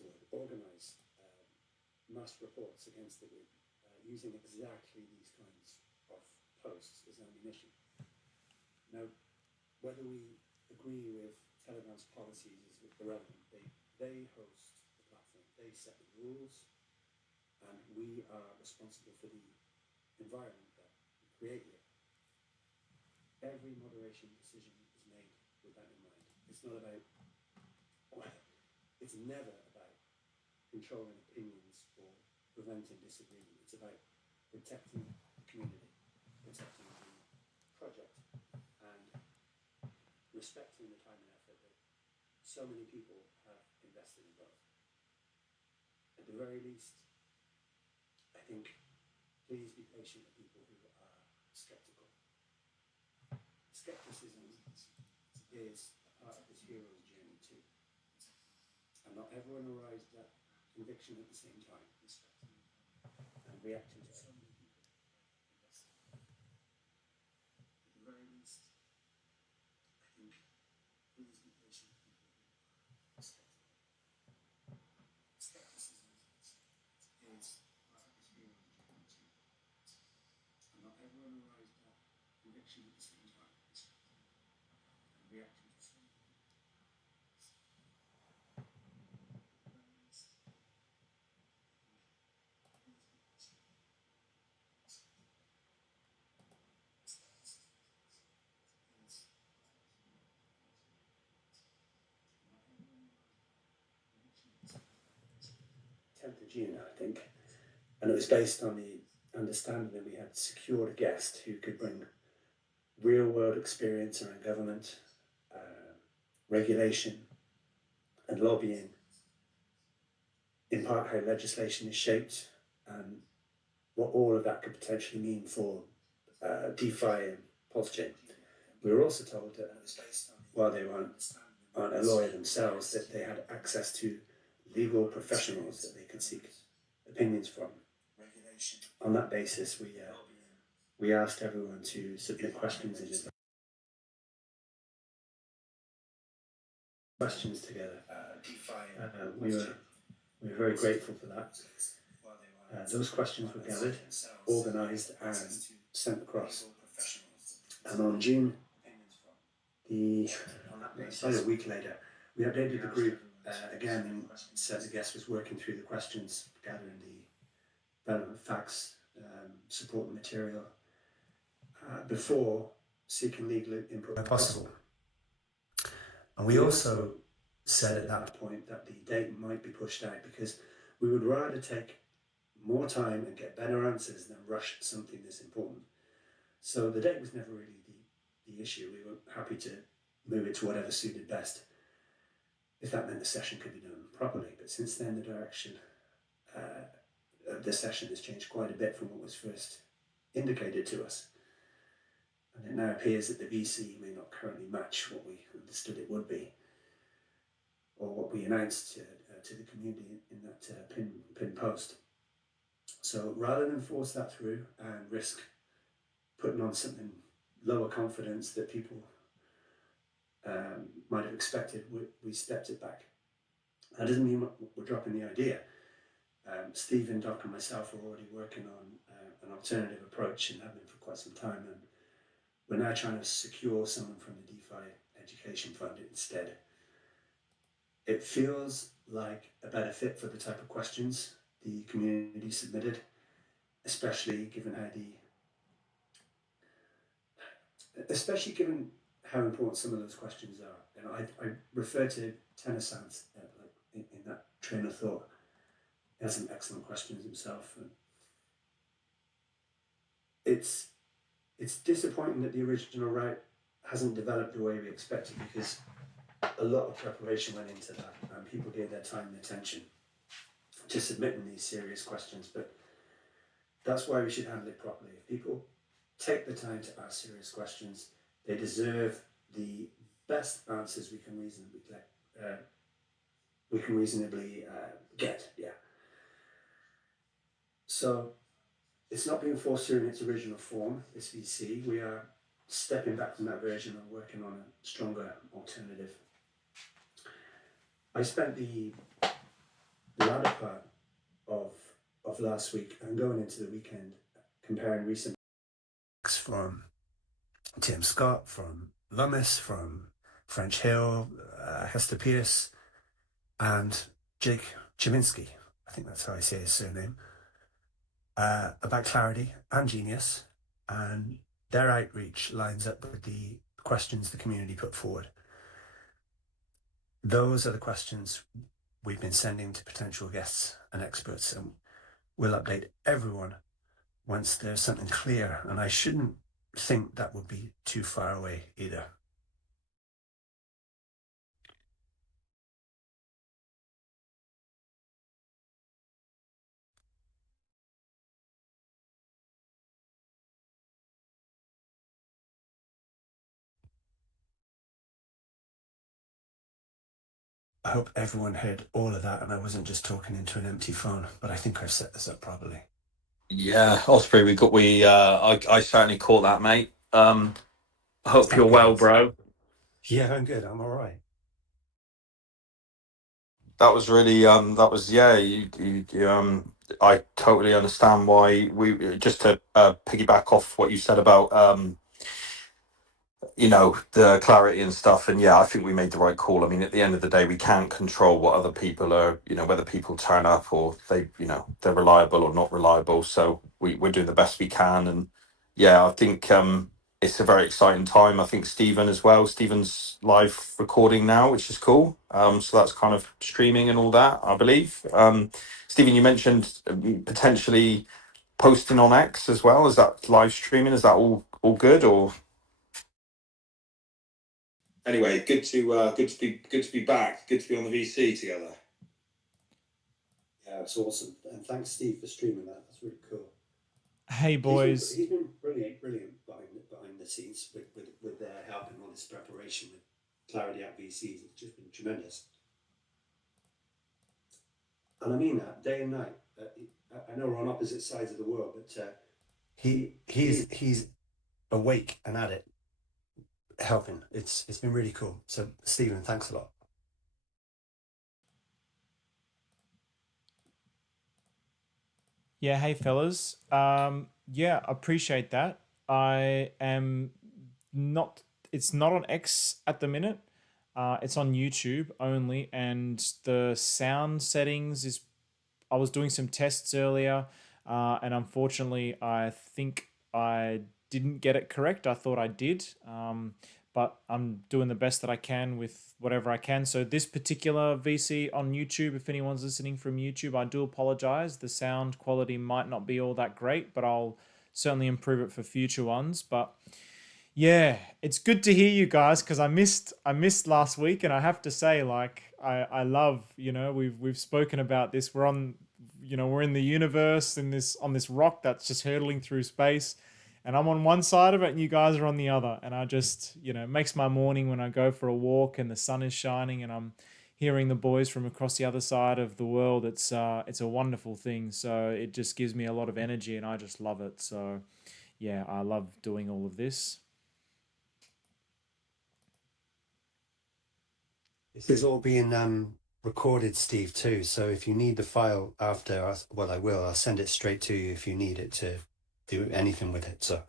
the word, organise mass reports against the group using exactly these kinds of posts as ammunition. Now, whether we agree with Telegram's policies is irrelevant. They host the platform, they set the rules, and we are responsible for the environment that we create here. Every moderation decision is made with that in mind. It's not about, it's never about controlling opinions or preventing disagreement. It's about protecting the community, protecting the project, and respecting the time and effort that so many people have invested in both. At the very least, I think, please be patient with people who are skeptical. Skepticism is a part of this hero's journey too. And not everyone arrives at that conviction at the same time. And reacting to so many people invested. At the very least, I think, please be patient with people who are skeptical. Skepticism is part of this hero's journey too. And not everyone arrives at that conviction at the same time. And reacting to so many people. June, I think, and it was based on the understanding that we had secured a guest who could bring real-world experience around government, regulation, and lobbying, in part how legislation is shaped, and what all of that could potentially mean for DeFi and pulse-chain. We were also told that while they aren't a lawyer themselves, that they had access to legal professionals that they could seek opinions from. On that basis, we asked everyone to submit questions together. We were very grateful for that. Those questions were gathered, organised, and sent across. And on June, about a week later, we updated the group again and said the guest was working through the questions, gathering the relevant facts, support material, before seeking legal input where possible. And we also said at that point that the date might be pushed out because we would rather take more time and get better answers than rush something this important. So the date was never really the issue. We were happy to move it to whatever suited best, if that meant the session could be done properly. But since then, the direction of the session has changed quite a bit from what was first indicated to us. And it now appears that the VC may not currently match what we understood it would be, or what we announced to the community in that pin post. So rather than force that through and risk putting on something lower confidence that people might have expected, we stepped it back. That doesn't mean we're dropping the idea. Stephen, Doc, and myself are already working on an alternative approach and have been for quite some time, and we're now trying to secure someone from the DeFi Education Fund instead. It feels like a better fit for the type of questions the community submitted, especially given how important some of those questions are. And I refer to Tenesant in that train of thought. He has some excellent questions himself. And it's disappointing that the original route hasn't developed the way we expected, because a lot of preparation went into that and people gave their time and attention to submitting these serious questions. But that's why we should handle it properly. If people take the time to ask serious questions, they deserve the best answers we can reasonably get. Yeah. So it's not being forced through in its original form, this VC. We are stepping back from that version and working on a stronger alternative. I spent the part of last week and going into the weekend, comparing recent from Tim Scott, from Lummis, from French Hill, Hester Pierce, and Jake Chiminski, I think that's how I say his surname, about clarity and genius, and their outreach lines up with the questions the community put forward. Those are the questions we've been sending to potential guests and experts, and we'll update everyone once there's something clear, and I shouldn't think that would be too far away either. I hope everyone heard all of that and I wasn't just talking into an empty phone, but I think I've set this up properly. Yeah, Osprey, I certainly caught that, mate. I hope you're well, bro. Yeah, I'm good. I'm all right. That was really I totally understand why just to piggyback off what you said about the clarity and stuff, and yeah, I think we made the right call. I mean, at the end of the day, we can't control what other people are, whether people turn up or they're reliable or not reliable, so we're doing the best we can. And yeah, I think it's a very exciting time. I think Stephen's live recording now, which is cool. So that's kind of streaming and all that, I believe. Stephen, you mentioned potentially posting on X as well. Is that live streaming? Is that all good? Or anyway, good to be back. Good to be on the VC together. Yeah, it's awesome, and thanks, Steve, for streaming that. That's really cool. Hey, boys. He's been brilliant behind the scenes with their help in all this preparation with Clarity at VCs. It's just been tremendous. And I mean that day and night. I know we're on opposite sides of the world, but he's awake and at it, helping. It's been really cool. So, Stephen, thanks a lot. Yeah, hey fellas. Yeah, appreciate that. It's not on X at the minute. It's on YouTube only, and the sound settings I was doing some tests earlier, and unfortunately I think I didn't get it correct. I thought I did. But I'm doing the best that I can with whatever I can. So this particular VC on YouTube, if anyone's listening from YouTube, I do apologize. The sound quality might not be all that great, but I'll certainly improve it for future ones. But yeah, it's good to hear you guys, because I missed last week, and I have to say, like, I love, we've spoken about this. We're on, we're in the universe on this rock that's just hurtling through space. And I'm on one side of it and you guys are on the other. And I just, it makes my morning when I go for a walk and the sun is shining and I'm hearing the boys from across the other side of the world. It's a wonderful thing. So it just gives me a lot of energy and I just love it. So yeah, I love doing all of this. This is all being recorded, Steve, too. So if you need the file after, I will. I'll send it straight to you if you need it to do anything with it. So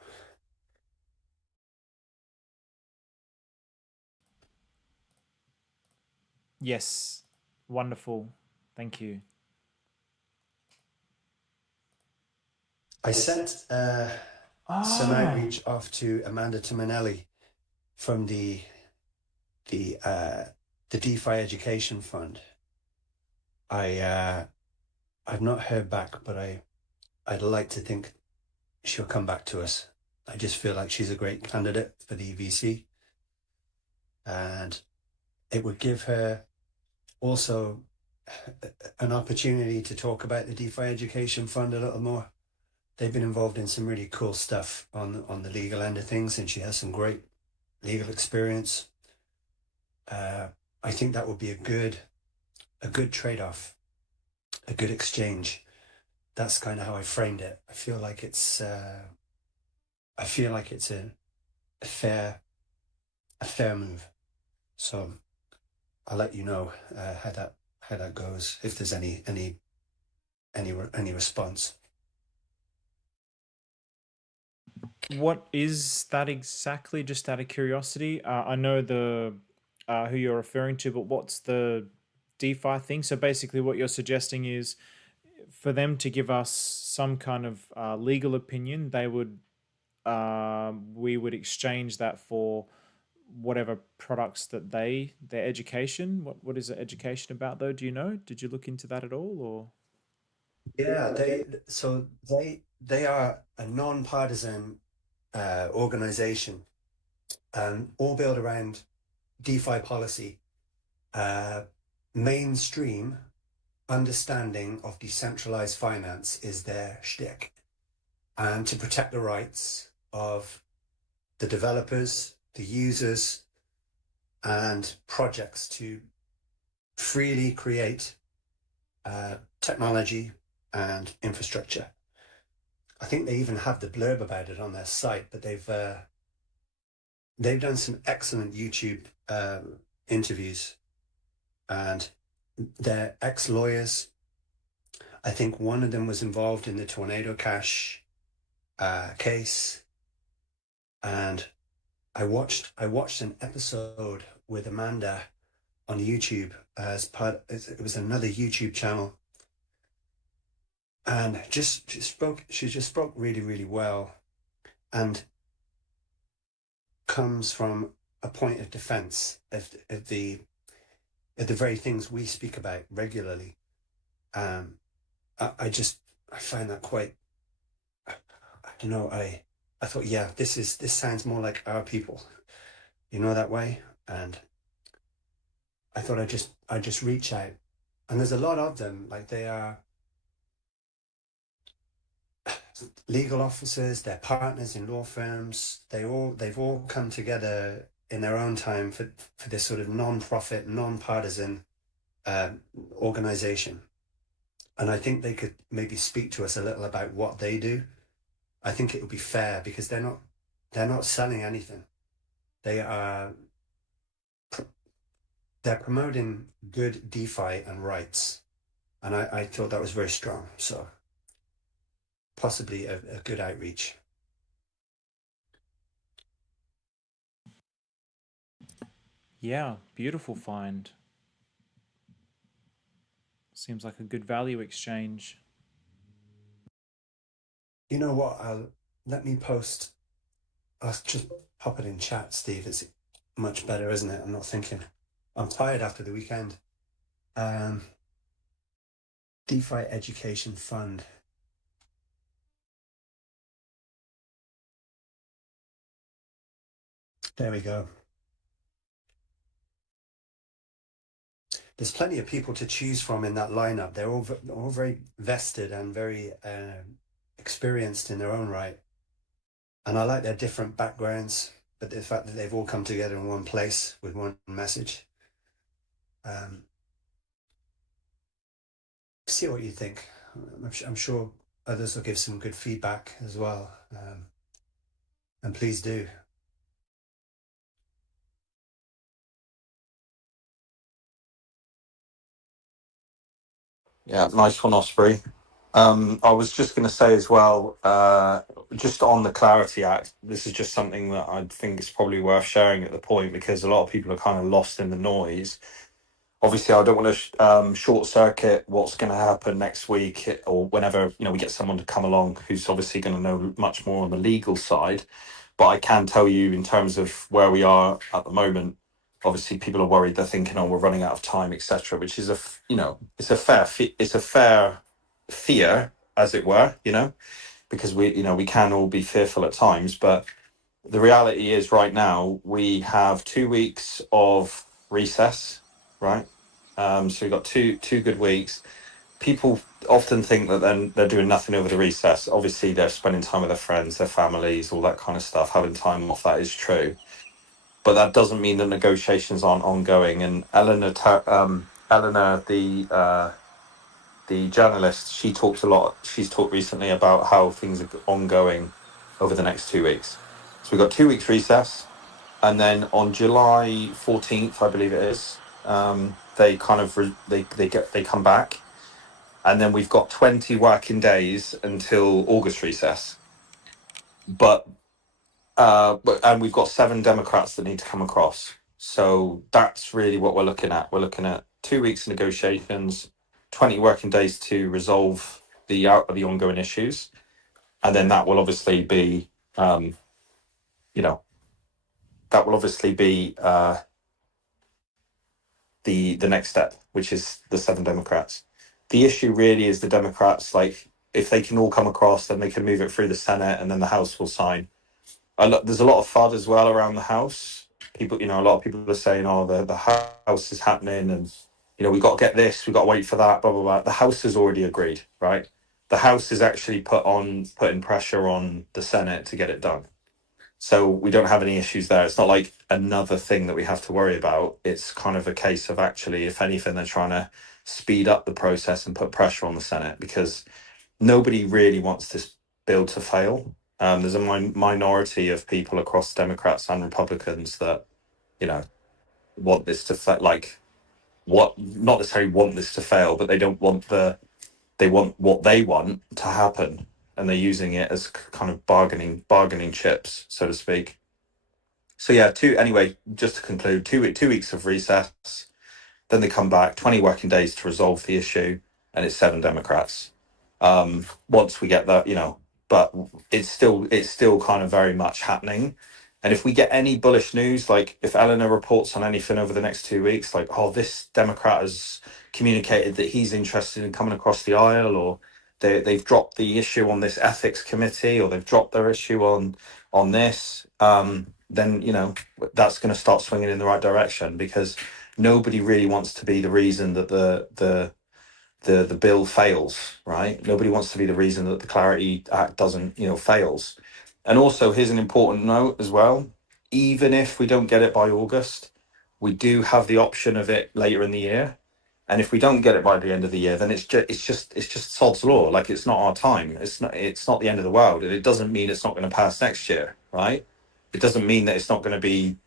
yes, wonderful. Thank you. I sent some outreach off to Amanda Tominelli from the DeFi Education Fund. I've not heard back, but I'd like to think she'll come back to us. I just feel like she's a great candidate for the VC, and it would give her also an opportunity to talk about the DeFi Education Fund a little more. They've been involved in some really cool stuff on the legal end of things, and she has some great legal experience. I think that would be a good trade-off, a good exchange. That's kind of how I framed it. I feel like it's a fair move. So I'll let you know how that goes, if there's any any response. What is that exactly? Just out of curiosity, I know the who you're referring to, but what's the DeFi thing? So basically, what you're suggesting is for them to give us some kind of legal opinion, they would we would exchange that for whatever products that their education. What is the education about though? Do you know? Did you look into that at all, or? Yeah, they are a non-partisan organization, all built around DeFi policy, mainstream understanding of decentralized finance is their shtick, and to protect the rights of the developers, the users, and projects to freely create technology and infrastructure. I think they even have the blurb about it on their site, but they've done some excellent YouTube interviews, and they're ex-lawyers. I think one of them was involved in the Tornado Cash case, and I watched an episode with Amanda on YouTube as part. It was another YouTube channel, and she just spoke really, really well, and comes from a point of defense of the very things we speak about regularly. I find that quite, I don't know, I thought, yeah, this sounds more like our people, that way. And I thought I'd just reach out. And there's a lot of them, like they are legal officers, they're partners in law firms. They've all come together in their own time for this sort of non-profit, non-partisan organization. And I think they could maybe speak to us a little about what they do. I think it would be fair, because they're not selling anything. They're promoting good DeFi and rights. And I thought that was very strong. So possibly a good outreach. Yeah, beautiful find. Seems like a good value exchange. You know what? Let me post. I'll just pop it in chat, Steve. It's much better, isn't it? I'm not thinking. I'm tired after the weekend. DeFi Education Fund. There we go. There's plenty of people to choose from in that lineup. They're all very vested and very experienced in their own right. And I like their different backgrounds, but the fact that they've all come together in one place with one message. See what you think. I'm sure others will give some good feedback as well. And please do. Yeah, nice one, Osprey. I was just going to say as well, just on the Clarity Act, this is just something that I think is probably worth sharing at the point, because a lot of people are kind of lost in the noise. Obviously, I don't want to short circuit what's going to happen next week or whenever we get someone to come along who's obviously going to know much more on the legal side. But I can tell you, in terms of where we are at the moment, obviously people are worried. They're thinking, "Oh, we're running out of time, etc." Which is it's a fair fear, as it were, because we can all be fearful at times. But the reality is, right now we have 2 weeks of recess, right? So we've got two good weeks. People often think that then they're doing nothing over the recess. Obviously, they're spending time with their friends, their families, all that kind of stuff, having time off. That is true, but that doesn't mean that negotiations aren't ongoing. And Eleanor, the journalist, she talks a lot. She's talked recently about how things are ongoing over the next 2 weeks. So we've got 2 weeks recess, and then on July 14th, I believe it is, they kind of they come back, and then we've got 20 working days until August recess. But and we've got 7 Democrats that need to come across. So that's really what we're looking at. We're looking at 2 weeks of negotiations, 20 working days to resolve the ongoing issues, and then that will obviously be, you know, that will obviously be the next step, which is the 7 Democrats. The issue really is the Democrats, like, if they can all come across, then they can move it through the Senate, and then the House will sign. There's a lot of FUD as well around the House. People, a lot of people are saying, "Oh, the House is happening, and we got to get this, we got to wait for that." Blah blah blah. The House has already agreed, right? The House has actually putting pressure on the Senate to get it done. So we don't have any issues there. It's not like another thing that we have to worry about. It's kind of a case of actually, if anything, they're trying to speed up the process and put pressure on the Senate, because nobody really wants this bill to fail. There's a minority of people across Democrats and Republicans that, want this to not necessarily want this to fail, but they don't want they want what they want to happen, and they're using it as kind of bargaining chips, so to speak. So yeah, anyway, just to conclude, 2 weeks of recess, then they come back, 20 working days to resolve the issue, and it's 7 Democrats. Once we get that, but it's still kind of very much happening. And if we get any bullish news, like if Eleanor reports on anything over the next 2 weeks, like, oh, this Democrat has communicated that he's interested in coming across the aisle, or they've dropped the issue on this ethics committee, or they've dropped their issue on this, then that's going to start swinging in the right direction, because nobody really wants to be the reason that the bill fails, right? Nobody wants to be the reason that the Clarity Act doesn't, fails. And also, here's an important note as well. Even if we don't get it by August, we do have the option of it later in the year. And if we don't get it by the end of the year, then it's just sod's law. Like, it's not our time. It's not the end of the world. It doesn't mean it's not going to pass next year, right? It doesn't mean that it's not going to be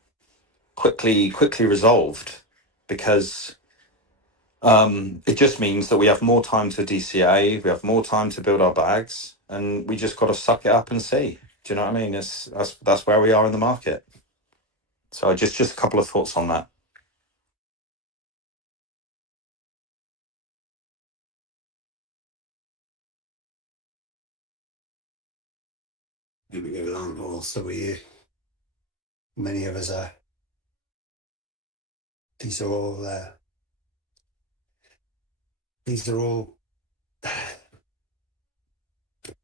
quickly resolved, because it just means that we have more time to DCA, we have more time to build our bags, and we just got to suck it up and see. Do you know what I mean? That's where we are in the market. So just a couple of thoughts on that. We go long haul, so many of us are. These are all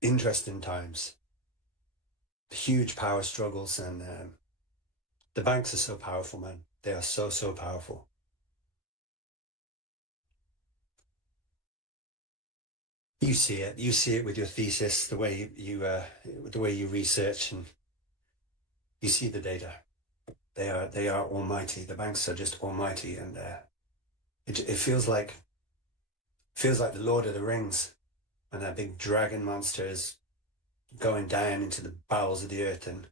interesting times. Huge power struggles, and the banks are so powerful, man. They are so powerful. You see it with your thesis, the way you research, and you see the data. They are almighty. The banks are just almighty, and it feels like the Lord of the Rings, and that big dragon monster is going down into the bowels of the earth, and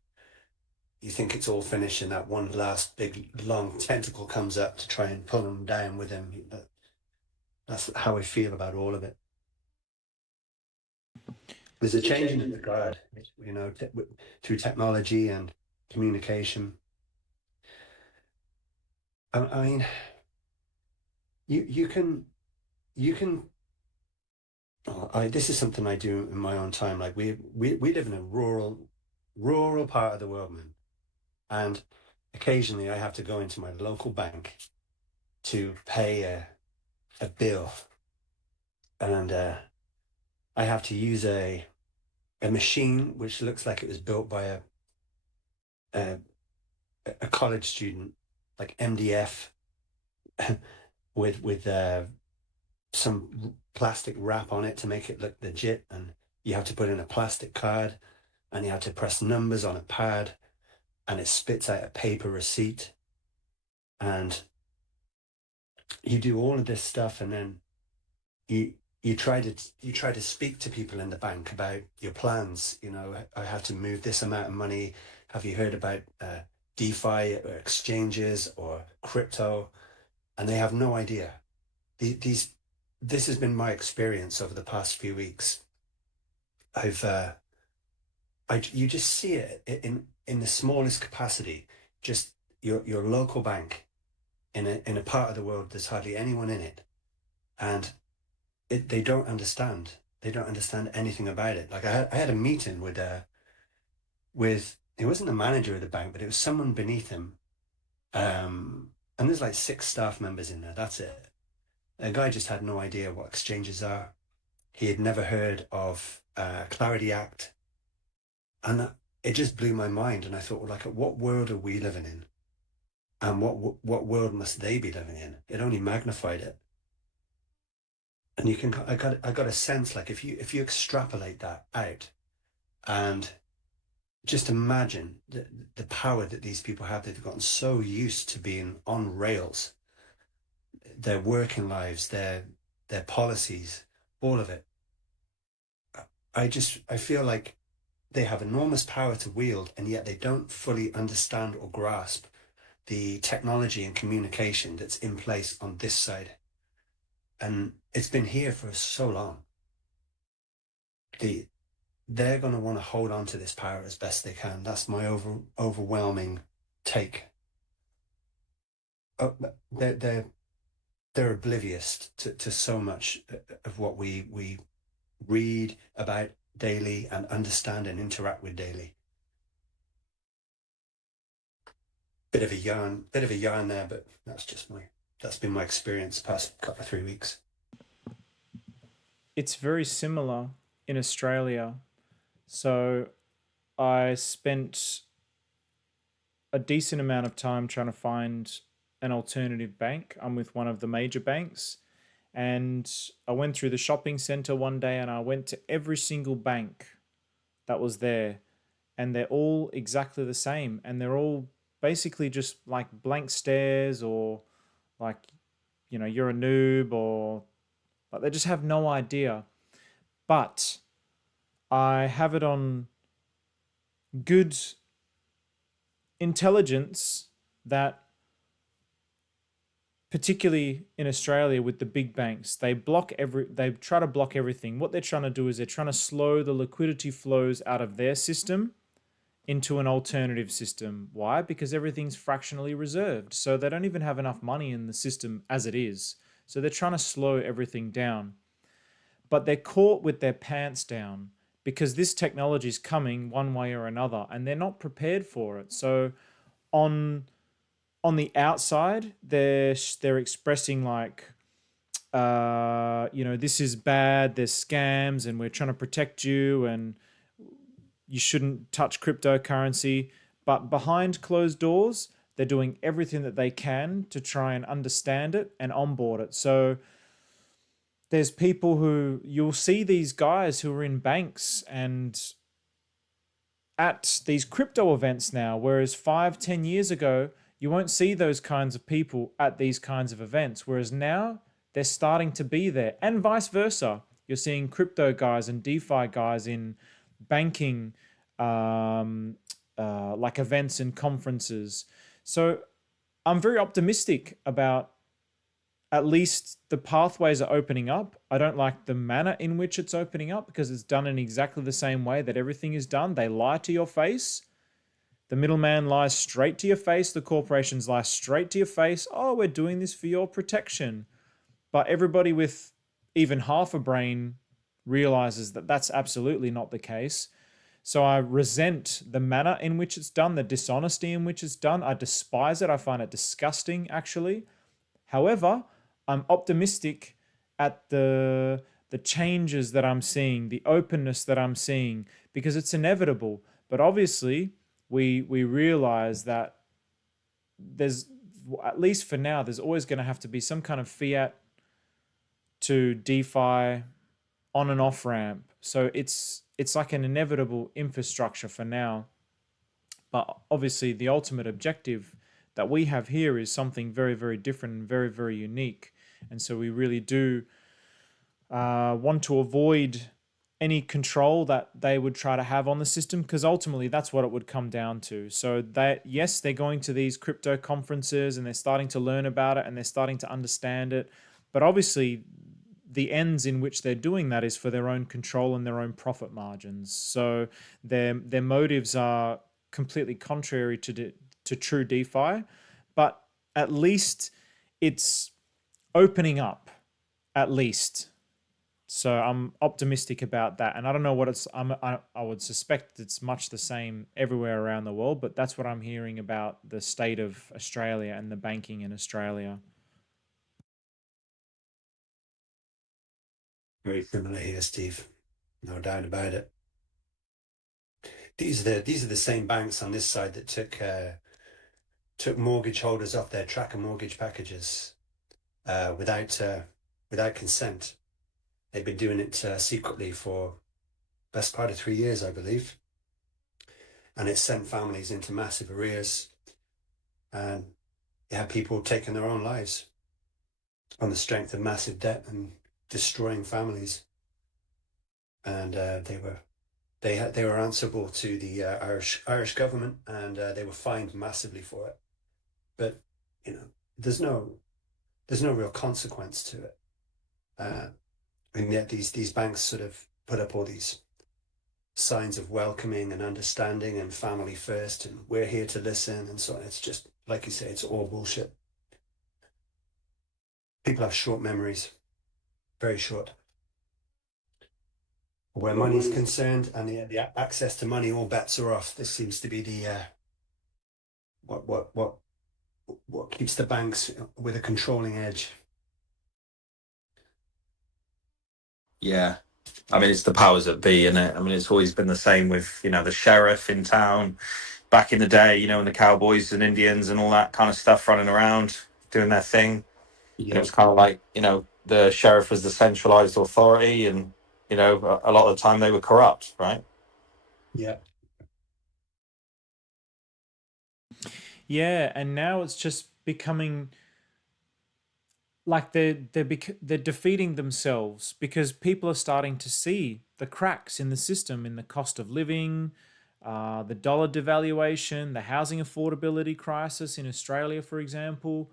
you think it's all finished, and that one last big long tentacle comes up to try and pull him down with him. That's how I feel about all of it. There's a change in the guard, through technology and communication. I mean, you can. This is something I do in my own time. Like we live in a rural part of the world, man, and occasionally I have to go into my local bank to pay a bill, and I have to use a machine which looks like it was built by a college student, like MDF, with some plastic wrap on it to make it look legit, and you have to put in a plastic card, and you have to press numbers on a pad, and it spits out a paper receipt, and you do all of this stuff, and then you try to speak to people in the bank about your plans. I have to move this amount of money. Have you heard about DeFi or exchanges or crypto? And they have no idea. These this has been my experience over the past few weeks. You just see it in the smallest capacity. Just your local bank in a part of the world there's hardly anyone in it, and they don't understand. They don't understand anything about it. Like I had a meeting with it wasn't the manager of the bank, but it was someone beneath him. And there's like 6 staff members in there. That's it. A guy just had no idea what exchanges are. He had never heard of Clarity Act, and it just blew my mind. And I thought, well, like, what world are we living in, and what world must they be living in? It only magnified it. And I got a sense, like, if you extrapolate that out, and just imagine the power that these people have. They've gotten so used to being on rails, their working lives, their policies, all of it. I feel like they have enormous power to wield, and yet they don't fully understand or grasp the technology and communication that's in place on this side. And it's been here for so long. They're going to want to hold on to this power as best they can. That's my overwhelming take. They're oblivious to so much of what we read about daily and understand and interact with daily. Bit of a yarn there, but that's been my experience the past couple of 3 weeks. It's very similar in Australia. So I spent a decent amount of time trying to find an alternative bank. I'm with one of the major banks, and I went through the shopping center one day and I went to every single bank that was there, and they're all exactly the same, and they're all basically just like blank stares, or like, you're a noob, or like they just have no idea. But I have it on good intelligence that, particularly in Australia with the big banks, they try to block everything. What they're trying to do is they're trying to slow the liquidity flows out of their system into an alternative system. Why? Because everything's fractionally reserved. So they don't even have enough money in the system as it is. So they're trying to slow everything down. But they're caught with their pants down, because this technology is coming one way or another, and they're not prepared for it. So on the outside, they're expressing like, this is bad, there's scams, and we're trying to protect you, and you shouldn't touch cryptocurrency. But behind closed doors, they're doing everything that they can to try and understand it and onboard it. So there's people who, you'll see these guys who are in banks and at these crypto events now, whereas 5-10 years ago, you won't see those kinds of people at these kinds of events. Whereas now they're starting to be there, and vice versa. You're seeing crypto guys and DeFi guys in banking, like events and conferences. So I'm very optimistic about at least the pathways are opening up. I don't like the manner in which it's opening up, because it's done in exactly the same way that everything is done. They lie to your face. The middleman lies straight to your face. The corporations lie straight to your face. Oh, we're doing this for your protection. But everybody with even half a brain realizes that that's absolutely not the case. So I resent the manner in which it's done, the dishonesty in which it's done. I despise it. I find it disgusting, actually. However, I'm optimistic at the changes that I'm seeing, the openness that I'm seeing, because it's inevitable. But obviously, we realize that there's, at least for now, there's always going to have to be some kind of fiat to DeFi on and off ramp. So it's like an inevitable infrastructure for now. But obviously, the ultimate objective that we have here is something very, very different and very, very unique. And so we really do want to avoid any control that they would try to have on the system, because ultimately that's what it would come down to. So that, yes, they're going to these crypto conferences and they're starting to learn about it and they're starting to understand it. But obviously the ends in which they're doing that is for their own control and their own profit margins. So their motives are completely contrary to true DeFi, but at least it's opening up, at least. So I'm optimistic about that, and I don't know what it's. I would suspect it's much the same everywhere around the world, but that's what I'm hearing about the state of Australia and the banking in Australia. Very similar here, Steve. No doubt about it. These are the same banks on this side that took mortgage holders off their tracker mortgage packages without consent. They've been doing it secretly for best part of 3 years, I believe. And it sent families into massive arrears. And you have people taking their own lives on the strength of massive debt and destroying families. And they were answerable to the Irish government, and they were fined massively for it. But there's no real consequence to it. And yet these banks sort of put up all these signs of welcoming and understanding and family first, and we're here to listen, and so on. It's just, like you say, it's all bullshit. People have short memories, very short. Where money's concerned and the access to money, all bets are off. This seems to be the what keeps the banks with a controlling edge. Yeah. I mean, it's the powers that be, isn't it? I mean, it's always been the same with, the sheriff in town back in the day, and the cowboys and Indians and all that kind of stuff running around doing their thing. Yeah. And it was kind of like, the sheriff was the centralized authority, and, a lot of the time they were corrupt, right? Yeah. Yeah, and now it's just becoming like they're defeating themselves because people are starting to see the cracks in the system, in the cost of living, the dollar devaluation, the housing affordability crisis in Australia, for example.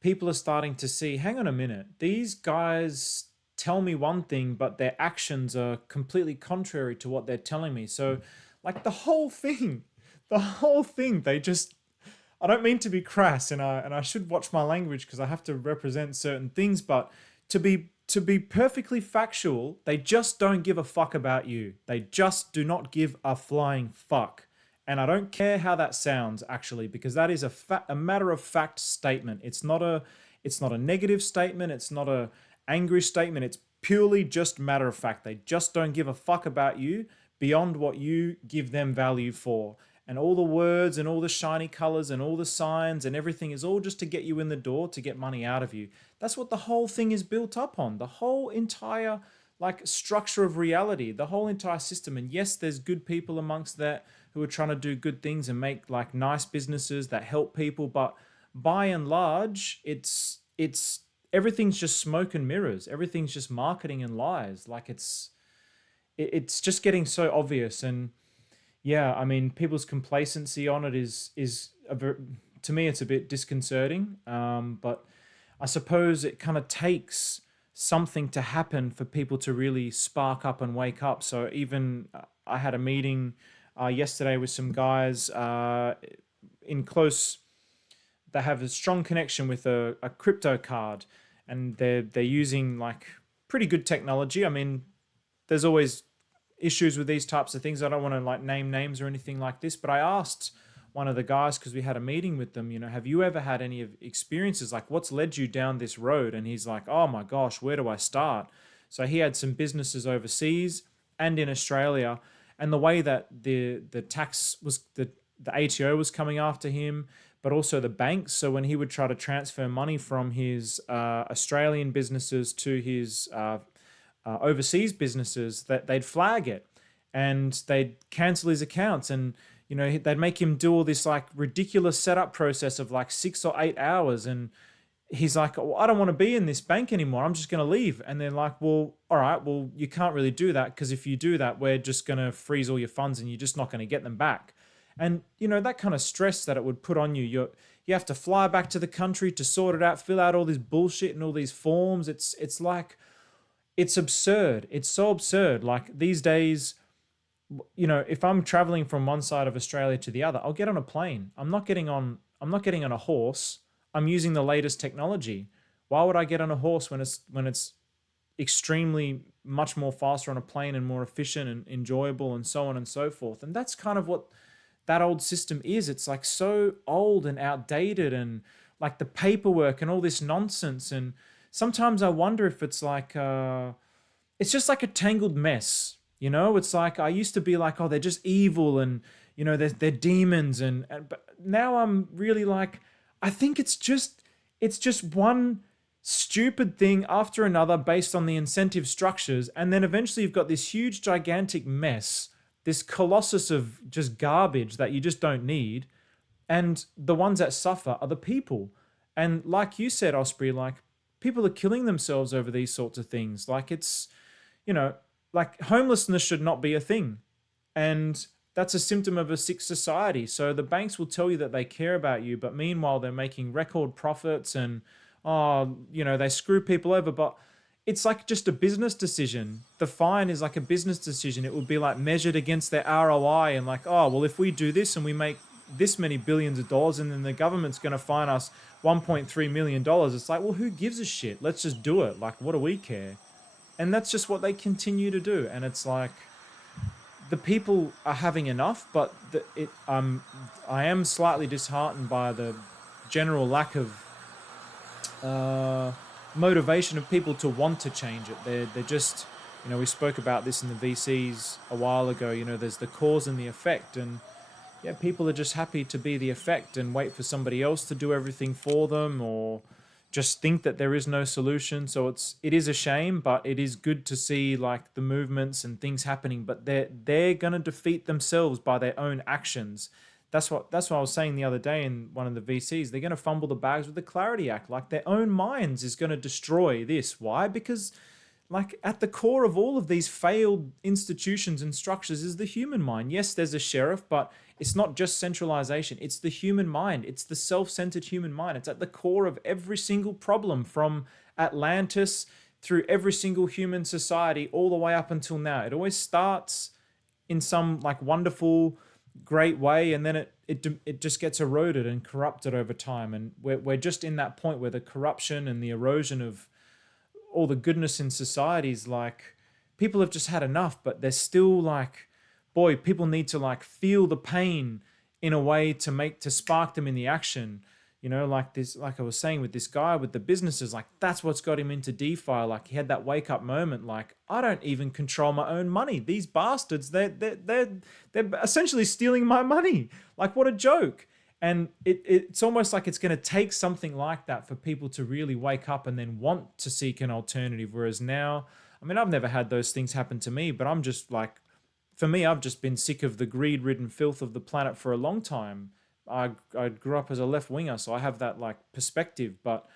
People are starting to see, hang on a minute, these guys tell me one thing, but their actions are completely contrary to what they're telling me. So, like the whole thing, they just, I don't mean to be crass, and I should watch my language because I have to represent certain things, but to be perfectly factual, they just don't give a fuck about you. They just do not give a flying fuck. And I don't care how that sounds, actually, because that is a matter of fact statement. It's not a negative statement. It's not a angry statement. It's purely just matter of fact. They just don't give a fuck about you beyond what you give them value for. And all the words and all the shiny colors and all the signs and everything is all just to get you in the door, to get money out of you. That's what the whole thing is built up on. The whole entire structure of reality, the whole entire system. And yes, there's good people amongst that who are trying to do good things and make nice businesses that help people. But by and large, it's everything's just smoke and mirrors. Everything's just marketing and lies. It's just getting so obvious. And yeah, I mean, people's complacency on it is to me, it's a bit disconcerting. But I suppose it kind of takes something to happen for people to really spark up and wake up. So even I had a meeting yesterday with some guys in close. They have a strong connection with a crypto card, and they're using pretty good technology. I mean, there's always issues with these types of things. I don't want to name names or anything like this, but I asked one of the guys, because we had a meeting with them, have you ever had any experiences, what's led you down this road? And he's like, oh my gosh, where do I start? So he had some businesses overseas and in Australia, and the way that the tax was, the ATO was coming after him, but also the banks. So when he would try to transfer money from his Australian businesses to his overseas businesses, that they'd flag it and they'd cancel his accounts, and they'd make him do all this ridiculous setup process of 6 or 8 hours. And he's like, well, I don't want to be in this bank anymore, I'm just going to leave. And they're like, well, all right, well, you can't really do that, because if you do that, we're just going to freeze all your funds and you're just not going to get them back. And that kind of stress that it would put on you, you have to fly back to the country to sort it out, fill out all this bullshit and all these forms. It's like, it's absurd. It's so absurd. Like these days, if I'm traveling from one side of Australia to the other, I'll get on a plane. I'm not getting on a horse. I'm using the latest technology. Why would I get on a horse when it's extremely much more faster on a plane and more efficient and enjoyable and so on and so forth? And that's kind of what that old system is. It's like so old and outdated, and like the paperwork and all this nonsense. And sometimes I wonder if it's like it's just like a tangled mess. It's like I used to be like, oh, they're just evil, and they're demons, but now I'm really like, I think it's just one stupid thing after another based on the incentive structures, and then eventually you've got this huge gigantic mess, this colossus of just garbage that you just don't need, and the ones that suffer are the people. And like you said, Osprey, like people are killing themselves over these sorts of things. Like it's, like homelessness should not be a thing. And that's a symptom of a sick society. So the banks will tell you that they care about you, but meanwhile they're making record profits, and they screw people over. But it's like just a business decision. The fine is like a business decision. It would be like measured against their ROI, and like, oh, well, if we do this and we make this many billions of dollars, and then the government's going to fine us $1.3 million. It's like, well, who gives a shit? Let's just do it. Like, what do we care? And that's just what they continue to do. And it's like, the people are having enough, but I am slightly disheartened by the general lack of motivation of people to want to change it. They're just, we spoke about this in the VCs a while ago. There's the cause and the effect, and yeah, people are just happy to be the effect and wait for somebody else to do everything for them, or just think that there is no solution. So it is a shame, but it is good to see like the movements and things happening, but they're going to defeat themselves by their own actions. That's what I was saying the other day in one of the VCs. They're going to fumble the bags with the Clarity Act. Like their own minds is going to destroy this. Why? Because like at the core of all of these failed institutions and structures is the human mind. Yes, there's a sheriff, but it's not just centralization. It's the human mind. It's the self-centered human mind. It's at the core of every single problem, from Atlantis through every single human society all the way up until now. It always starts in some like wonderful, great way, and then it just gets eroded and corrupted over time. And we're just in that point where the corruption and the erosion of all the goodness in society is like, people have just had enough, but they're still like, boy, people need to like feel the pain in a way to spark them in the action. Like this, like I was saying with this guy with the businesses, like that's what's got him into DeFi. Like he had that wake up moment, like, I don't even control my own money. These bastards, they're essentially stealing my money. Like what a joke. And it's almost like it's going to take something like that for people to really wake up and then want to seek an alternative. Whereas now, I mean, I've never had those things happen to me, but I'm just like, for me, I've just been sick of the greed-ridden filth of the planet for a long time. I grew up as a left-winger, so I have that like perspective, but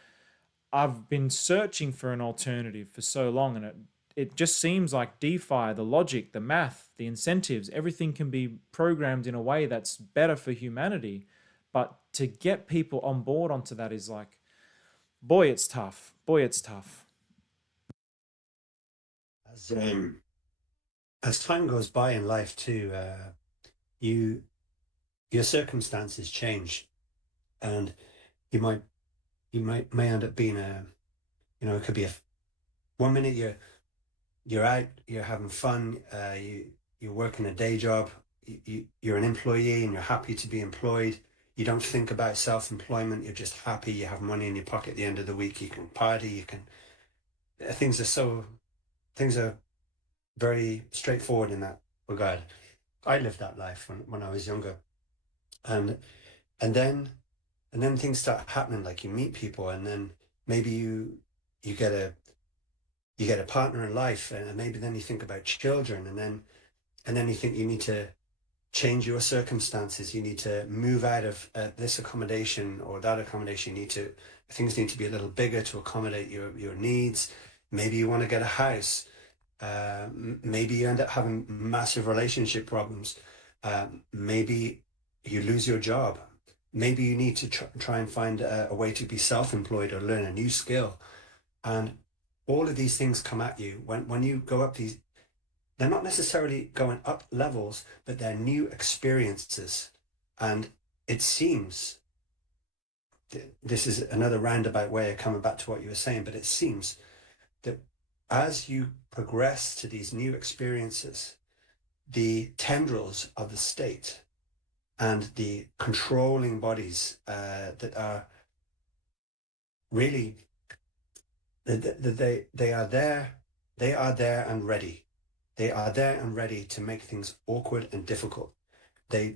I've been searching for an alternative for so long, and it just seems like DeFi, the logic, the math, the incentives, everything can be programmed in a way that's better for humanity. But to get people on board onto that is like, boy, it's tough. Boy, it's tough. As time goes by in life too, your circumstances change, and may end up being it could be 1 minute you're out, you're having fun, you're working a day job, you're an employee and you're happy to be employed. You don't think about self-employment. You're just happy. You have money in your pocket at the end of the week. You can party. Things are very straightforward in that regard. I lived that life when I was younger, and then things start happening. Like you meet people, and then maybe you get a partner in life, and maybe then you think about children, and then you think you need to change your circumstances. You need to move out of this accommodation or that accommodation. Things need to be a little bigger to accommodate your needs. Maybe you want to get a house. Maybe you end up having massive relationship problems. Maybe you lose your job. Maybe you need to try and find a way to be self-employed or learn a new skill. And all of these things come at you when you go up these. They're not necessarily going up levels, but they're new experiences. And it seems, this is another roundabout way of coming back to what you were saying, but it seems that as you progress to these new experiences, the tendrils of the state and the controlling bodies that are really, they are there and ready. They are there and ready to make things awkward and difficult. There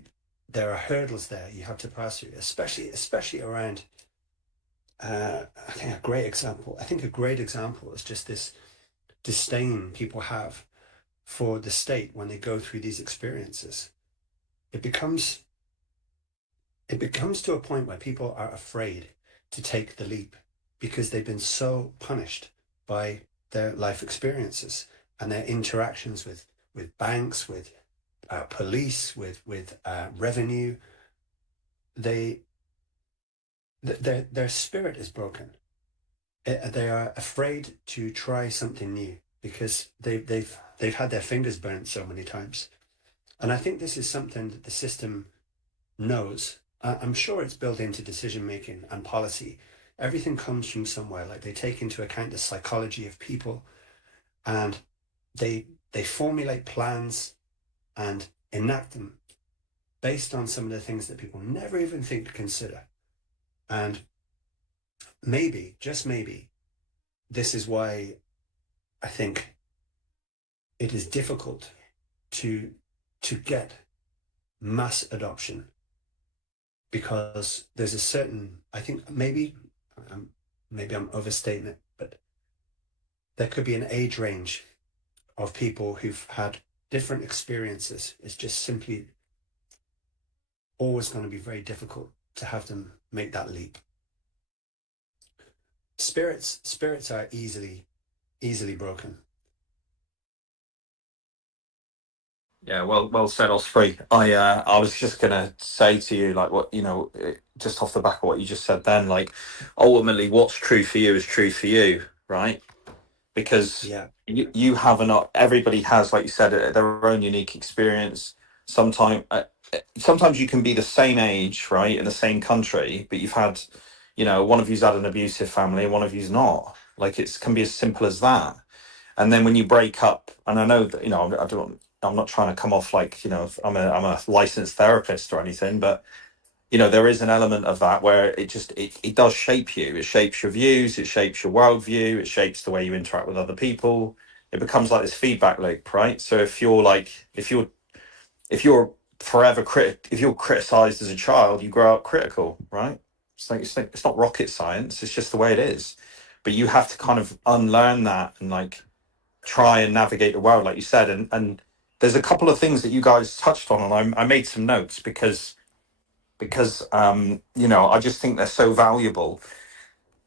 are hurdles there you have to pass through, especially around. I think a great example is just this disdain people have for the state when they go through these experiences. It becomes to a point where people are afraid to take the leap because they've been so punished by their life experiences and their interactions with banks, with police, with revenue. Their spirit is broken. They are afraid to try something new because they've had their fingers burnt so many times. And I think this is something that the system knows. I'm sure it's built into decision making and policy. Everything comes from somewhere. Like, they take into account the psychology of people, and they formulate plans and enact them based on some of the things that people never even think to consider. And maybe, just maybe, this is why I think it is difficult to get mass adoption, because there's a certain, I think maybe I'm overstating it, but there could be an age range of people who've had different experiences. It's just simply always going to be very difficult to have them make that leap. Spirits are easily broken. Yeah, well said, Osprey. I was just gonna say to you, like, what, just off the back of what you just said then, like, ultimately what's true for you is true for you, right? Because Yeah. you have everybody has, like you said, their own unique experience. Sometimes you can be the same age, right, in the same country, but you've had, one of you's had an abusive family and one of you's not. Like, it can be as simple as that. And then when you break up, and I know that, I'm not trying to come off like, I'm a licensed therapist or anything, but there is an element of that where it does shape you. It shapes your views, it shapes your worldview, it shapes the way you interact with other people. It becomes like this feedback loop, right? So if you're forever if you're criticized as a child, you grow up critical, right? It's not rocket science, it's just the way it is. But you have to kind of unlearn that and like try and navigate the world, like you said. And there's a couple of things that you guys touched on, and I made some notes because I just think they're so valuable.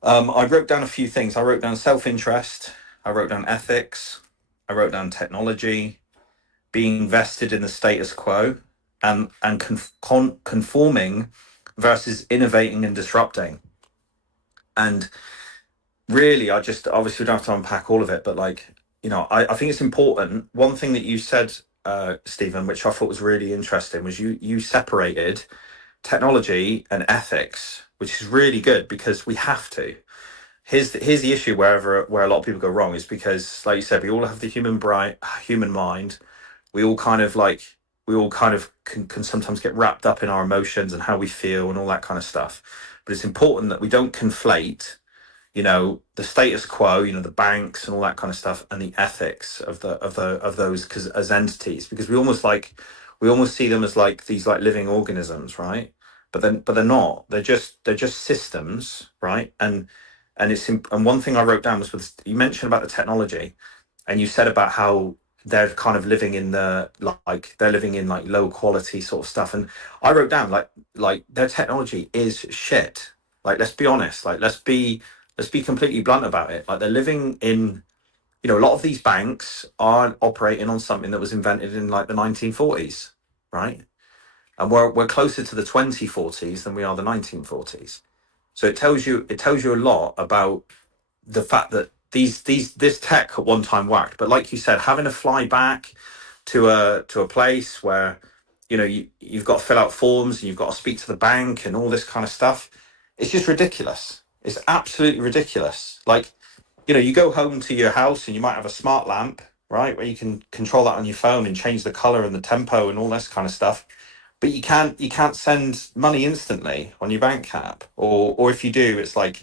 I wrote down a few things. I wrote down self-interest, I wrote down ethics, I wrote down technology, being vested in the status quo, and conforming versus innovating and disrupting. And really, I just, obviously we don't have to unpack all of it, but like, I think it's important. One thing that you said, Stephen, which I thought was really interesting, was you separated technology and ethics, which is really good because we have to. Here's the issue where a lot of people go wrong is because, like you said, we all have the human mind. We all kind of can sometimes get wrapped up in our emotions and how we feel and all that kind of stuff. But it's important that we don't conflate, the status quo, the banks and all that kind of stuff, and the ethics of those as entities, because we almost see them as like these like living organisms, right? But they're not. They're just systems, right? And one thing I wrote down was you mentioned about the technology, and you said about how they're kind of living in they're living in like low quality sort of stuff, and I wrote down like their technology is shit. Like, let's be honest. Like, let's be completely blunt about it. Like, they're living in, a lot of these banks are operating on something that was invented in like the 1940s, right? And we're closer to the 2040s than we are the 1940s. So it tells you a lot about the fact that this tech at one time worked, but like you said, having to fly back to a place where you've got to fill out forms and you've got to speak to the bank and all this kind of stuff, it's just ridiculous. It's absolutely ridiculous. Like, you go home to your house and you might have a smart lamp, right, where you can control that on your phone and change the color and the tempo and all this kind of stuff. But you can't send money instantly on your bank app, or if you do, it's like,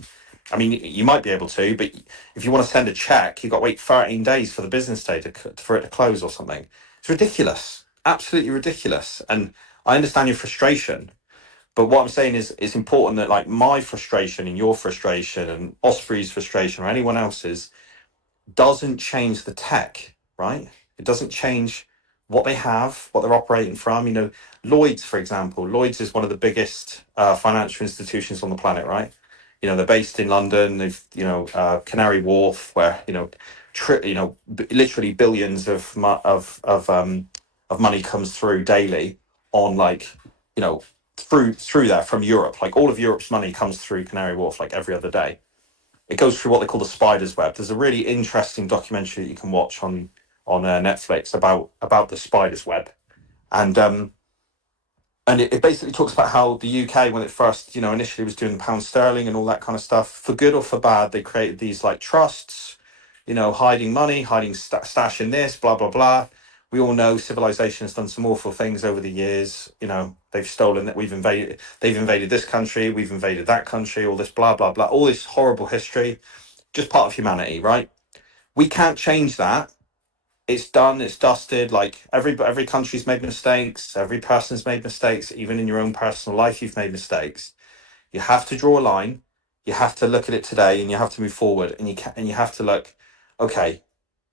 I mean, you might be able to, but if you want to send a check, you've got to wait 13 days for the business day for it to close or something. It's ridiculous, absolutely ridiculous. And I understand your frustration, but what I'm saying is it's important that, like, my frustration and your frustration and Osprey's frustration or anyone else's doesn't change the tech, right? It doesn't change what they have, what they're operating from. Lloyd's, for example, Lloyd's is one of the biggest financial institutions on the planet, right? They're based in London. They've, Canary Wharf, where literally billions of money comes through daily on, like, through there from Europe. Like, all of Europe's money comes through Canary Wharf, like, every other day. It goes through what they call the spider's web. There's a really interesting documentary that you can watch on Netflix about the spider's web, and it basically talks about how the UK, when it first initially was doing pound sterling and all that kind of stuff, for good or for bad, they created these, like, trusts, hiding money, hiding stash in this, blah blah blah. We all know civilization has done some awful things over the years. They've stolen that. They've invaded this country, we've invaded that country, all this blah blah blah, all this horrible history, just part of humanity, right? We can't change that. It's done, it's dusted. Like, every country's made mistakes, every person's made mistakes, even in your own personal life you've made mistakes. You have to draw a line, you have to look at it today, and you have to move forward, and you have to look, okay,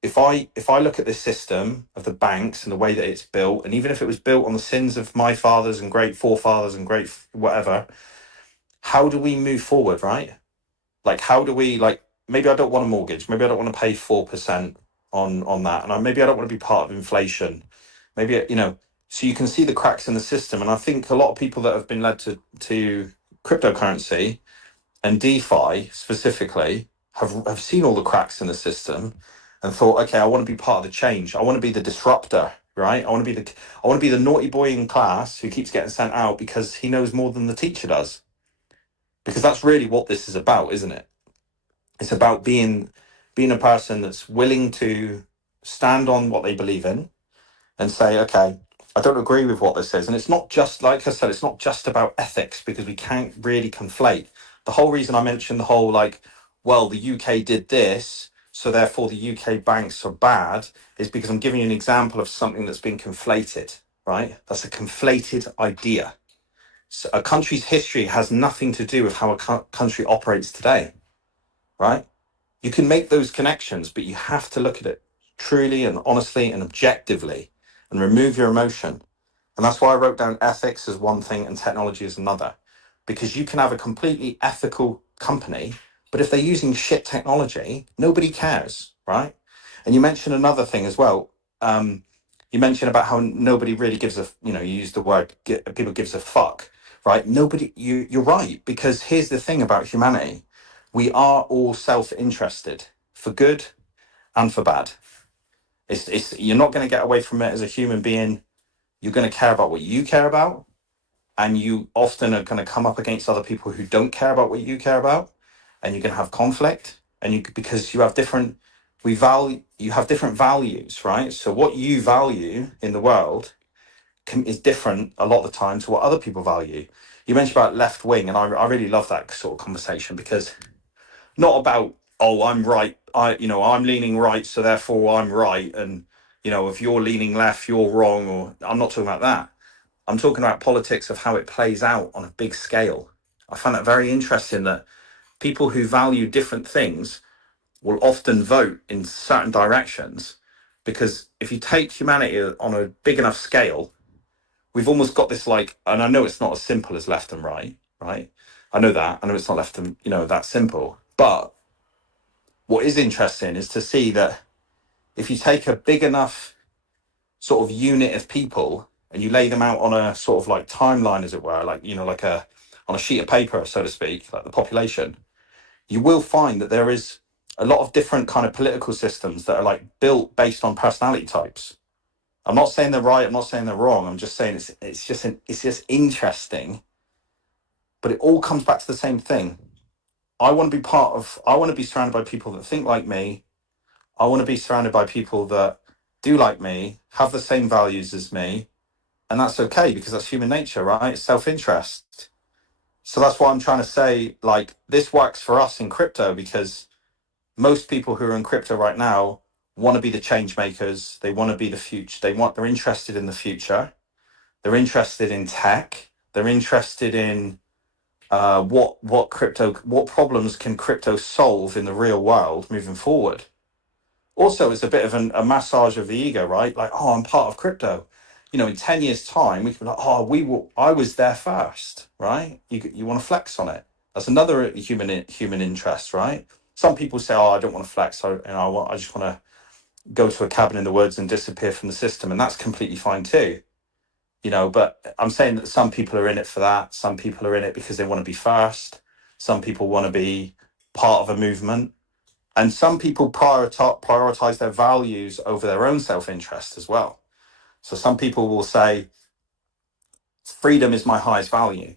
if I look at this system of the banks and the way that it's built, and even if it was built on the sins of my fathers and great forefathers and great whatever, how do we move forward, right? Like, how do we, like, maybe I don't want a mortgage, maybe I don't want to pay 4% on that, and maybe I don't want to be part of inflation, maybe, so you can see the cracks in the system. And I think a lot of people that have been led to cryptocurrency and DeFi specifically have seen all the cracks in the system and thought, okay, I want to be part of the change, I want to be the disruptor, right? I want to be the naughty boy in class who keeps getting sent out because he knows more than the teacher does. Because that's really what this is about, isn't it? It's about being a person that's willing to stand on what they believe in and say, okay, I don't agree with what this is. And it's not just, like I said, it's not just about ethics, because we can't really conflate. The whole reason I mentioned the whole, like, well, the UK did this, so therefore the UK banks are bad, is because I'm giving you an example of something that's been conflated, right? That's a conflated idea. So a country's history has nothing to do with how a country operates today, right? You can make those connections, but you have to look at it truly and honestly and objectively and remove your emotion. And that's why I wrote down ethics as one thing and technology as another, because you can have a completely ethical company, but if they're using shit technology, nobody cares, right? And you mentioned another thing as well. You mentioned about how nobody really gives a, you used the word, people gives a fuck, right? Nobody, you're right, because here's the thing about humanity. We are all self-interested, for good and for bad. It's you're not going to get away from it as a human being. You're going to care about what you care about, and you often are going to come up against other people who don't care about what you care about, and you're going to have conflict, and because you have different values, right? So what you value in the world is different a lot of the time to what other people value. You mentioned about left wing, and I really love that sort of conversation, because not about, oh, I'm right, I'm leaning right, so therefore I'm right, and if you're leaning left, you're wrong. Or I'm not talking about that. I'm talking about politics of how it plays out on a big scale. I find that very interesting, that people who value different things will often vote in certain directions, because if you take humanity on a big enough scale, we've almost got this, like, and I know it's not as simple as left and right, right? I know that. I know it's not left and, that simple. But what is interesting is to see that if you take a big enough sort of unit of people and you lay them out on a sort of like timeline, as it were, like, like on a sheet of paper, so to speak, like the population, you will find that there is a lot of different kind of political systems that are like built based on personality types. I'm not saying they're right, I'm not saying they're wrong, I'm just saying it's just interesting, but it all comes back to the same thing. I want to be surrounded by people that think like me. I want to be surrounded by people that do like me, have the same values as me, and that's okay because that's human nature, right? It's self-interest. So that's what I'm trying to say. Like, this works for us in crypto because most people who are in crypto right now want to be the change makers. They want to be the future. They're interested in the future. They're interested in tech. They're interested in what problems can crypto solve in the real world moving forward. Also, it's a bit of a massage of the ego, right? Like, oh, I'm part of crypto. In 10 years' time, we can be like, oh, I was there first, right? You want to flex on it. That's another human interest, right? Some people say, oh, I don't want to flex. I just want to go to a cabin in the woods and disappear from the system. And that's completely fine too. But I'm saying that some people are in it for that. Some people are in it because they want to be first. Some people want to be part of a movement. And some people prioritize their values over their own self-interest as well. So some people will say, freedom is my highest value.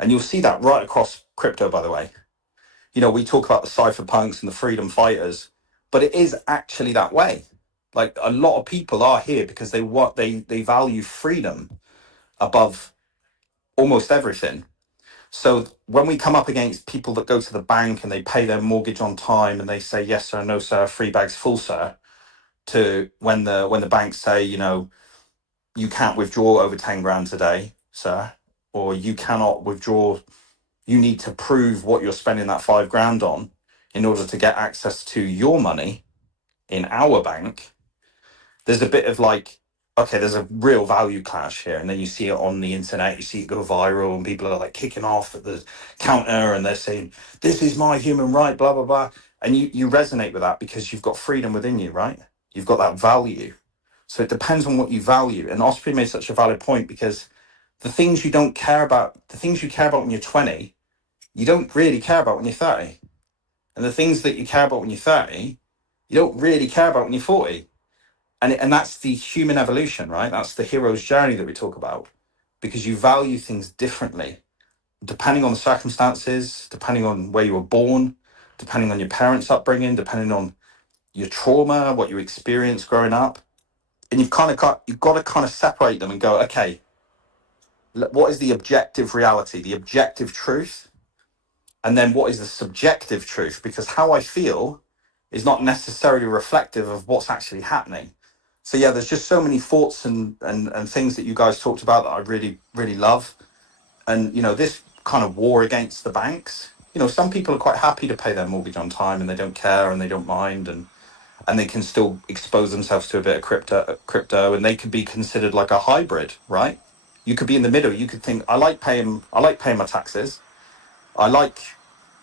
And you'll see that right across crypto, by the way. We talk about the cypherpunks and the freedom fighters, but it is actually that way. Like, a lot of people are here because they value freedom above almost everything. So when we come up against people that go to the bank and they pay their mortgage on time and they say, yes, sir, no, sir, free bags full, sir, to when the banks say, you can't withdraw over 10 grand today, sir, or you cannot withdraw, you need to prove what you're spending that 5 grand on in order to get access to your money in our bank. There's a bit of like, okay, there's a real value clash here. And then you see it on the internet, you see it go viral and people are like kicking off at the counter and they're saying, this is my human right, blah, blah, blah. And you resonate with that because you've got freedom within you, right? You've got that value. So it depends on what you value. And Osprey made such a valid point because the things you care about when you're 20, you don't really care about when you're 30. And the things that you care about when you're 30, you don't really care about when you're 40. And that's the human evolution, right? That's the hero's journey that we talk about, because you value things differently, depending on the circumstances, depending on where you were born, depending on your parents' upbringing, depending on your trauma, what you experienced growing up. And you've got to kind of separate them and go, okay, what is the objective reality, the objective truth? And then what is the subjective truth? Because how I feel is not necessarily reflective of what's actually happening. So yeah, there's just so many thoughts and things that you guys talked about that I really, really love. And, this kind of war against the banks, some people are quite happy to pay their mortgage on time and they don't care and they don't mind, and they can still expose themselves to a bit of crypto, and they could be considered like a hybrid, right? You could be in the middle. You could think, I like paying my taxes. I like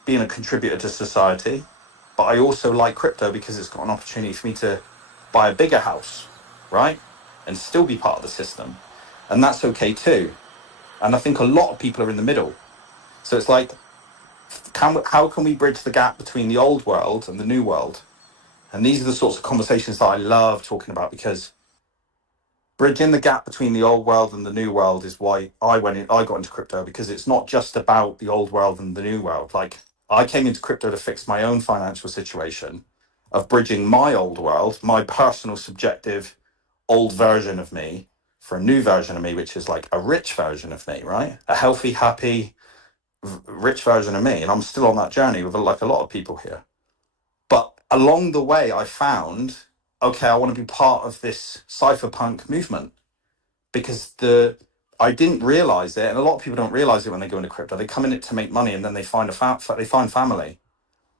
being a contributor to society, but I also like crypto because it's got an opportunity for me to buy a bigger house, right? And still be part of the system. And that's okay too. And I think a lot of people are in the middle. So it's like, how can we bridge the gap between the old world and the new world? And these are the sorts of conversations that I love talking about, because bridging the gap between the old world and the new world is why I got into crypto, because it's not just about the old world and the new world. Like, I came into crypto to fix my own financial situation of bridging my old world, my personal subjective old version of me, for a new version of me, which is like a rich version of me, right? A healthy, happy, rich version of me. And I'm still on that journey with like a lot of people here. But along the way, I found, okay, I want to be part of this cypherpunk movement, because I didn't realize it, and a lot of people don't realize it when they go into crypto. They come in it to make money, and then they find they find family,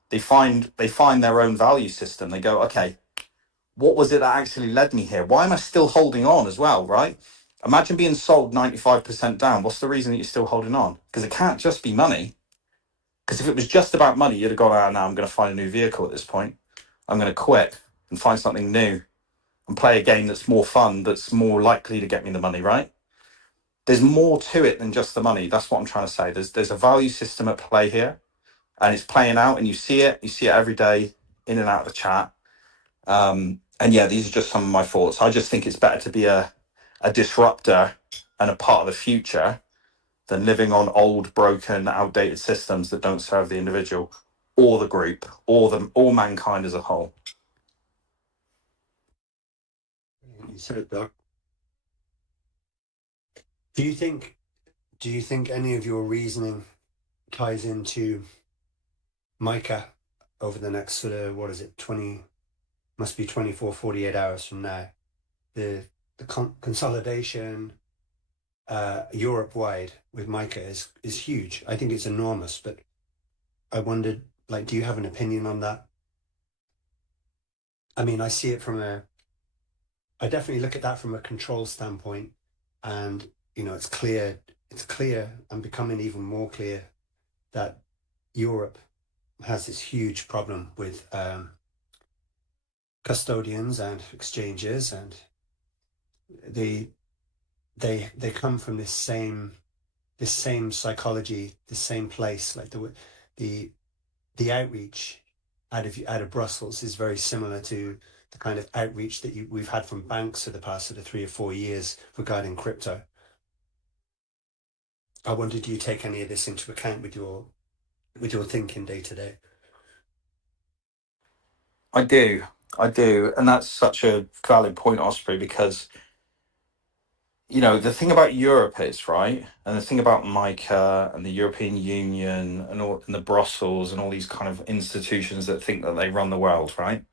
they find their own value system. They go, okay, what was it that actually led me here? Why am I still holding on as well, right? Imagine being sold 95% down. What's the reason that you're still holding on? Because it can't just be money. Because if it was just about money, you'd have gone, now I'm going to find a new vehicle at this point. I'm going to quit and find something new and play a game that's more fun, that's more likely to get me the money, right? There's more to it than just the money. That's what I'm trying to say. There's a value system at play here, and it's playing out, and you see it every day. in and out of the chat. And yeah, these are just some of my thoughts. I just think it's better to be a disruptor and a part of the future than living on old, broken, outdated systems that don't serve the individual or the group or mankind as a whole. You said it, Doc. Do you think any of your reasoning ties into MiCA over the next sort of, what is it, 24, 48 hours from now? The consolidation Europe-wide with MiCA is huge. I think it's enormous, but I wondered, like, do you have an opinion on that? I mean, I see it I definitely look at that from a control standpoint, and it's clear and becoming even more clear that Europe has this huge problem with custodians and exchanges, and they come from this same psychology, the same place. Like the outreach out of Brussels is very similar to the kind of outreach that we've had from banks for the past sort of 3 or 4 years regarding crypto. I wonder, do you take any of this into account with your thinking day to day? I do, and that's such a valid point, Osprey, because the thing about Europe is, right, and the thing about MiCA and the European Union and the Brussels and all these kind of institutions that think that they run the world, right?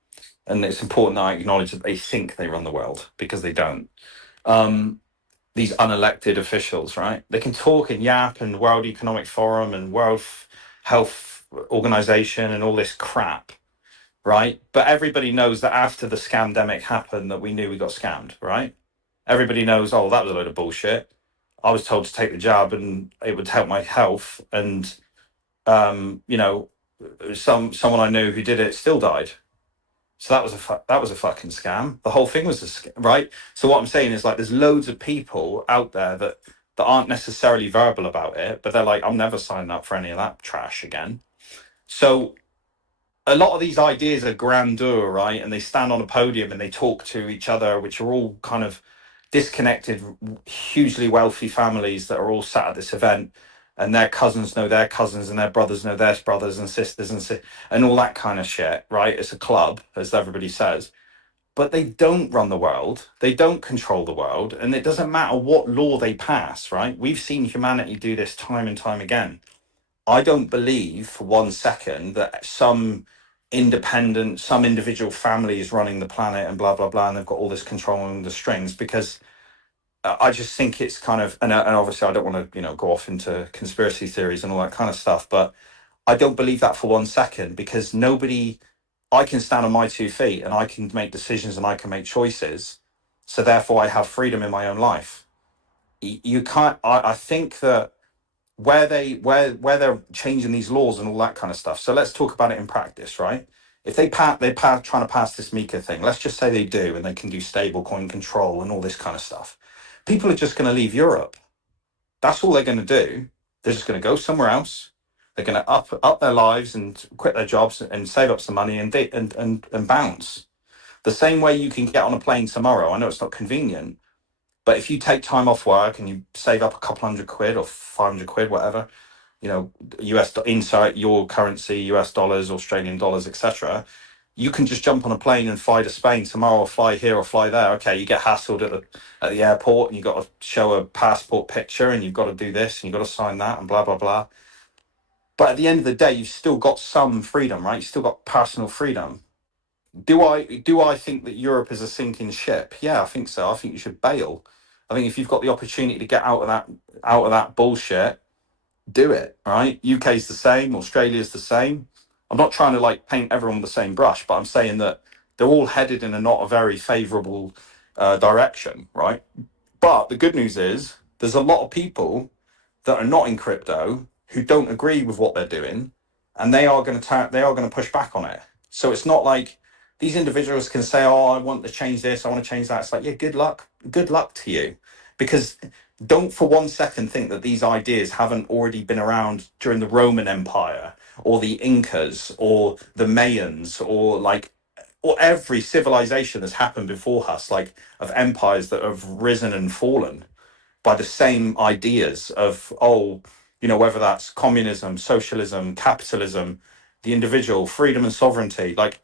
And it's important that I acknowledge that they think they run the world, because they don't. These unelected officials, right? They can talk and yap and World Economic Forum and World Health Organization and all this crap, right? But everybody knows that after the scamdemic happened, that we knew we got scammed, right? Everybody knows, oh, that was a load of bullshit. I was told to take the jab and it would help my health. And, someone I knew who did it still died. So that was a fucking scam. The whole thing was a scam, right? So what I'm saying is, like, there's loads of people out there that aren't necessarily verbal about it, but they're like, I'm never signing up for any of that trash again. So a lot of these ideas are grandeur, right? And they stand on a podium and they talk to each other, which are all kind of disconnected, hugely wealthy families that are all sat at this event, and their cousins know their cousins and their brothers know their brothers and sisters and all that kind of shit, right? It's a club, as everybody says, but they don't run the world. They don't control the world, and it doesn't matter what law they pass, right? We've seen humanity do this time and time again. I don't believe for 1 second that some individual family is running the planet and blah blah blah, and they've got all this control on the strings, because I just think it's kind of, and obviously I don't want to go off into conspiracy theories and all that kind of stuff, but I don't believe that for 1 second, because I can stand on my 2 feet and I can make decisions and I can make choices, so therefore I have freedom in my own life. You can't. I think that where they're changing these laws and all that kind of stuff. So let's talk about it in practice, right? If they're trying to pass this MiCA thing, let's just say they do, and they can do stablecoin control and all this kind of stuff. People are just going to leave Europe. That's all they're going to do. They're just going to go somewhere else. They're going to up their lives and quit their jobs and save up some money and bounce. The same way you can get on a plane tomorrow. I know it's not convenient, but if you take time off work and you save up a couple £100 or £500, whatever, US insert your currency, US dollars, Australian dollars, etc., you can just jump on a plane and fly to Spain tomorrow, or fly here or fly there. Okay, you get hassled at the airport and you've got to show a passport picture and you've got to do this and you've got to sign that and blah, blah, blah. But at the end of the day, you've still got some freedom, right? You've still got personal freedom. Do I think that Europe is a sinking ship? Yeah, I think so. I think you should bail. I think if you've got the opportunity to get out of that bullshit, do it, right? UK's the same, Australia's the same. I'm not trying to paint everyone with the same brush, but I'm saying that they're all headed in a not a very favourable direction, right? But the good news is there's a lot of people that are not in crypto who don't agree with what they're doing, and they are going to push back on it. So it's not like these individuals can say, "Oh, I want to change this, I want to change that." It's like, yeah, good luck to you, because don't for 1 second think that these ideas haven't already been around during the Roman Empire or the Incas or the Mayans or every civilization that's happened before us, like of empires that have risen and fallen by the same ideas of, whether that's communism, socialism, capitalism, the individual, freedom and sovereignty, like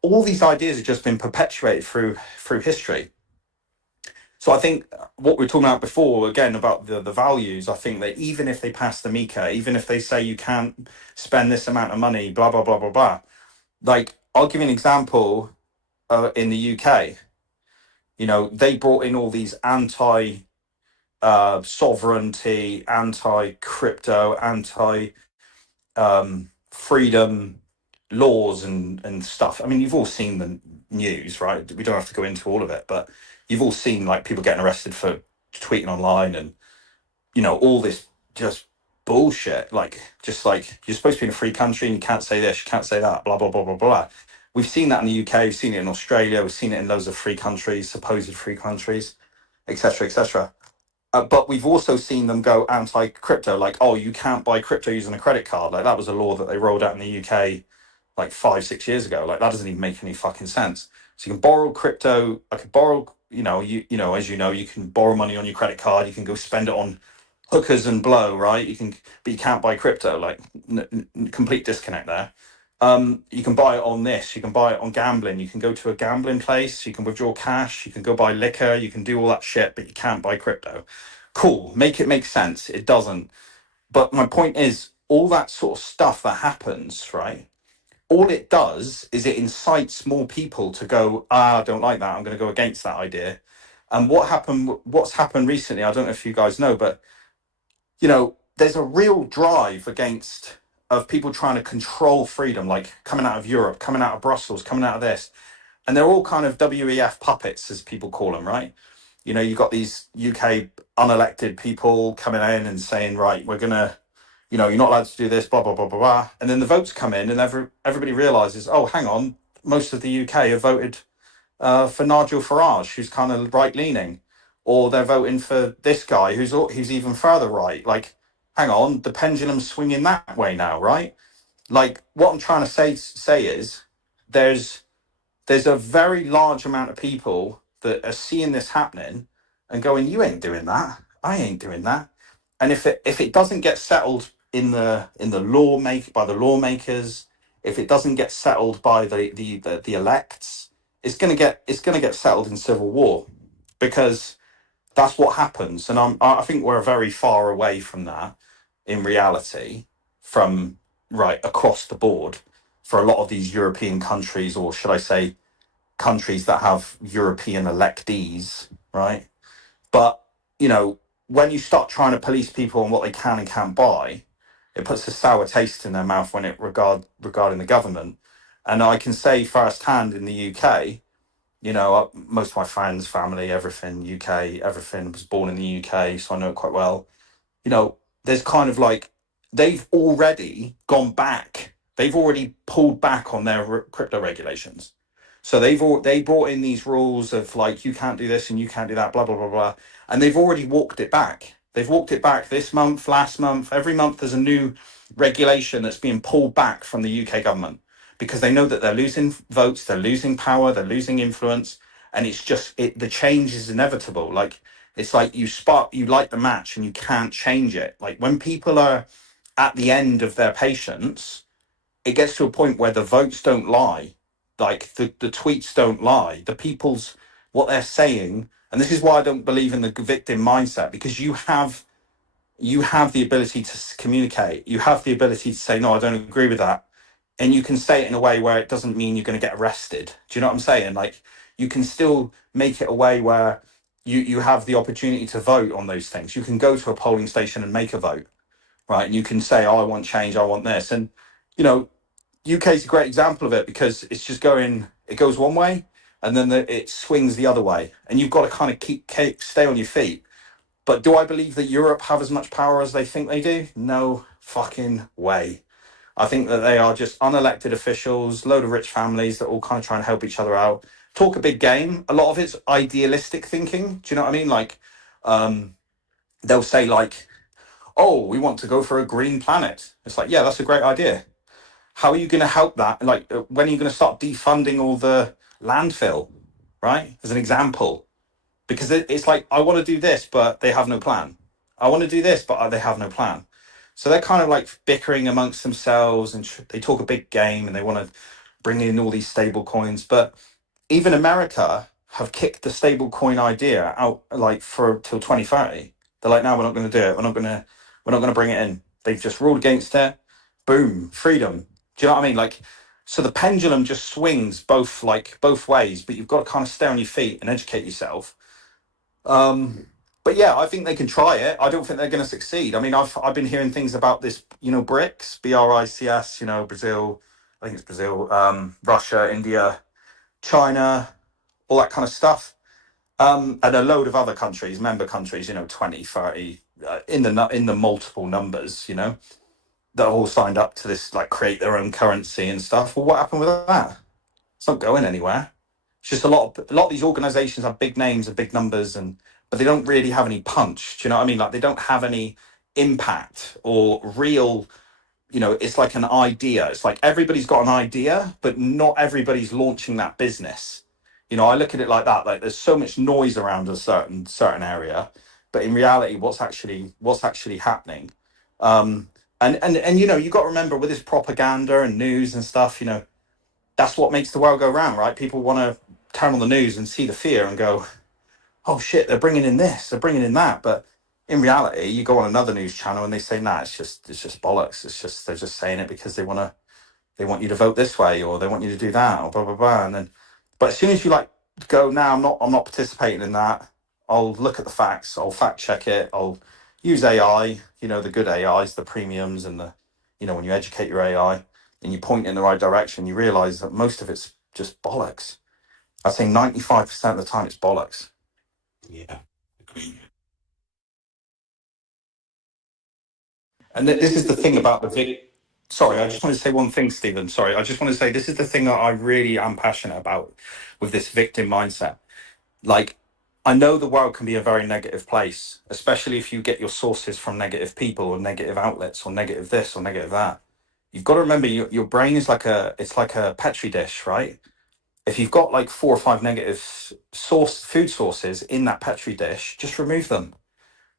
all these ideas have just been perpetuated through history. So I think what we were talking about before, again, about the values, I think that even if they pass the MiCA, even if they say you can't spend this amount of money, blah, blah, blah, blah, blah, like, I'll give you an example in the UK. They brought in all these anti-sovereignty, anti-crypto, anti-freedom laws and stuff. I mean, you've all seen the news, right? We don't have to go into all of it, but you've all seen like people getting arrested for tweeting online and all this just bullshit, like just like you're supposed to be in a free country and you can't say this, you can't say that, blah blah blah blah blah. We've seen that in the UK, we've seen it in Australia, we've seen it in loads of free countries, supposed free countries, etc etc. But we've also seen them go anti-crypto, like, oh, you can't buy crypto using a credit card. Like that was a law that they rolled out in the UK like 5-6 years ago. Like that doesn't even make any fucking sense. So you can borrow crypto. I could borrow, as you can borrow money on your credit card. You can go spend it on hookers and blow, right? But you can't buy crypto. Like complete disconnect there. You can buy it on this. You can buy it on gambling. You can go to a gambling place. You can withdraw cash. You can go buy liquor. You can do all that shit, but you can't buy crypto. Cool. Make it make sense. It doesn't. But my point is, all that sort of stuff that happens, right? All it does is it incites more people to go, I don't like that. I'm going to go against that idea. And what's happened recently, I don't know if you guys know, but, there's a real drive of people trying to control freedom, like coming out of Europe, coming out of Brussels, coming out of this. And they're all kind of WEF puppets, as people call them, right? You've got these UK unelected people coming in and saying, right, we're going to, you're not allowed to do this, blah, blah, blah, blah, blah. And then the votes come in and everybody realizes, oh, hang on, most of the UK have voted for Nigel Farage, who's kind of right-leaning. Or they're voting for this guy who's even further right. Like, hang on, the pendulum's swinging that way now, right? Like, what I'm trying to say is there's a very large amount of people that are seeing this happening and going, you ain't doing that. I ain't doing that. And if it doesn't get settled by the lawmakers, if it doesn't get settled by the elects, it's gonna get settled in civil war, because that's what happens. And I think we're very far away from that in reality, from right across the board for a lot of these European countries, or should I say countries that have European electees, right? But when you start trying to police people on what they can and can't buy, it puts a sour taste in their mouth regarding the government. And I can say firsthand in the UK, most of my friends, family, everything UK, everything was born in the UK, so I know it quite well. There's kind of like they've already gone back. They've already pulled back on their crypto regulations. So they brought in these rules of like, you can't do this and you can't do that, blah, blah, blah, blah. And they've already walked it back. They've walked it back this month, last month. Every month there's a new regulation that's being pulled back from the UK government, because they know that they're losing votes, they're losing power, they're losing influence. And it's just, the change is inevitable. Like, it's like you light the match and you can't change it. Like when people are at the end of their patience, it gets to a point where the votes don't lie. Like the tweets don't lie. The people's, what they're saying. And this is why I don't believe in the victim mindset, because you have the ability to communicate. You have the ability to say, no, I don't agree with that. And you can say it in a way where it doesn't mean you're going to get arrested. Do you know what I'm saying? Like, you can still make it a way where you have the opportunity to vote on those things. You can go to a polling station and make a vote, right? And you can say, oh, I want change, I want this. And, UK is a great example of it, because it's just it goes one way and then it swings the other way. And you've got to kind of stay on your feet. But do I believe that Europe have as much power as they think they do? No fucking way. I think that they are just unelected officials, load of rich families that all kind of try and help each other out, talk a big game. A lot of it's idealistic thinking. Do you know what I mean? Like, they'll say like, oh, we want to go for a green planet. It's like, yeah, that's a great idea. How are you going to help that? Like, when are you going to start defunding all the landfill, right? As an example, because it's like, I want to do this, but they have no plan. I want to do this, but they have no plan. So they're kind of like bickering amongst themselves, and they talk a big game, and they want to bring in all these stable coins. But even America have kicked the stable coin idea out, like, for till 2030. They're like, no, we're not going to do it. We're not going to bring it in. They've just ruled against it. Boom, freedom. Do you know what I mean? Like, so the pendulum just swings both ways, but you've got to kind of stay on your feet and educate yourself. But yeah, I think they can try it. I don't think they're going to succeed. I mean, I've been hearing things about this, BRICS, BRICS, Brazil, I think it's Brazil, Russia, India, China, all that kind of stuff. And a load of other countries, member countries, 20, 30, in the multiple numbers, that are all signed up to this, like, create their own currency and stuff. Well, what happened with that? It's not going anywhere. It's just a lot of these organizations have big names and big numbers, but they don't really have any punch. Do you know what I mean? Like, they don't have any impact or real, it's like an idea. It's like everybody's got an idea, but not everybody's launching that business. I look at it like that. Like, there's so much noise around a certain area, but in reality, what's actually happening? And you got to remember, with this propaganda and news and stuff, that's what makes the world go round, right? People want to turn on the news and see the fear and go, oh shit, they're bringing in this, they're bringing in that. But in reality, you go on another news channel and they say, nah, it's just bollocks. They're just saying it because they want you to vote this way, or they want you to do that, or blah blah blah. But as soon as you, like, go, nah, I'm not participating in that. I'll look at the facts. I'll fact check it. I'll use AI. The good AIs, the premiums, and when you educate your AI and you point in the right direction, you realize that most of it's just bollocks. I'd say 95% of the time it's bollocks. Yeah. And this is the thing about Sorry, I just want to say one thing, Stephen. Sorry, I just want to say this is the thing that I really am passionate about with this victim mindset. Like, I know the world can be a very negative place, especially if you get your sources from negative people or negative outlets or negative this or negative that. You've got to remember, your brain is like a petri dish, right? If you've got like 4 or 5 negative food sources in that petri dish, just remove them.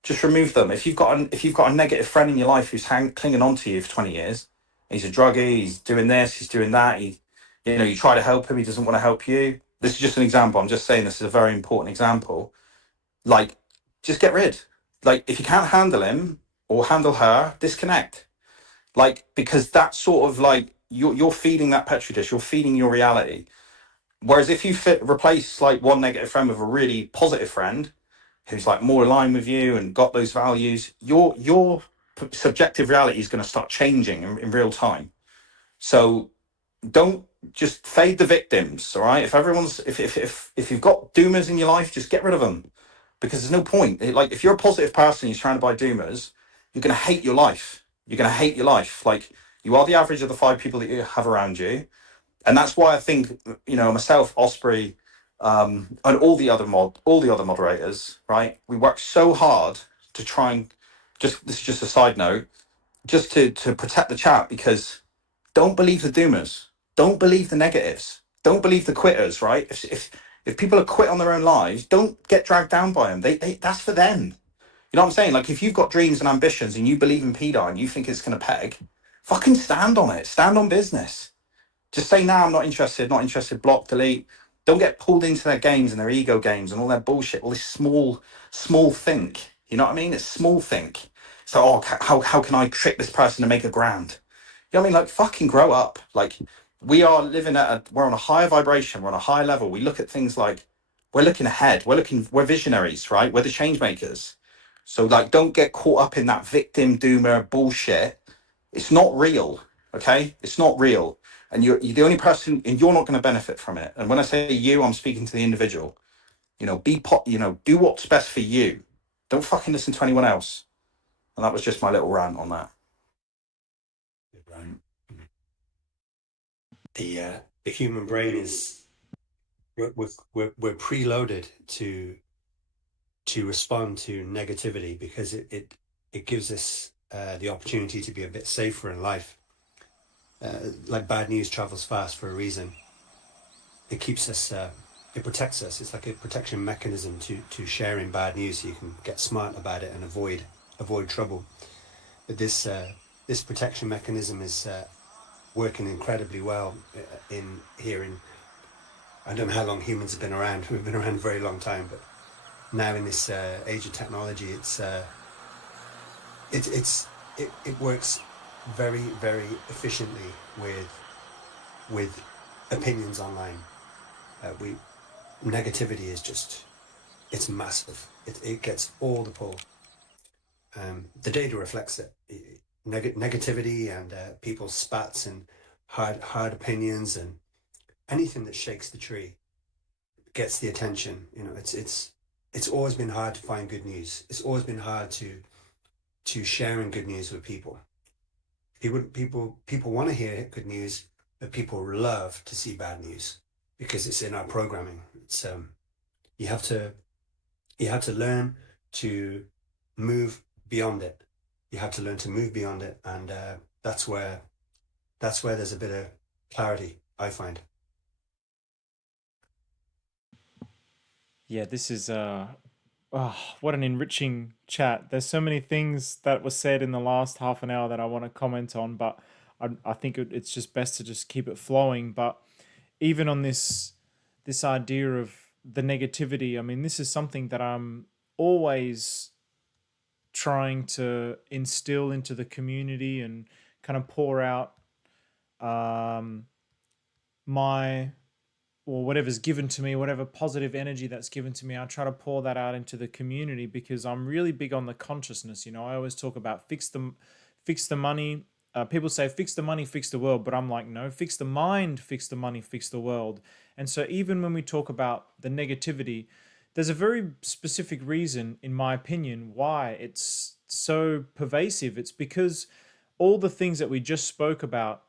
Just remove them. If you've got a negative friend in your life who's clinging on to you for 20 years, he's a druggie, he's doing this, he's doing that, you try to help him, he doesn't want to help you. This is just an example. I'm just saying this is a very important example. Like, just get rid. Like, if you can't handle him or handle her, disconnect. Like, because that's sort of like you're feeding that petri dish, you're feeding your reality. Whereas if you replace, like, one negative friend with a really positive friend who's, like, more aligned with you and got those values, your subjective reality is going to start changing in real time. So don't just fade the victims. All right, if you've got doomers in your life, just get rid of them, because there's no point. Like, if you're a positive person who's surrounded by doomers, you're going to hate your life. You're going to hate your life. Like, you are the average of the 5 people that you have around you. And that's why I think, myself, Osprey, and all the other moderators, right? We work so hard to try and this is just a side note, just to protect the chat, because don't believe the doomers, don't believe the negatives, don't believe the quitters, right? If people are quit on their own lives, don't get dragged down by them. They that's for them. You know what I'm saying? Like, if you've got dreams and ambitions and you believe in pDAI and you think it's going to peg, fucking stand on it. Stand on business. Just say, nah, I'm not interested, block, delete. Don't get pulled into their games and their ego games and all their bullshit, all this small think. You know what I mean? It's small think. So, how can I trick this person to make a grand? You know what I mean? Like, fucking grow up. Like, we're on a higher vibration, we're on a higher level. We look at things like, we're looking ahead, we're visionaries, right? We're the change makers. So, like, don't get caught up in that victim doomer bullshit. It's not real, okay? It's not real. And you're the only person, and you're not going to benefit from it. And when I say you, I'm speaking to the individual. Do what's best for you. Don't fucking listen to anyone else. And that was just my little rant on that. The human brain is we're preloaded to respond to negativity, because it gives us the opportunity to be a bit safer in life. Like bad news travels fast for a reason. It keeps us, it protects us. It's like a protection mechanism to sharing bad news, so you can get smart about it and avoid trouble. But this protection mechanism is working incredibly well in I don't know how long humans have been around. We've been around a very long time, but now in this age of technology, it works very, very efficiently with opinions online. Negativity is just, it's massive. It gets all the pull. The data reflects it. Negativity and people's spats and hard opinions and anything that shakes the tree gets the attention. You know, it's always been hard to find good news. It's always been hard to sharing good news with people. People want to hear good news, but people love to see bad news because it's in our programming. It's you have to learn to move beyond it. You have to learn to move beyond it, and that's where there's a bit of clarity, I find. Yeah, this is what an enriching chat. There's so many things that were said in the last half an hour that I want to comment on, but I think it's just best to just keep it flowing. But even on this idea of the negativity, I mean, this is something that I'm always trying to instill into the community and kind of pour out whatever's given to me, whatever positive energy that's given to me, I try to pour that out into the community because I'm really big on the consciousness. You know, I always talk about fix the money. People say fix the money, fix the world, but I'm like, no, fix the mind, fix the money, fix the world. And so even when we talk about the negativity, there's a very specific reason, in my opinion, why it's so pervasive. It's because all the things that we just spoke about,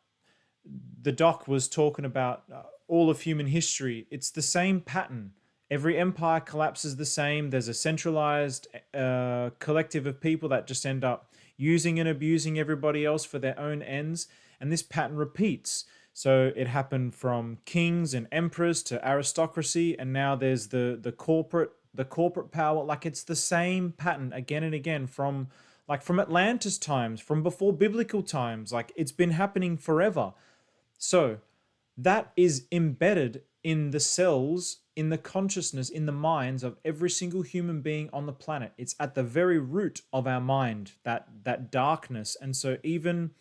the doc was talking about all of human history. It's the same pattern. Every empire collapses the same. There's a centralized collective of people that just end up using and abusing everybody else for their own ends. And this pattern repeats. So it happened from kings and emperors to aristocracy, and now there's the corporate power. Like, it's the same pattern again and again from Atlantis times, from before biblical times. Like, it's been happening forever. So that is embedded in the cells, in the consciousness, in the minds of every single human being on the planet. It's at the very root of our mind, that darkness. And so even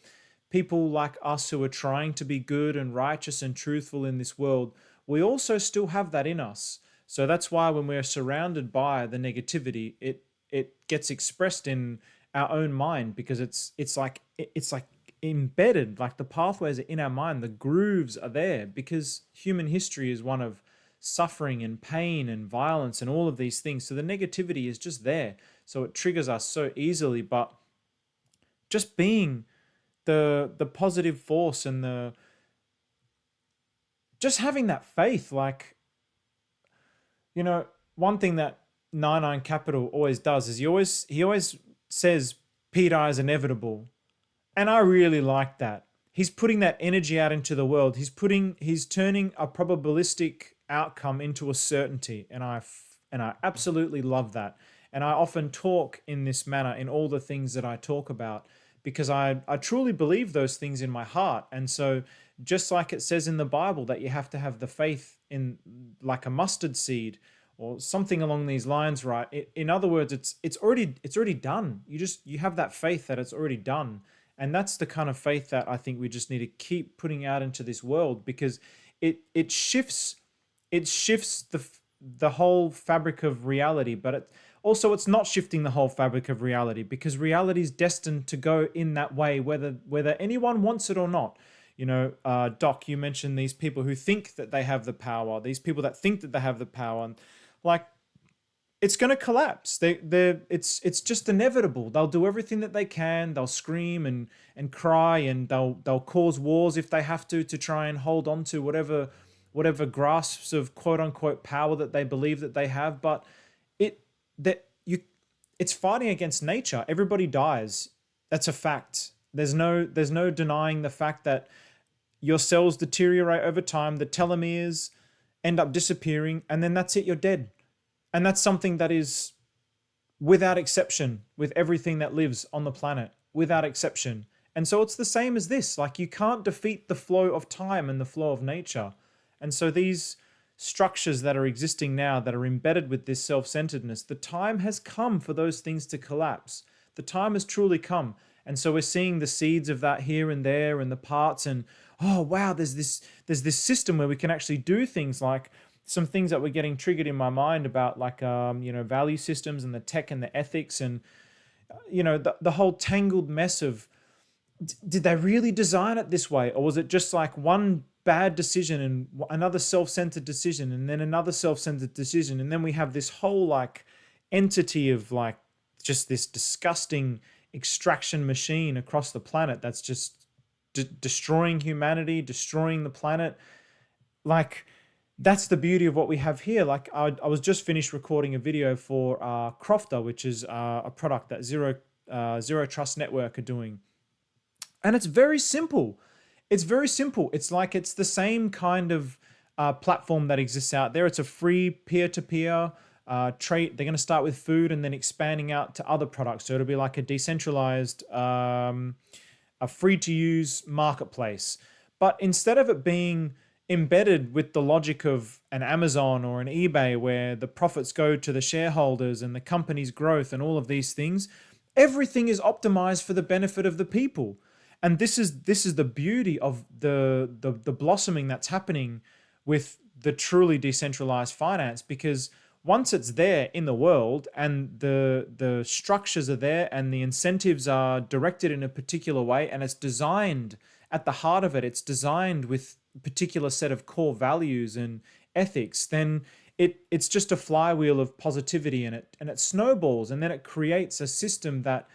people like us who are trying to be good and righteous and truthful in this world, we also still have that in us. So that's why when we're surrounded by the negativity, it gets expressed in our own mind, because it's like embedded, like the pathways are in our mind, the grooves are there, because human history is one of suffering and pain and violence and all of these things. So the negativity is just there. So it triggers us so easily. But just being the positive force and just having that faith, like, you know, one thing that 99 Capital always does is he always says pDAI is inevitable. And I really like that. He's putting that energy out into the world. He's turning a probabilistic outcome into a certainty. And I absolutely love that. And I often talk in this manner in all the things that I talk about, because I truly believe those things in my heart. And so just like it says in the Bible that you have to have the faith in like a mustard seed or something along these lines, right? In other words, it's already done. You have that faith that it's already done. And that's the kind of faith that I think we just need to keep putting out into this world, because it shifts the whole fabric of reality. But it's not shifting the whole fabric of reality, because reality is destined to go in that way, whether anyone wants it or not. You know, Doc, you mentioned these people who think that they have the power, these people that think that they have the power, and like, it's going to collapse. It's just inevitable. They'll do everything that they can. They'll scream and cry, and they'll cause wars if they have to try and hold on to whatever grasps of quote unquote power that they believe that they have. But it's fighting against nature. Everybody dies. That's a fact. There's no denying the fact that your cells deteriorate over time, the telomeres end up disappearing, and then that's it, you're dead. And that's something that is without exception with everything that lives on the planet, without exception. And so it's the same as this. Like, you can't defeat the flow of time and the flow of nature. And so these structures that are existing now that are embedded with this self-centeredness, the time has come for those things to collapse. The time has truly come. And so we're seeing the seeds of that here and there and the parts, and oh wow, there's this system where we can actually do things like some things that were getting triggered in my mind about, like value systems and the tech and the ethics, and the whole tangled mess of, did they really design it this way, or was it just like one bad decision and another self-centered decision and then another self-centered decision, and then we have this whole like entity of like just this disgusting extraction machine across the planet that's just destroying humanity, destroying the planet. Like, that's the beauty of what we have here. Like, I was just finished recording a video for Crofter, which is a product that Zero Trust Network are doing, and it's very simple. It's very simple. It's like, it's the same kind of platform that exists out there. It's a free peer-to-peer trade. They're going to start with food and then expanding out to other products. So it'll be like a decentralized, a free-to-use marketplace. But instead of it being embedded with the logic of an Amazon or an eBay, where the profits go to the shareholders and the company's growth and all of these things, everything is optimized for the benefit of the people. And this is the beauty of the blossoming that's happening with the truly decentralized finance, because once it's there in the world and the structures are there and the incentives are directed in a particular way, and it's designed at the heart of it, it's designed with a particular set of core values and ethics, then it's just a flywheel of positivity, and it snowballs, and then it creates a system that,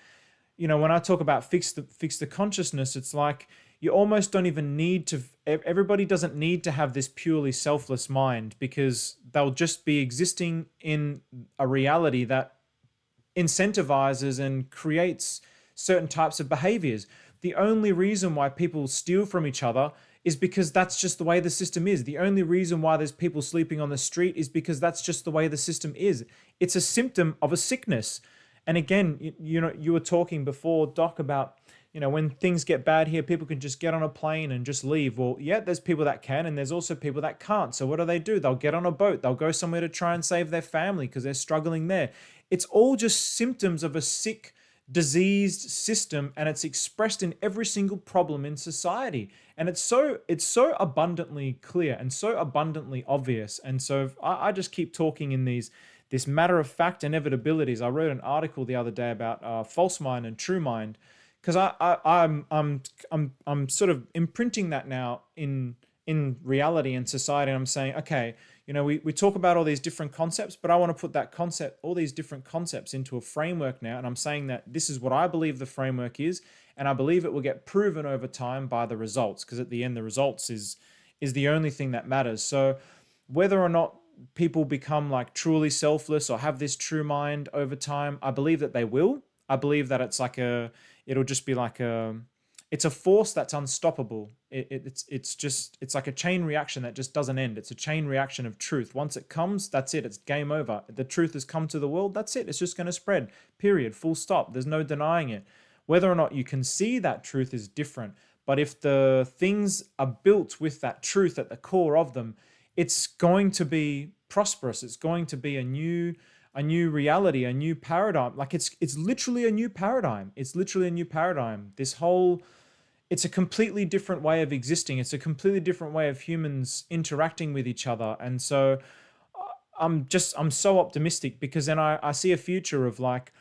when I talk about fix the consciousness, it's like you almost don't even need to, everybody doesn't need to have this purely selfless mind, because they'll just be existing in a reality that incentivizes and creates certain types of behaviors. The only reason why people steal from each other is because that's just the way the system is. The only reason why there's people sleeping on the street is because that's just the way the system is. It's a symptom of a sickness. And again, you were talking before, Doc, about, when things get bad here, people can just get on a plane and just leave. Well, yeah, there's people that can, and there's also people that can't. So what do? They'll get on a boat. They'll go somewhere to try and save their family because they're struggling there. It's all just symptoms of a sick, diseased system, and it's expressed in every single problem in society. And it's so abundantly clear and so abundantly obvious. And so I just keep talking in this matter of fact inevitabilities. I wrote an article the other day about false mind and true mind, because I'm sort of imprinting that now in reality and society. And I'm saying, okay, we talk about all these different concepts, but I want to put all these different concepts into a framework now. And I'm saying that this is what I believe the framework is, and I believe it will get proven over time by the results, because at the end, the results is the only thing that matters. So whether or not people become like truly selfless or have this true mind over time, I believe that they will. I believe that it's a force that's unstoppable. It's like a chain reaction that just doesn't end. It's a chain reaction of truth. Once it comes, that's it. It's game over. The truth has come to the world. That's it. It's just going to spread. Period. Full stop. There's no denying it. Whether or not you can see that truth is different. But if the things are built with that truth at the core of them, it's going to be prosperous. It's going to be a new reality, a new paradigm. Like it's literally a new paradigm. It's literally a new paradigm. It's a completely different way of existing. It's a completely different way of humans interacting with each other. And so I'm so optimistic, because then I see a future of like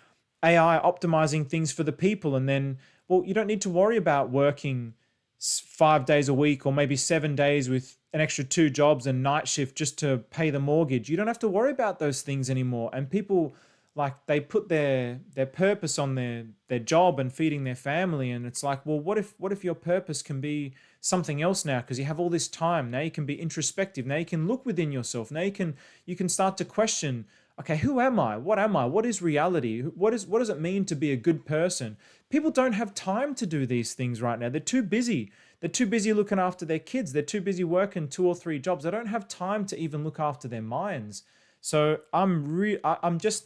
AI optimizing things for the people. And then, well, you don't need to worry about working 5 days a week or maybe 7 days with an extra 2 jobs and night shift just to pay the mortgage. You don't have to worry about those things anymore. And people, like, they put their purpose on their job and feeding their family. And it's like, well, what if your purpose can be something else now? Because you have all this time. Now you can be introspective. Now you can look within yourself. Now you can start to question, okay, who am I? What am I? What is reality? What does it mean to be a good person? People don't have time to do these things right now. They're too busy. They're too busy looking after their kids. They're too busy working 2 or 3 jobs. They don't have time to even look after their minds. So I'm just,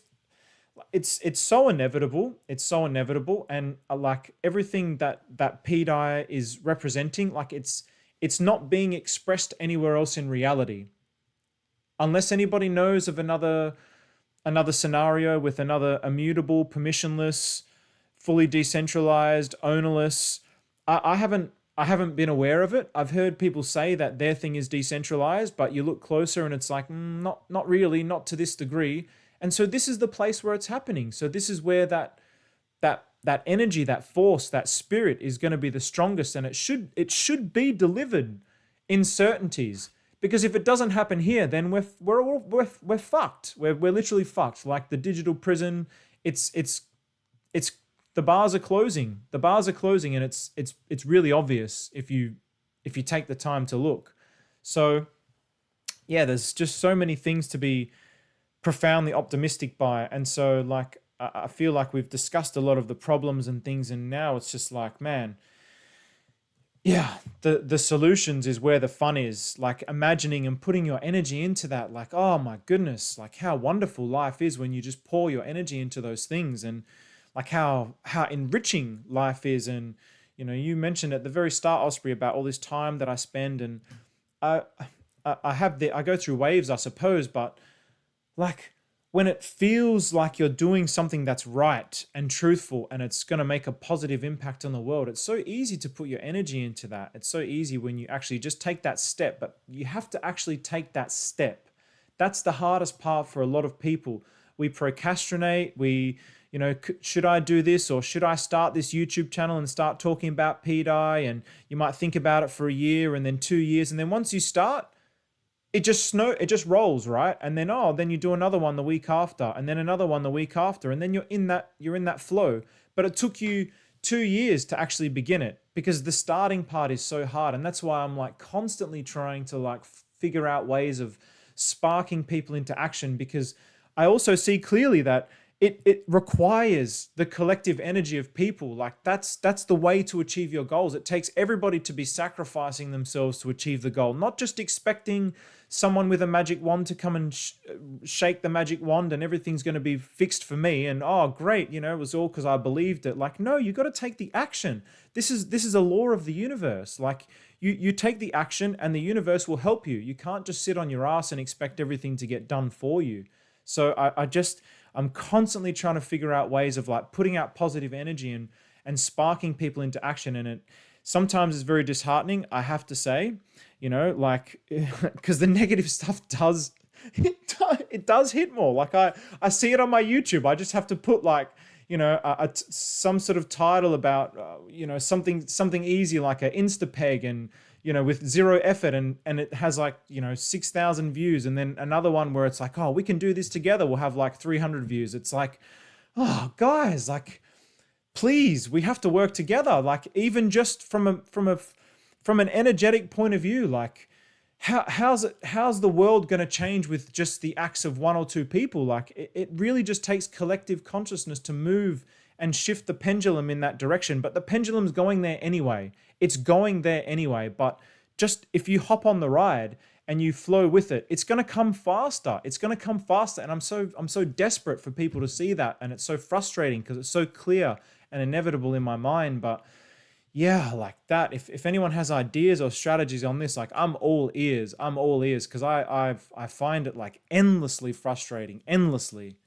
it's so inevitable. It's so inevitable, and like everything that pDAI is representing, like it's not being expressed anywhere else in reality, unless anybody knows of another scenario with another immutable, permissionless, fully decentralized, ownerless. I haven't been aware of it. I've heard people say that their thing is decentralized, but you look closer and it's like, not really, not to this degree. And so this is the place where it's happening. So this is where that energy, that force, that spirit is going to be the strongest, and it should be delivered in certainties. Because if it doesn't happen here, then we're fucked. We're literally fucked. Like the digital prison, it's the bars are closing. The bars are closing, and it's really obvious if you take the time to look. So yeah, there's just so many things to be profoundly optimistic by. And so like I feel like we've discussed a lot of the problems and things, and now it's just like, man, yeah, the solutions is where the fun is. Like imagining and putting your energy into that, like, oh my goodness, like how wonderful life is when you just pour your energy into those things, and like how enriching life is. And you mentioned at the very start, Osprey, about all this time that I spend, and I go through waves, I suppose, but like when it feels like you're doing something that's right and truthful and it's going to make a positive impact on the world, it's so easy to put your energy into that. It's so easy when you actually just take that step, but you have to actually take that step. That's the hardest part for a lot of people. We procrastinate. Should I do this, or should I start this YouTube channel and start talking about pDAI? And you might think about it for a year, and then 2 years, and then once you start, it just rolls, right? And then then you do another one the week after, and then another one the week after, and then you're in that flow. But it took you 2 years to actually begin it, because the starting part is so hard. And that's why I'm like constantly trying to like figure out ways of sparking people into action, because I also see clearly that it requires the collective energy of people. Like that's the way to achieve your goals. It takes everybody to be sacrificing themselves to achieve the goal, not just expecting someone with a magic wand to come and shake the magic wand and everything's going to be fixed for me. And oh, great, it was all because I believed it. Like, no, you got to take the action. This is a law of the universe. Like you take the action and the universe will help you. You can't just sit on your ass and expect everything to get done for you. So I'm constantly trying to figure out ways of like putting out positive energy and sparking people into action. And it sometimes is very disheartening, I have to say, like, because the negative stuff does hit more. Like I see it on my YouTube. I just have to put like, some sort of title about, something easy, like a Instapeg, and, with zero effort, and it has like, 6,000 views. And then another one where it's like, oh, we can do this together. We'll have like 300 views. It's like, oh guys, like, please, we have to work together. Like even just from an energetic point of view, like how's the world going to change with just the acts of 1 or 2 people? Like it really just takes collective consciousness to move and shift the pendulum in that direction. But the pendulum's going there anyway. It's going there anyway. But just if you hop on the ride and you flow with it, it's going to come faster. It's going to come faster. And I'm so desperate for people to see that. And it's so frustrating because it's so clear and inevitable in my mind. But yeah, like that. If anyone has ideas or strategies on this, like I'm all ears. I'm all ears, because I find it like endlessly frustrating, endlessly.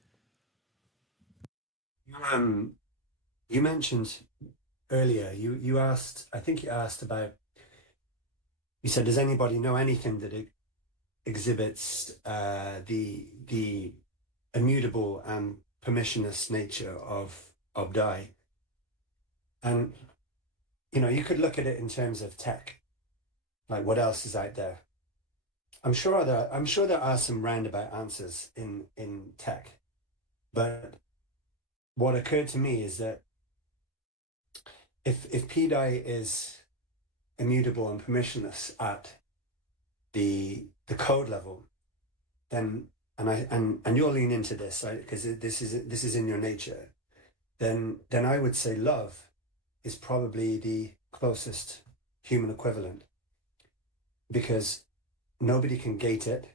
You mentioned earlier, you asked, I think you asked about, you said, does anybody know anything that exhibits the immutable and permissionless nature of pDAI? And you could look at it in terms of tech, like what else is out there. I'm sure there are some roundabout answers in tech, but what occurred to me is that if pDAI is immutable and permissionless at the code level, then and you'll lean into this, right? Because this is in your nature. Then I would say love is probably the closest human equivalent, because nobody can gate it.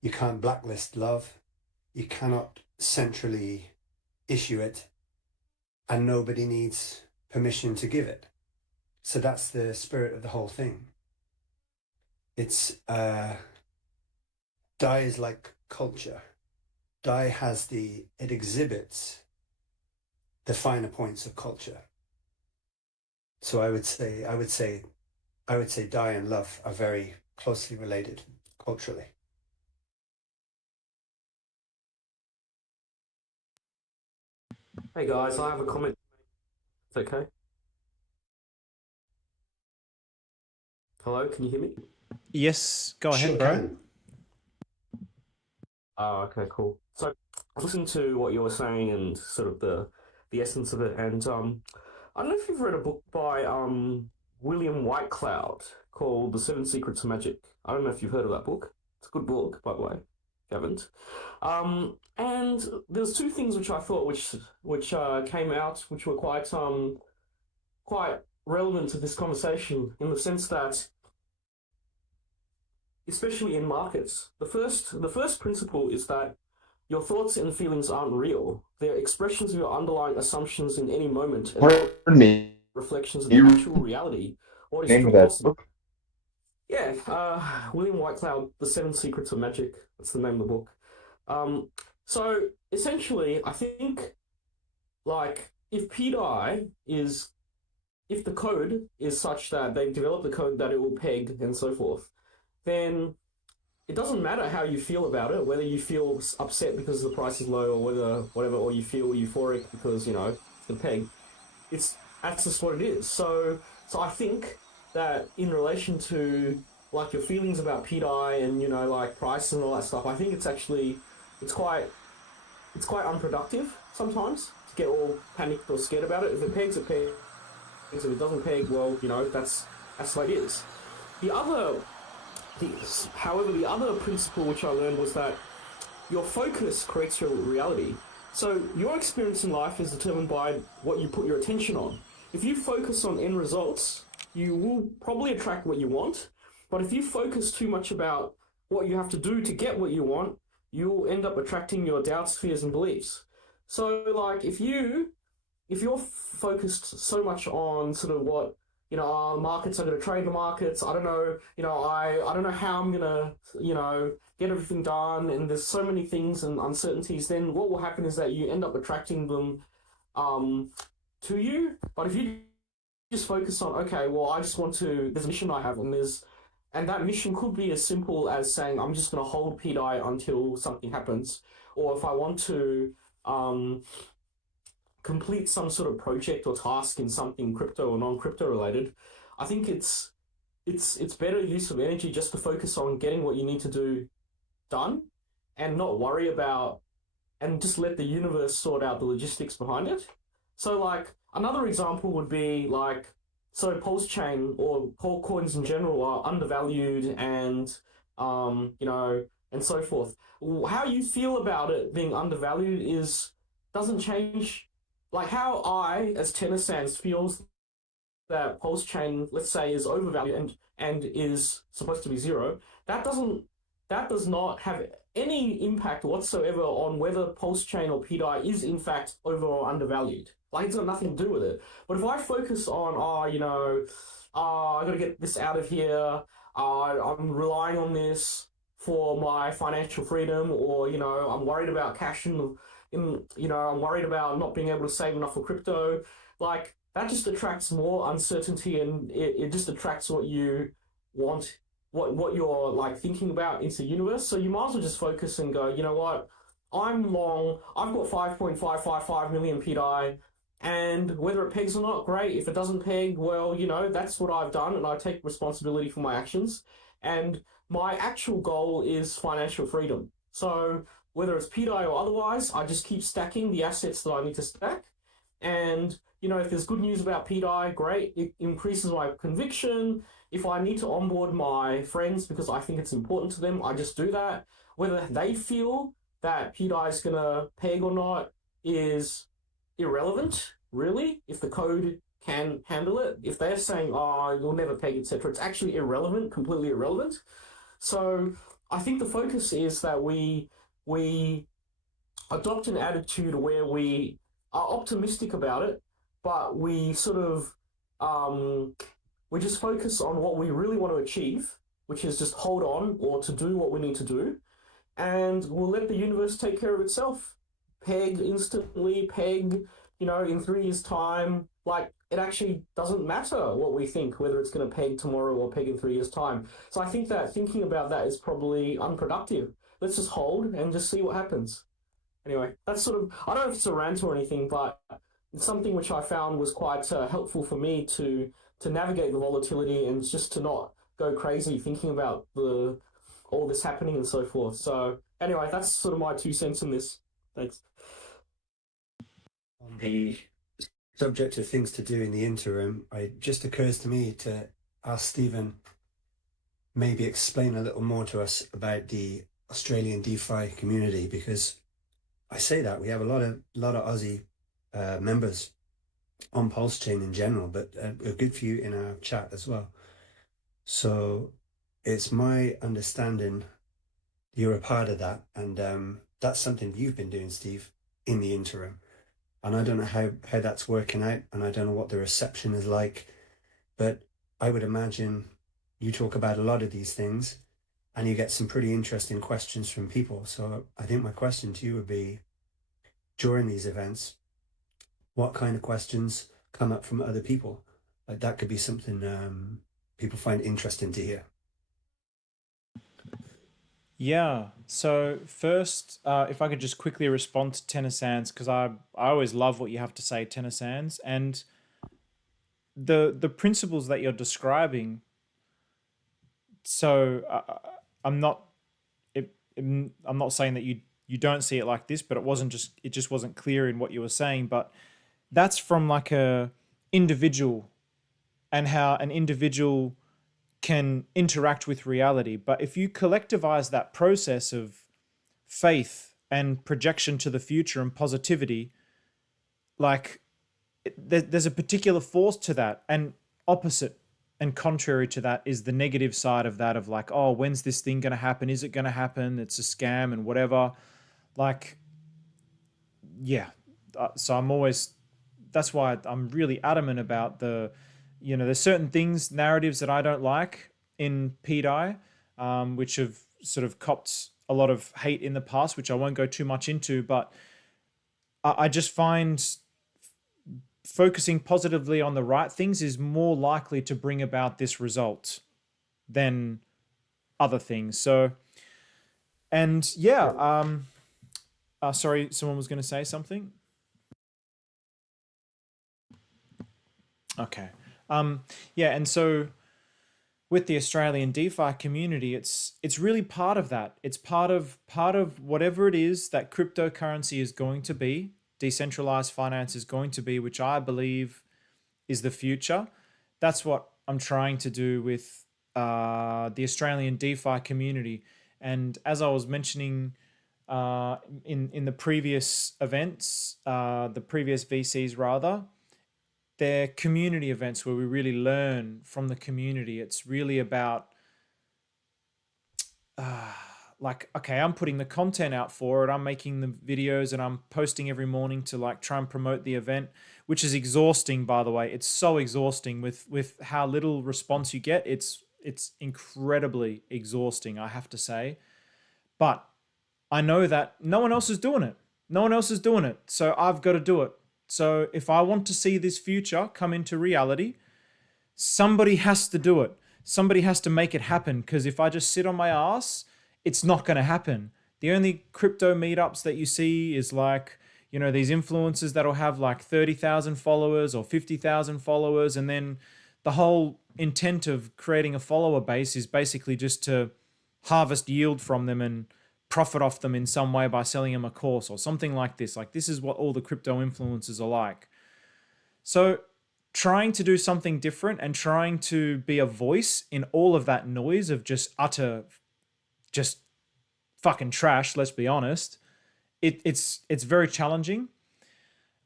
You can't blacklist love. You cannot centrally issue it, and nobody needs permission to give it. So that's the spirit of the whole thing. It's DAI is like culture. DAI it exhibits the finer points of culture. So I would say DAI and love are very closely related culturally. Hey guys, I have a comment. It's okay. Hello, can you hear me? Yes, go ahead, Sure bro. can. Oh, okay, cool. So I was listening to what you were saying and sort of the essence of it, and I don't know if you've read a book by William Whitecloud called The Seven Secrets of Magic. I don't know if you've heard of that book. It's a good book, by the way, if you haven't. And there's two things which I thought which came out, which were quite relevant to this conversation, in the sense that, especially in markets, the first principle is that your thoughts and feelings aren't real. They're expressions of your underlying assumptions in any moment, and Pardon me. reflections of the actual reality. What is Name true of that possible. book? Yeah, William Whitecloud, The Seven Secrets of Magic. That's the name of the book. So essentially, I think, like, if pDAI is, if the code is such that they've developed the code that it will peg and so forth, then it doesn't matter how you feel about it, whether you feel upset because the price is low, or whatever, or you feel euphoric because, you know, it's the peg. That's just what it is. So I think that in relation to, like, your feelings about pDAI and, you know, like price and all that stuff, I think it's quite unproductive sometimes to get all panicked or scared about it. If it pegs, it pegs. If it doesn't peg, well, you know, that's what it is. However, the other principle which I learned was that your focus creates your reality. So your experience in life is determined by what you put your attention on. If you focus on end results, you will probably attract what you want. But if you focus too much about what you have to do to get what you want, you'll end up attracting your doubts, fears, and beliefs. So, like, if you're focused so much on sort of what, you know, markets are going to trade the markets, I don't know, you know, I don't know how I'm going to, you know, get everything done, and there's so many things and uncertainties, then what will happen is that you end up attracting them to you. But if you just focus on, okay, well, I just want to, there's a mission I have, and that mission could be as simple as saying, I'm just going to hold pDAI until something happens. Or if I want to complete some sort of project or task in something crypto or non-crypto related, I think it's better use of energy just to focus on getting what you need to do done, and not worry about, and just let the universe sort out the logistics behind it. So, like, another example would be, like, so Pulse Chain or coins in general are undervalued, and you know, and so forth. How you feel about it being undervalued doesn't change. Like, how I, as Tenor Sands, feels that Pulse Chain, let's say, is overvalued and is supposed to be zero, that does not have any impact whatsoever on whether Pulse Chain or pDAI is in fact over or undervalued. Like, it's got nothing to do with it. But if I focus on, I gotta get this out of here, I'm relying on this for my financial freedom, or, you know, I'm worried about cash I'm worried about not being able to save enough for crypto, like, that just attracts more uncertainty, and it just attracts what you want, what you're, like, thinking about into the universe. So you might as well just focus and go, you know what, I'm long, I've got 5.555 million pDAI, and whether it pegs or not, great. If it doesn't peg, well, you know, that's what I've done, and I take responsibility for my actions. And my actual goal is financial freedom. So whether it's pDAI or otherwise, I just keep stacking the assets that I need to stack. And, you know, if there's good news about pDAI, great. It increases my conviction. If I need to onboard my friends because I think it's important to them, I just do that. Whether they feel that pDAI is going to peg or not is irrelevant, really, if the code can handle it. If they're saying, oh, you'll never peg, etc., it's actually irrelevant, completely irrelevant. So I think the focus is that we adopt an attitude where we are optimistic about it, but we sort of we just focus on what we really want to achieve, which is just hold on or to do what we need to do, and we'll let the universe take care of itself. Peg instantly, peg, in 3 years' time. Like, it actually doesn't matter what we think, whether it's going to peg tomorrow or peg in 3 years' time. So I think that thinking about that is probably unproductive. Let's just hold and just see what happens. Anyway, that's sort of, I don't know if it's a rant or anything, but it's something which I found was quite helpful for me to navigate the volatility and just to not go crazy thinking about all this happening and so forth. So anyway, that's sort of my 2 cents in this. Thanks. On the subject of things to do in the interim, it just occurs to me to ask Stephen maybe explain a little more to us about the Australian DeFi community, because I say that we have a lot of Aussie members on Pulse Chain in general, but a good few in our chat as well. So it's my understanding you're a part of that, and that's something you've been doing, Steve, in the interim. And I don't know how that's working out, and I don't know what the reception is like, but I would imagine you talk about a lot of these things and you get some pretty interesting questions from people. So I think my question to you would be, during these events, what kind of questions come up from other people? Like, that could be something people find interesting to hear. Yeah. So first, if I could just quickly respond to Tenor Sands, because I always love what you have to say, Tenor Sands, and the principles that you're describing. So I'm not saying that you don't see it like this, but it just wasn't clear in what you were saying. But that's from like a individual, and how an individual can interact with reality. But if you collectivize that process of faith and projection to the future and positivity, like there's a particular force to that, and opposite and contrary to that is the negative side of that, of like, oh, when's this thing going to happen? Is it going to happen? It's a scam and whatever. Like, yeah. So that's why I'm really adamant about there's certain things, narratives that I don't like in pDAI, which have sort of copped a lot of hate in the past, which I won't go too much into, but I just find focusing positively on the right things is more likely to bring about this result than other things. So, and yeah, sorry, someone was going to say something. Okay. Yeah, and so with the Australian DeFi community, it's really part of that. It's part of whatever it is that cryptocurrency is going to be, decentralized finance is going to be, which I believe is the future. That's what I'm trying to do with the Australian DeFi community. And as I was mentioning in the previous events, the previous VCs rather, they're community events where we really learn from the community. It's really about like, okay, I'm putting the content out for it. I'm making the videos and I'm posting every morning to like try and promote the event, which is exhausting, by the way. It's so exhausting with how little response you get. It's incredibly exhausting, I have to say. But I know that no one else is doing it. No one else is doing it. So I've got to do it. So if I want to see this future come into reality, somebody has to do it. Somebody has to make it happen, because if I just sit on my ass, it's not going to happen. The only crypto meetups that you see is like, these influencers that'll have like 30,000 followers or 50,000 followers. And then the whole intent of creating a follower base is basically just to harvest yield from them and profit off them in some way by selling them a course or something like this. Like, this is what all the crypto influencers are like. So trying to do something different and trying to be a voice in all of that noise of just utter fucking trash. Let's be honest. It's very challenging.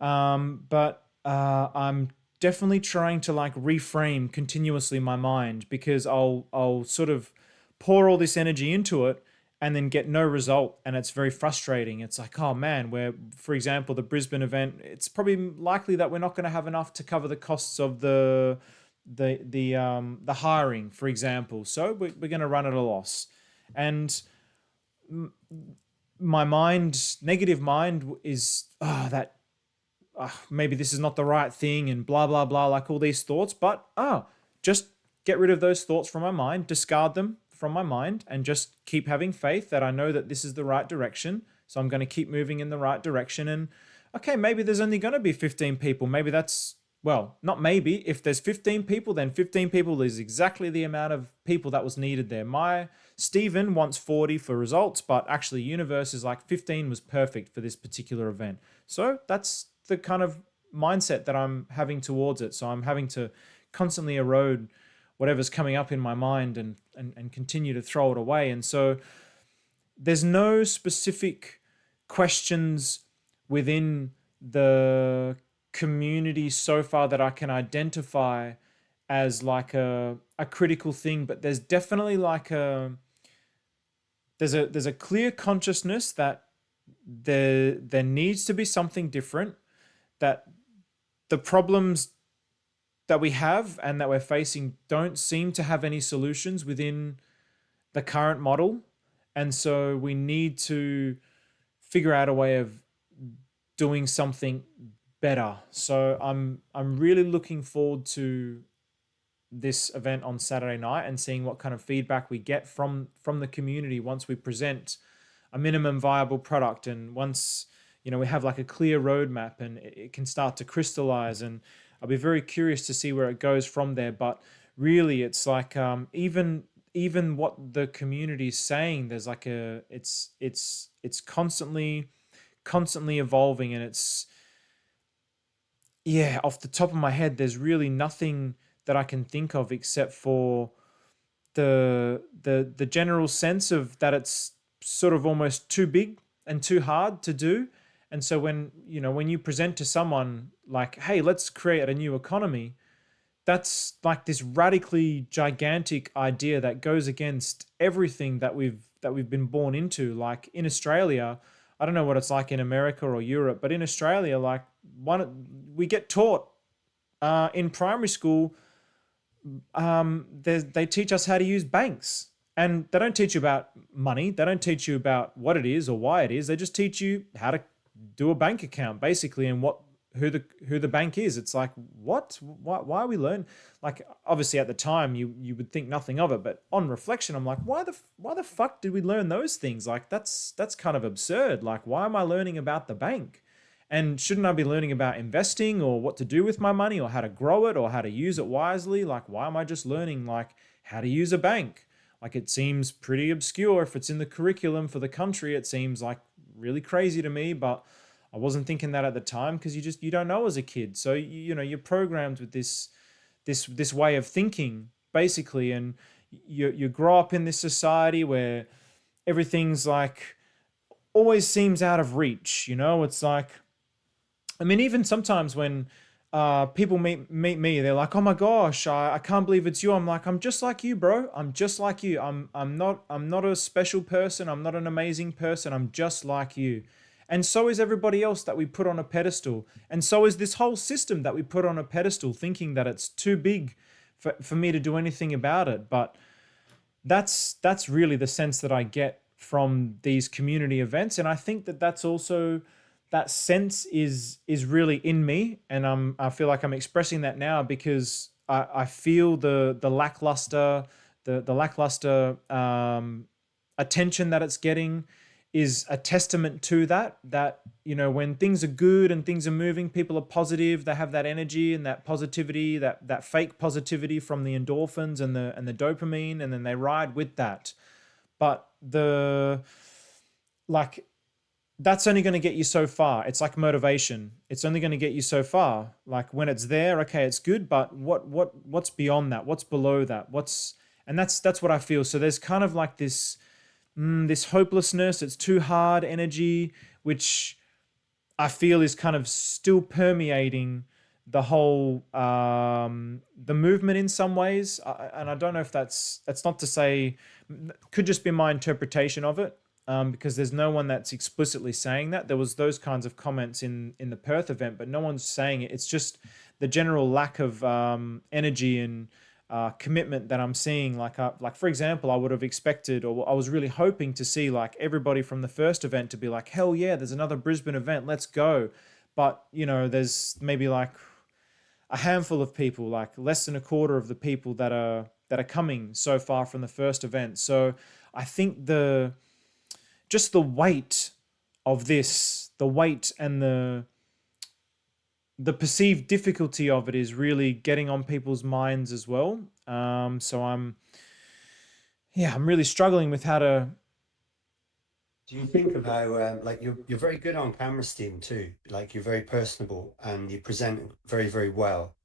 But I'm definitely trying to like reframe continuously my mind, because I'll sort of pour all this energy into it and then get no result, and it's very frustrating. It's like, oh man, where, for example, the Brisbane event, it's probably likely that we're not going to have enough to cover the costs of the hiring, for example. So we're going to run at a loss, and my mind, negative mind, is that maybe this is not the right thing, and blah blah blah, like all these thoughts. But just get rid of those thoughts from my mind, discard them from my mind, and just keep having faith that I know that this is the right direction. So I'm going to keep moving in the right direction. And okay, maybe there's only going to be 15 people. Maybe that's, well, not maybe. If there's 15 people, then 15 people is exactly the amount of people that was needed there. Stephen wants 40 for results, but actually Universe is like 15 was perfect for this particular event. So that's the kind of mindset that I'm having towards it. So I'm having to constantly erode whatever's coming up in my mind and continue to throw it away. And so there's no specific questions within the community so far that I can identify as like a critical thing, but there's definitely like there's a clear consciousness that there needs to be something different, that the problems that we have and that we're facing don't seem to have any solutions within the current model. And so we need to figure out a way of doing something better. So I'm really looking forward to this event on Saturday night and seeing what kind of feedback we get from the community once we present a minimum viable product, and once we have like a clear roadmap and it can start to crystallize. And I'll be very curious to see where it goes from there. But really, it's like even what the community is saying, there's like it's constantly evolving, and it's, yeah, off the top of my head, there's really nothing that I can think of except for the general sense of that it's sort of almost too big and too hard to do. And so when you present to someone like, hey, let's create a new economy, that's like this radically gigantic idea that goes against everything that we've been born into. Like in Australia, I don't know what it's like in America or Europe, but in Australia, like we get taught in primary school, they teach us how to use banks. And they don't teach you about money. They don't teach you about what it is or why it is. They just teach you how to do a bank account, basically, and who the bank is. It's like, what? Why are we learn? Like, obviously at the time you would think nothing of it, but on reflection, I'm like, why the fuck did we learn those things? Like, that's kind of absurd. Like, why am I learning about the bank? And shouldn't I be learning about investing or what to do with my money or how to grow it or how to use it wisely? Like, why am I just learning like how to use a bank? Like, it seems pretty obscure. If it's in the curriculum for the country, it seems like really crazy to me, but I wasn't thinking that at the time because you don't know as a kid. So, you're programmed with this way of thinking, basically, and you grow up in this society where everything's like always seems out of reach. It's like, I mean, even sometimes when people meet me, they're like, oh my gosh, I can't believe it's you. I'm like, I'm just like you, bro. I'm just like you. I'm not a special person. I'm not an amazing person. I'm just like you. And so is everybody else that we put on a pedestal. And so is this whole system that we put on a pedestal, thinking that it's too big for me to do anything about it. But that's really the sense that I get from these community events. And I think that's also, that sense is really in me. And I feel like I'm expressing that now because I feel the lackluster, the lackluster attention that it's getting is a testament to that, when things are good and things are moving, people are positive, they have that energy and that positivity, that fake positivity from the endorphins and the dopamine, and then they ride with that. But that's only going to get you so far. It's like motivation. It's only going to get you so far. Like when it's there, okay, it's good, but what's beyond that? What's below that? And that's what I feel. So there's kind of like this this hopelessness, it's too hard energy, which I feel is kind of still permeating the whole the movement in some ways. And I don't know if that's not to say, could just be my interpretation of it, because there's no one that's explicitly saying that. There was those kinds of comments in the Perth event, but no one's saying it. It's just the general lack of energy and commitment that I'm seeing. Like for example, I would have expected, or I was really hoping to see, like, everybody from the first event to be like, hell yeah, there's another Brisbane event, let's go. But there's maybe like a handful of people, like less than a quarter of the people that are coming so far from the first event. So I think the weight of this, the weight and the perceived difficulty of it is really getting on people's minds as well. So I'm really struggling with how to. Do you think of how, like, you're very good on camera, Steve, too? Like, you're very personable and you present very, very well.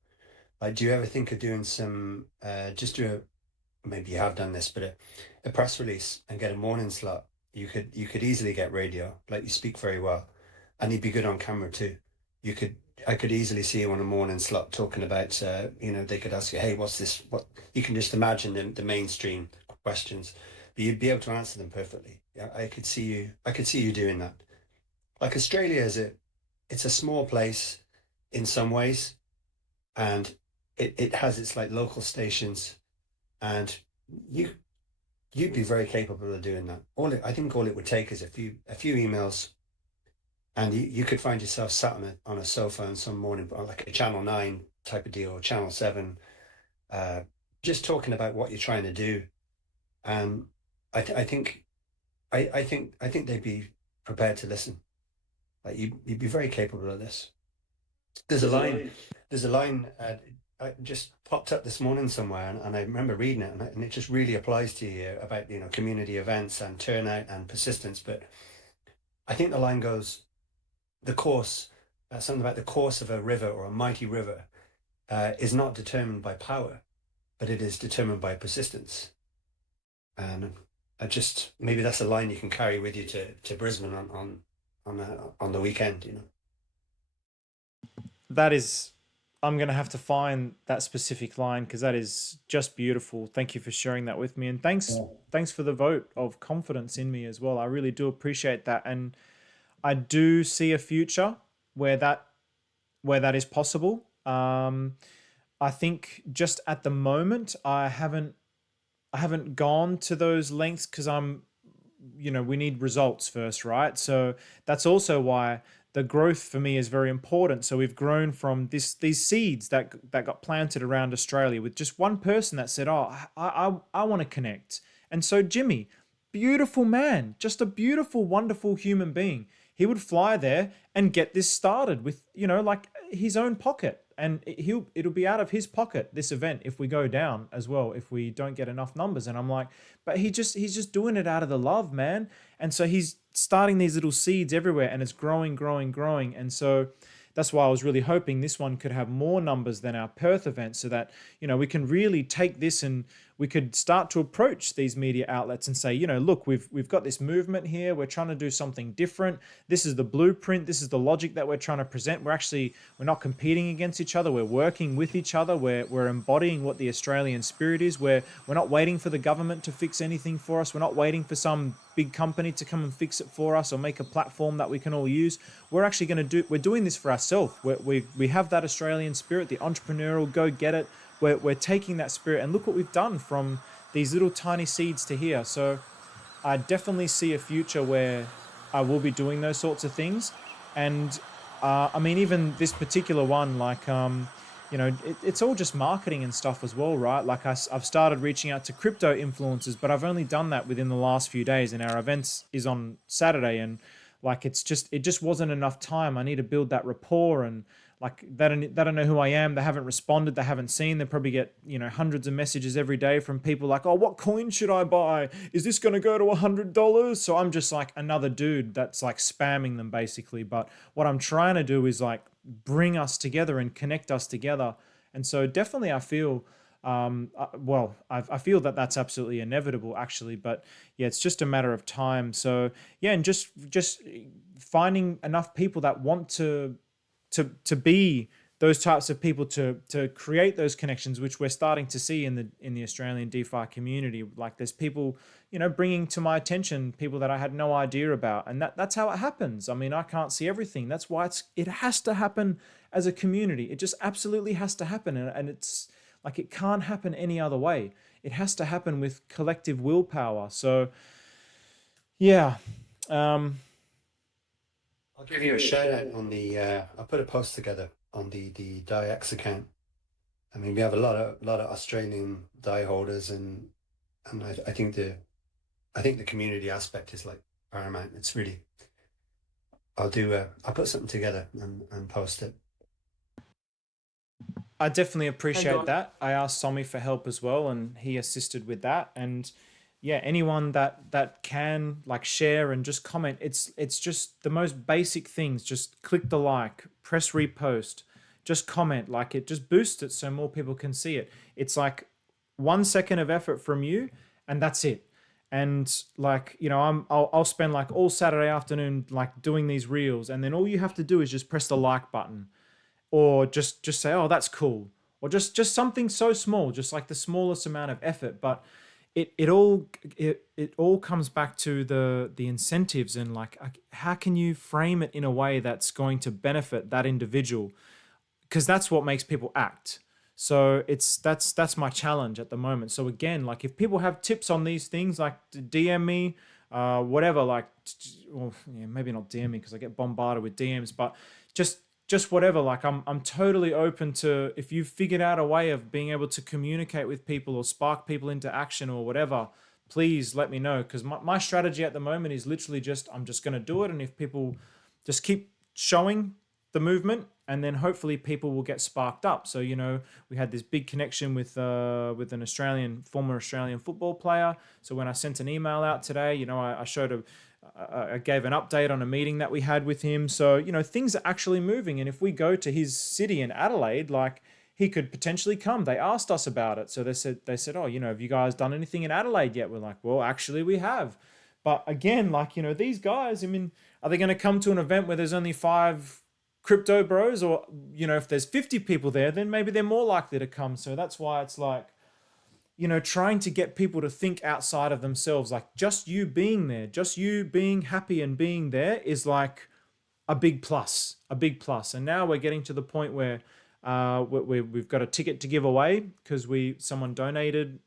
Like, do you ever think of doing some, maybe you have done this, but a press release and get a morning slot? You could easily get radio. Like, you speak very well, and you'd be good on camera too. I could easily see you on a morning slot talking about, they could ask you, hey, what's this? What, you can just imagine the mainstream questions, but you'd be able to answer them perfectly. Yeah, I could see you doing that. Like, Australia it's a small place in some ways, and it has its like local stations, and you'd be very capable of doing that. I think all it would take is a few emails, and you could find yourself sat on a sofa on some morning, like a Channel 9 type of deal, or Channel 7, just talking about what you're trying to do. And I think they'd be prepared to listen. Like, you'd be very capable of this. There's a line just popped up this morning somewhere, and I remember reading it, and it just really applies to you about community events and turnout and persistence. But I think the line goes, the course, something about the course of a river or a mighty river is not determined by power, but it is determined by persistence. And maybe that's a line you can carry with you to Brisbane on the weekend. That is, I'm going to have to find that specific line, because that is just beautiful. Thank you for sharing that with me. And thanks for the vote of confidence in me as well. I really do appreciate that. And I do see a future where that is possible. I think just at the moment, I haven't gone to those lengths because we need results first, right? So that's also why the growth for me is very important. So we've grown from these seeds that got planted around Australia with just one person that said, oh, I want to connect. And so Jimmy, beautiful man, just a beautiful, wonderful human being. He would fly there and get this started with, like his own pocket. And it'll be out of his pocket, this event, if we go down as well, if we don't get enough numbers. And I'm like, but he's just doing it out of the love, man. And so he's starting these little seeds everywhere, and it's growing. And so that's why I was really hoping this one could have more numbers than our Perth event, so that, we can really take this and we could start to approach these media outlets and say, look, we've got this movement here. We're trying to do something different. This is the blueprint. This is the logic that we're trying to present. We're not competing against each other. We're working with each other. We're embodying what the Australian spirit is. We're not waiting for the government to fix anything for us. We're not waiting for some big company to come and fix it for us or make a platform that we can all use. We're actually we're doing this for ourselves. We have that Australian spirit, the entrepreneurial, go get it. We're taking that spirit, and look what we've done from these little tiny seeds to here. So I definitely see a future where I will be doing those sorts of things. And even this particular one, like, it's all just marketing and stuff as well, right? Like, I've started reaching out to crypto influencers, but I've only done that within the last few days, and our events is on Saturday, and like, it just wasn't enough time. I need to build that rapport, and like, they don't know who I am. They haven't responded. They haven't seen. They probably get, hundreds of messages every day from people like, oh, what coin should I buy? Is this going to go to $100? So I'm just like another dude that's like spamming them basically. But what I'm trying to do is like bring us together and connect us together. And so definitely I feel Well, I feel that that's absolutely inevitable, actually. But yeah, it's just a matter of time. So yeah, and just finding enough people that want to be those types of people to create those connections, which we're starting to see in the Australian DeFi community. Like there's people, bringing to my attention people that I had no idea about, and that's how it happens. I mean, I can't see everything. That's why it has to happen as a community. It just absolutely has to happen, and it's like it can't happen any other way. It has to happen with collective willpower. So yeah. I'll give you a shout out on the. I put a post together on the DAI account. I mean, we have a lot of Australian DAI holders, and I think the community aspect is like paramount. It's really. I'll put something together and post it. I definitely appreciate that. I asked Somi for help as well, and he assisted with that. And yeah, anyone that can like share and just comment, it's just the most basic things. Just click the like, press repost, just comment. Like it just boosts it so more people can see it. It's like 1 second of effort from you, and that's it. And like I'll spend like all Saturday afternoon like doing these reels, and then all you have to do is just press the like button, or just say, oh, that's cool, or just something so small, just like the smallest amount of effort. But it all comes back to the incentives, and like how can you frame it in a way that's going to benefit that individual, because that's what makes people act. So that's my challenge at the moment. So again, like if people have tips on these things, like DM me, whatever, like, well, yeah, maybe not DM me because I get bombarded with DMs, but just whatever. Like I'm totally open to, if you've figured out a way of being able to communicate with people or spark people into action or whatever, please let me know. Because my strategy at the moment is literally I'm just going to do it. And if people just keep showing the movement, and then hopefully people will get sparked up. So, we had this big connection with an former Australian football player. So when I sent an email out today, I gave an update on a meeting that we had with him. So, things are actually moving. And if we go to his city in Adelaide, like he could potentially come. They asked us about it. So they said, oh, have you guys done anything in Adelaide yet? We're like, well, actually we have. But again, like, these guys, I mean, are they going to come to an event where there's only 5 crypto bros? Or, if there's 50 people there, then maybe they're more likely to come. So that's why it's like, trying to get people to think outside of themselves. Like just you being there, just you being happy and being there is like a big plus. And now we're getting to the point where we've got a ticket to give away because someone donated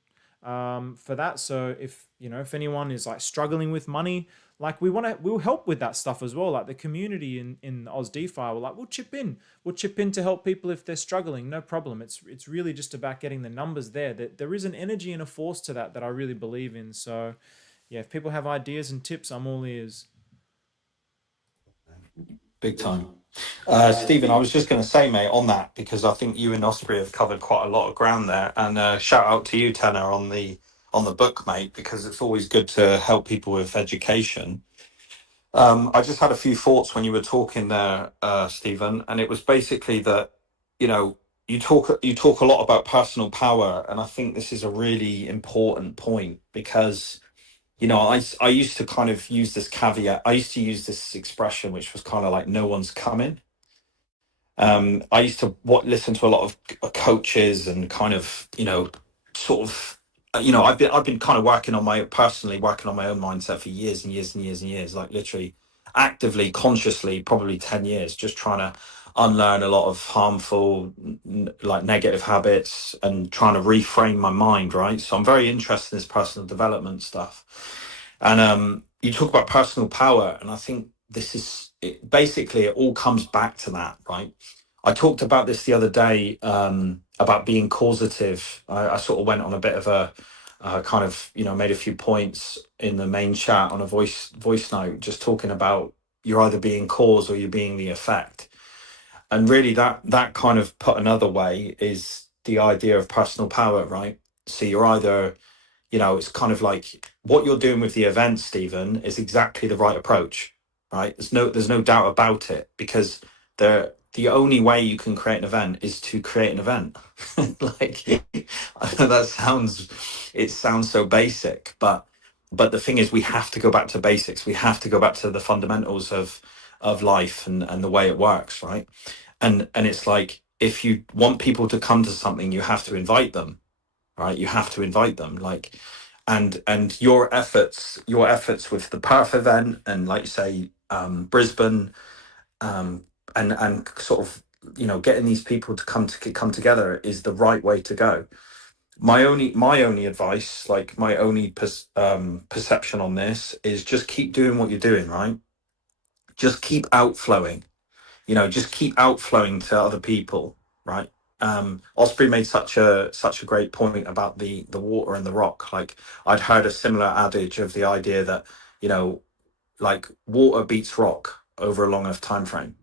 for that. So if anyone is like struggling with money, like we'll help with that stuff as well. Like the community in Oz DeFi, we'll chip in to help people if they're struggling, no problem. It's really just about getting the numbers there. That there is an energy and a force to that I really believe in. So yeah, if people have ideas and tips, I'm all ears. Big time. Stephen, I was just going to say, mate, on that, because I think you and Osprey have covered quite a lot of ground there, and shout out to you, Tanner, on the book, mate, because it's always good to help people with education. I just had a few thoughts when you were talking there, Stephen, and it was basically that, you talk a lot about personal power, and I think this is a really important point because, I used to kind of use this caveat. I used to use this expression, which was kind of like, no one's coming. I used to listen to a lot of coaches and kind of, sort of, I've been kind of personally working on my own mindset for years and years and years and years, like literally actively, consciously, probably 10 years, just trying to unlearn a lot of harmful, like negative habits and trying to reframe my mind, right? So I'm very interested in this personal development stuff. And you talk about personal power, and I think basically it all comes back to that, right? I talked about this the other day, about being causative. I sort of went on a bit of a kind of, made a few points in the main chat on a voice note, just talking about you're either being cause or you're being the effect. And really that kind of put another way is the idea of personal power, right? So you're either, it's kind of like what you're doing with the event, Stephen, is exactly the right approach, right? There's no doubt about it, because the only way you can create an event is to create an event. Like, I know that sounds so basic, but the thing is, we have to go back to basics. We have to go back to the fundamentals of life and the way it works, right? And it's like, if you want people to come to something, you have to invite them, right? You have to invite them, like, and your efforts with the Perth event, and like you say, Brisbane, and sort of, getting these people to come together is the right way to go. My only advice, like my only perception on this, is just keep doing what you're doing, right? Just keep outflowing, just keep outflowing to other people, right? Osprey made such a great point about the water and the rock. Like, I'd heard a similar adage of the idea that, like, water beats rock over a long enough time frame.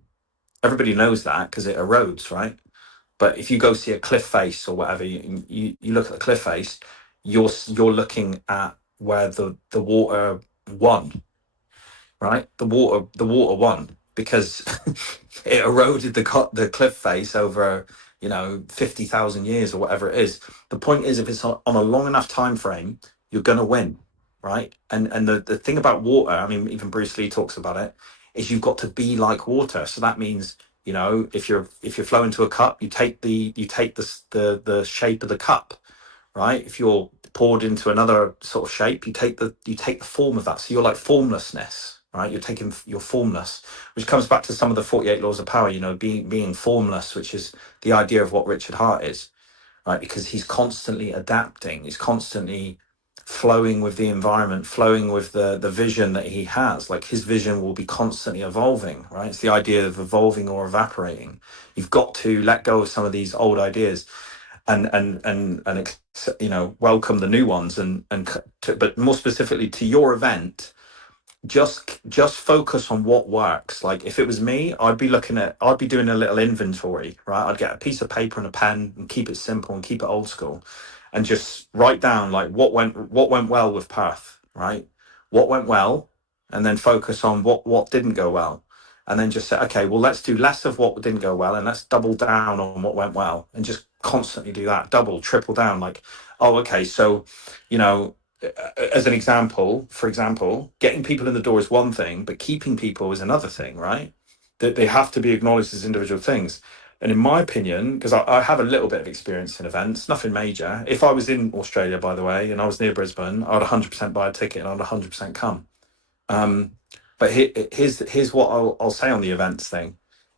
Everybody knows that because it erodes, right? But if you go see a cliff face or whatever, you look at the cliff face, you're looking at where the water won, right? The water won because it eroded the cliff face over 50,000 years or whatever it is. The point is, if it's on a long enough time frame, you're gonna win, right? And the thing about water, I mean, even Bruce Lee talks about it, is you've got to be like water. So that means, if you're flowing to a cup, you take the shape of the cup, right? If you're poured into another sort of shape, you take the form of that. So you're like formlessness, right? You're formless, which comes back to some of the 48 laws of power, being formless, which is the idea of what Richard Hart is, right? Because he's constantly adapting, he's constantly flowing with the environment, flowing with the vision that he has. Like, his vision will be constantly evolving, right? It's the idea of evolving or evaporating. You've got to let go of some of these old ideas and welcome the new ones, but more specifically to your event, just focus on what works. Like, if it was me, I'd be doing a little inventory, right? I'd get a piece of paper and a pen and keep it simple and keep it old school, and just write down, like, what went well with Perth, right? What went well, and then focus on what didn't go well, and then just say, okay, well, let's do less of what didn't go well and let's double down on what went well, and just constantly do that, double, triple down. Like, oh, okay, so as an example, for example, getting people in the door is one thing, but keeping people is another thing, right? That they have to be acknowledged as individual things. And in my opinion, because I have a little bit of experience in events, nothing major. If I was in Australia, by the way, and I was near Brisbane, I'd 100% buy a ticket and I'd 100% come. But here's what I'll say on the events thing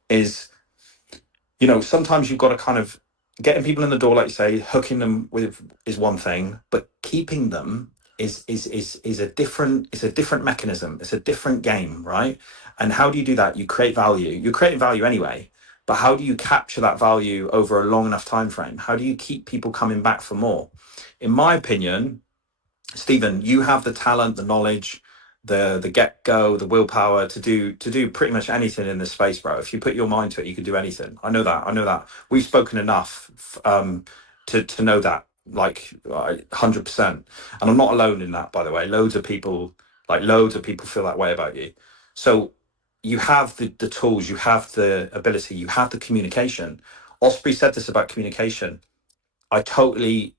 is, sometimes you've got to kind of, getting people in the door, like you say, hooking them with is one thing, but keeping them is a different mechanism. It's a different game, right? And how do you do that? You create value. You're creating value anyway, but how do you capture that value over a long enough time frame? How do you keep people coming back for more? In my opinion, Stephen, you have the talent, the knowledge, the get-go, the willpower to do pretty much anything in this space, bro. If you put your mind to it, you can do anything. I know that. We've spoken enough to know that, like, 100%. And I'm not alone in that, by the way. Loads of people feel that way about you. So you have the tools, you have the ability, you have the communication. Osprey said this about communication. I totally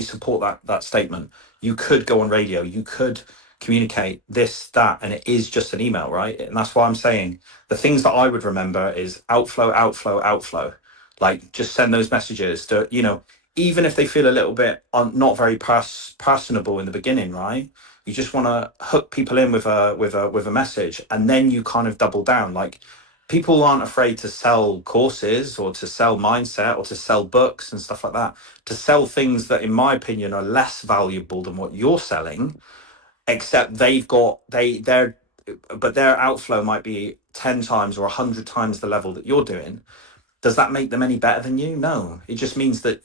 support that statement. You could go on radio, you could communicate this, that, and it is just an email, right? And that's why I'm saying the things that I would remember is outflow. Like, just send those messages to, even if they feel a little bit not very personable in the beginning, right? You just want to hook people in with a message, and then you kind of double down. Like, people aren't afraid to sell courses or to sell mindset or to sell books and stuff like that, to sell things that, in my opinion, are less valuable than what you're selling, except their outflow might be 10 times or 100 times the level that you're doing. Does that make them any better than you? No. It just means that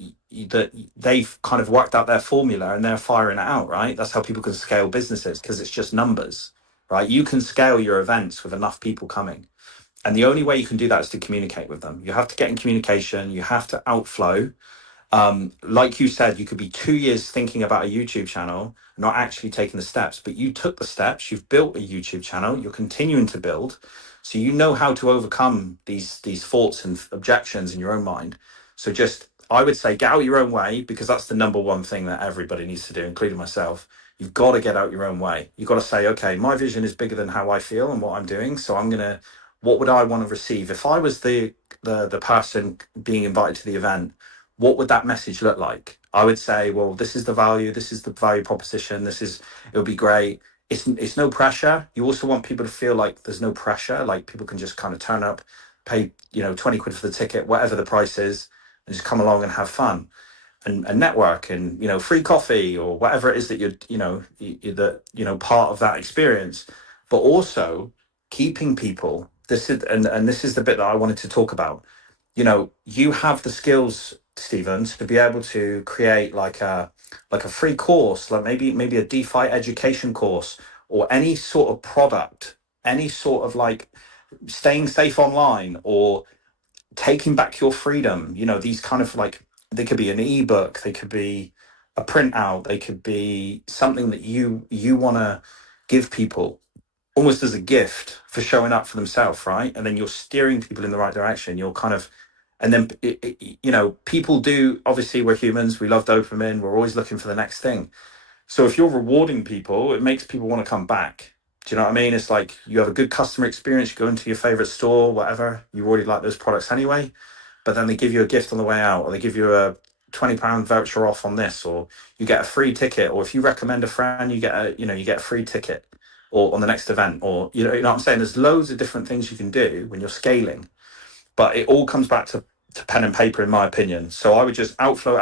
they've kind of worked out their formula and they're firing it out, right? That's how people can scale businesses, because it's just numbers, right? You can scale your events with enough people coming. And the only way you can do that is to communicate with them. You have to get in communication, you have to outflow, Like you said, you could be 2 years thinking about a YouTube channel, not actually taking the steps, but you took the steps, you've built a YouTube channel, you're continuing to build. So you know how to overcome these thoughts and objections in your own mind. So just, I would say, get out your own way, because that's the number one thing that everybody needs to do, including myself. You've got to get out your own way. You've got to say, okay, my vision is bigger than how I feel and what I'm doing. So what would I want to receive? If I was the person being invited to the event, what would that message look like? I would say, well, this is the value, this is the value proposition, it would be great. It's no pressure. You also want people to feel like there's no pressure, like people can just kind of turn up, pay 20 quid for the ticket, whatever the price is, and just come along and have fun and network, and free coffee or whatever it is that part of that experience. But also keeping people, this is the bit that I wanted to talk about. You have the skills, Stephen, to be able to create like a free course, like maybe a DeFi education course, or any sort of product, any sort of like staying safe online, or taking back your freedom. These kind of like, they could be an ebook, they could be a printout, they could be something that you want to give people almost as a gift for showing up for themselves, right? And then you're steering people in the right direction. You're kind of, and then people do, obviously we're humans, we love dopamine, we're always looking for the next thing. So if you're rewarding people, it makes people want to come back. Do you know what I mean? It's like you have a good customer experience, you go into your favorite store, whatever, you already like those products anyway, but then they give you a gift on the way out, or they give you a £20 voucher off on this, or you get a free ticket, or if you recommend a friend, you get a free ticket, or on the next event, or you know what I'm saying? There's loads of different things you can do when you're scaling, but it all comes back to pen and paper, in my opinion. So I would just outflow.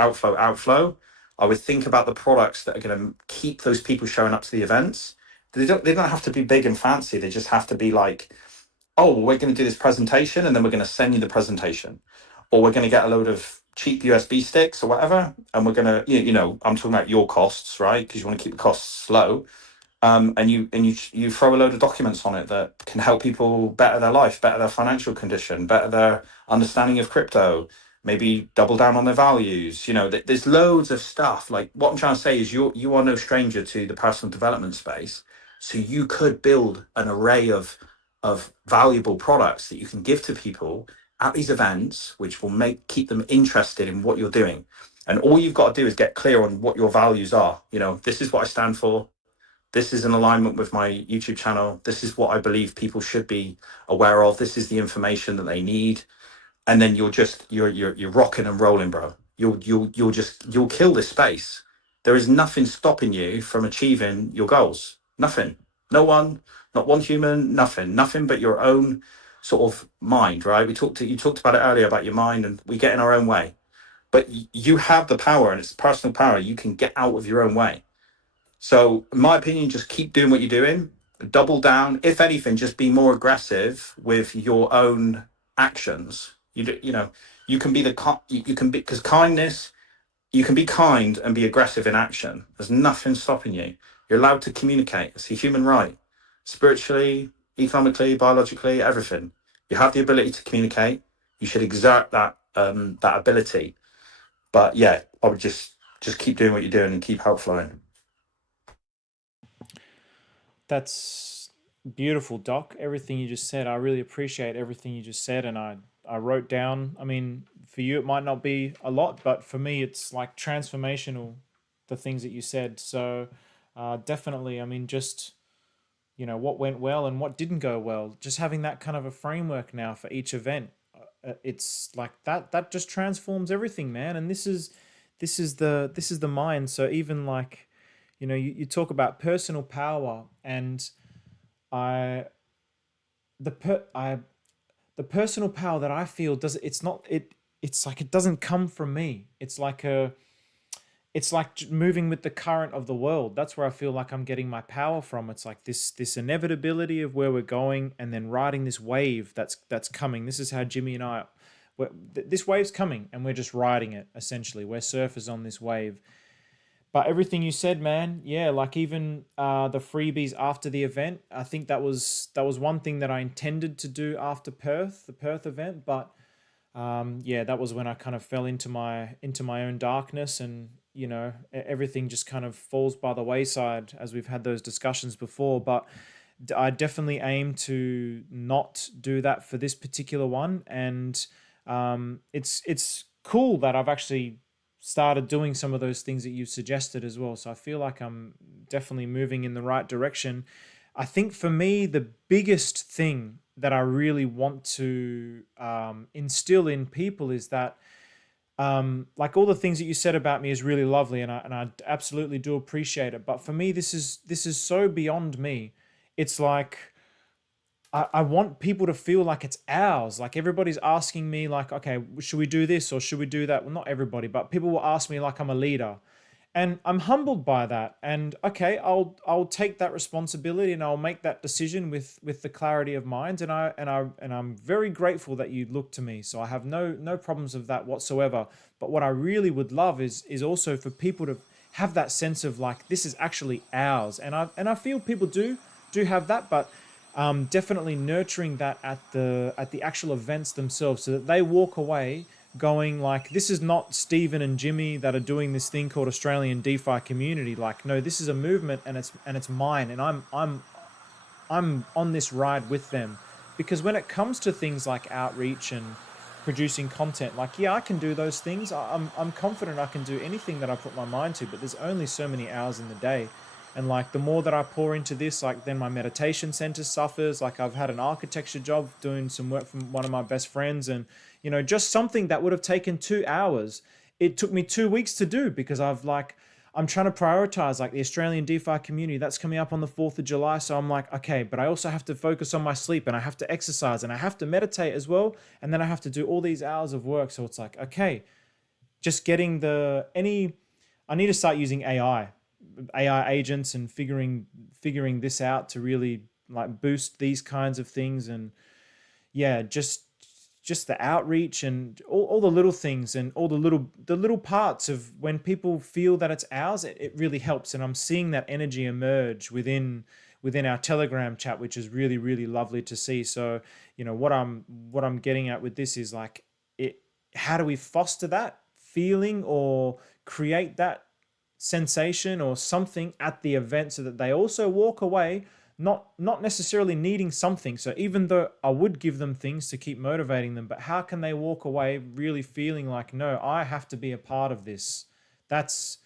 I would think about the products that are going to keep those people showing up to the events. They don't have to be big and fancy. They just have to be like, oh, we're going to do this presentation, and then we're going to send you the presentation, or we're going to get a load of cheap USB sticks or whatever, and we're going to, I'm talking about your costs, right? Because you want to keep the costs low. And you throw a load of documents on it that can help people better their life, better their financial condition, better their understanding of crypto, maybe double down on their values. There's loads of stuff. Like, what I'm trying to say is you are no stranger to the personal development space, so you could build an array of valuable products that you can give to people at these events, which will keep them interested in what you're doing. And all you've got to do is get clear on what your values are. This is what I stand for. This is in alignment with my YouTube channel. This is what I believe people should be aware of. This is the information that they need. And then you're rocking and rolling, bro. You'll kill this space. There is nothing stopping you from achieving your goals. Nothing. No one, not one human, nothing but your own sort of mind, right? You talked about it earlier, about your mind, and we get in our own way. But you have the power, and it's personal power. You can get out of your own way. So, in my opinion, just keep doing what you're doing. Double down. If anything, just be more aggressive with your own actions. You can be because kindness. You can be kind and be aggressive in action. There's nothing stopping you. You're allowed to communicate. It's a human right, spiritually, economically, biologically, everything. You have the ability to communicate. You should exert that ability. But yeah, I would just keep doing what you're doing and keep outflowing. That's beautiful, Doc. Everything you just said, I really appreciate everything you just said, and I wrote down. I mean, for you it might not be a lot, but for me it's like transformational, the things that you said. So definitely, I mean, just what went well and what didn't go well. Just having that kind of a framework now for each event, it's like that just transforms everything, man. And this is the mind. So even like, you talk about personal power, and I the per I the personal power that I feel it's like it doesn't come from me. It's like moving with the current of the world. That's where I feel like I'm getting my power from. It's like this inevitability of where we're going, and then riding this wave that's coming. This is how Jimmy and I, this wave's coming, and we're just riding it. Essentially, we're surfers on this wave. But everything you said, man, yeah, like even the freebies after the event, I think that was one thing that I intended to do after the Perth event. But yeah, that was when I kind of fell into my own darkness, and everything just kind of falls by the wayside, as we've had those discussions before. But I definitely aim to not do that for this particular one, and it's cool that I've actually started doing some of those things that you've suggested as well. So I feel like I'm definitely moving in the right direction. I think for me, the biggest thing that I really want to instill in people is that, like, all the things that you said about me is really lovely, and I absolutely do appreciate it. But for me, this is so beyond me. It's like I want people to feel like it's ours. Like, everybody's asking me, like, okay, should we do this or should we do that? Well, not everybody, but people will ask me like I'm a leader. And I'm humbled by that. And okay, I'll take that responsibility and I'll make that decision with the clarity of mind. And I'm very grateful that you look to me. So I have no problems of that whatsoever. But what I really would love is also for people to have that sense of, like, this is actually ours. And I feel people do have that, but definitely nurturing that at the actual events themselves, so that they walk away going like, this is not Stephen and Jimmy that are doing this thing called Australian DeFi Community. Like, no, this is a movement, and it's mine, and I'm on this ride with them. Because when it comes to things like outreach and producing content, like, yeah, I can do those things. I'm confident I can do anything that I put my mind to, but there's only so many hours in the day. And like, the more that I pour into this, like, then my meditation center suffers. Like, I've had an architecture job doing some work from one of my best friends, and just something that would have taken 2 hours, it took me 2 weeks to do, because I'm trying to prioritize, like, the Australian DeFi community that's coming up on the 4th of July. So I'm like, okay, but I also have to focus on my sleep, and I have to exercise, and I have to meditate as well. And then I have to do all these hours of work. So it's like, okay, just getting I need to start using AI agents and figuring this out to really, like, boost these kinds of things. And yeah, just the outreach and all the little things, and all the little parts of when people feel that it's ours, it really helps. And I'm seeing that energy emerge within our Telegram chat, which is really, really lovely to see. So what I'm getting at with this is, like, how do we foster that feeling or create that sensation or something at the event, so that they also walk away not necessarily needing something. So even though I would give them things to keep motivating them, but how can they walk away really feeling like, no, I have to be a part of this? That's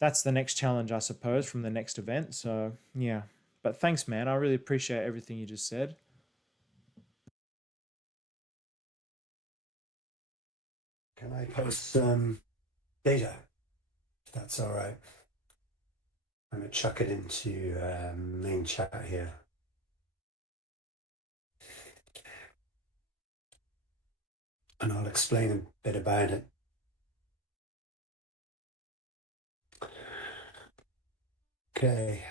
the next challenge, I suppose, from the next event. So yeah, but thanks, man. I really appreciate everything you just said. Can I post some data? If that's all right. I'm going to chuck it into main chat here. And I'll explain a bit about it. Okay,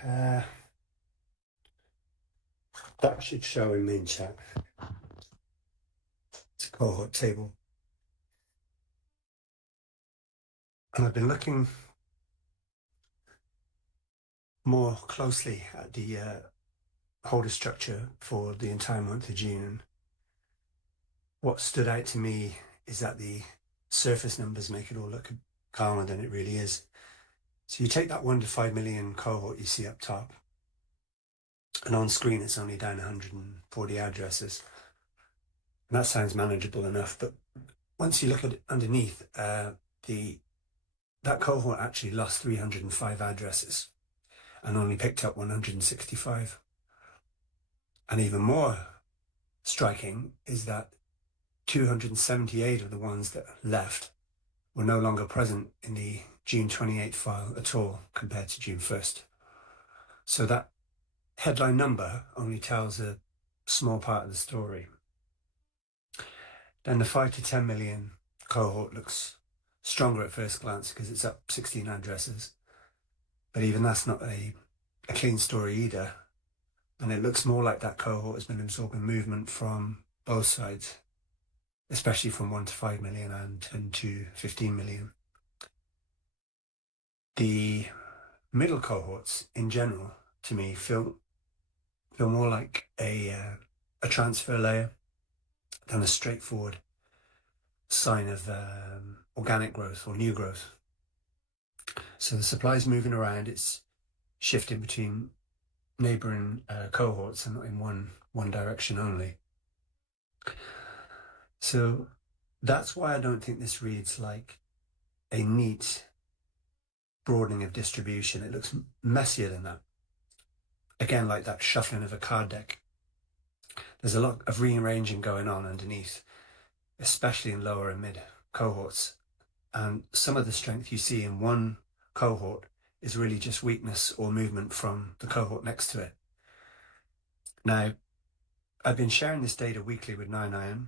that should show in main chat. It's a cohort table. And I've been looking more closely at the holder structure for the entire month of June. And what stood out to me is that the surface numbers make it all look calmer than it really is. So you take that 1 to 5 million cohort you see up top, and on screen it's only down 140 addresses. And that sounds manageable enough, but once you look at it underneath, that cohort actually lost 305 addresses and only picked up 165. And even more striking is that 278 of the ones that left were no longer present in the June 28th file at all, compared to June 1st. So that headline number only tells a small part of the story. Then the 5 to 10 million cohort looks stronger at first glance because it's up 16 addresses. But even that's not a clean story either. And it looks more like that cohort has been absorbing movement from both sides, especially from 1 to 5 million and 10 to 15 million. The middle cohorts in general, to me, feel more like a transfer layer than a straightforward sign of organic growth or new growth. So the supply is moving around, it's shifting between neighboring cohorts and not in one direction only. So that's why I don't think this reads like a neat broadening of distribution. It looks messier than that. Again, like that shuffling of a card deck. There's a lot of rearranging going on underneath, especially in lower and mid cohorts. And some of the strength you see in one cohort is really just weakness or movement from the cohort next to it. Now, I've been sharing this data weekly with 9iron.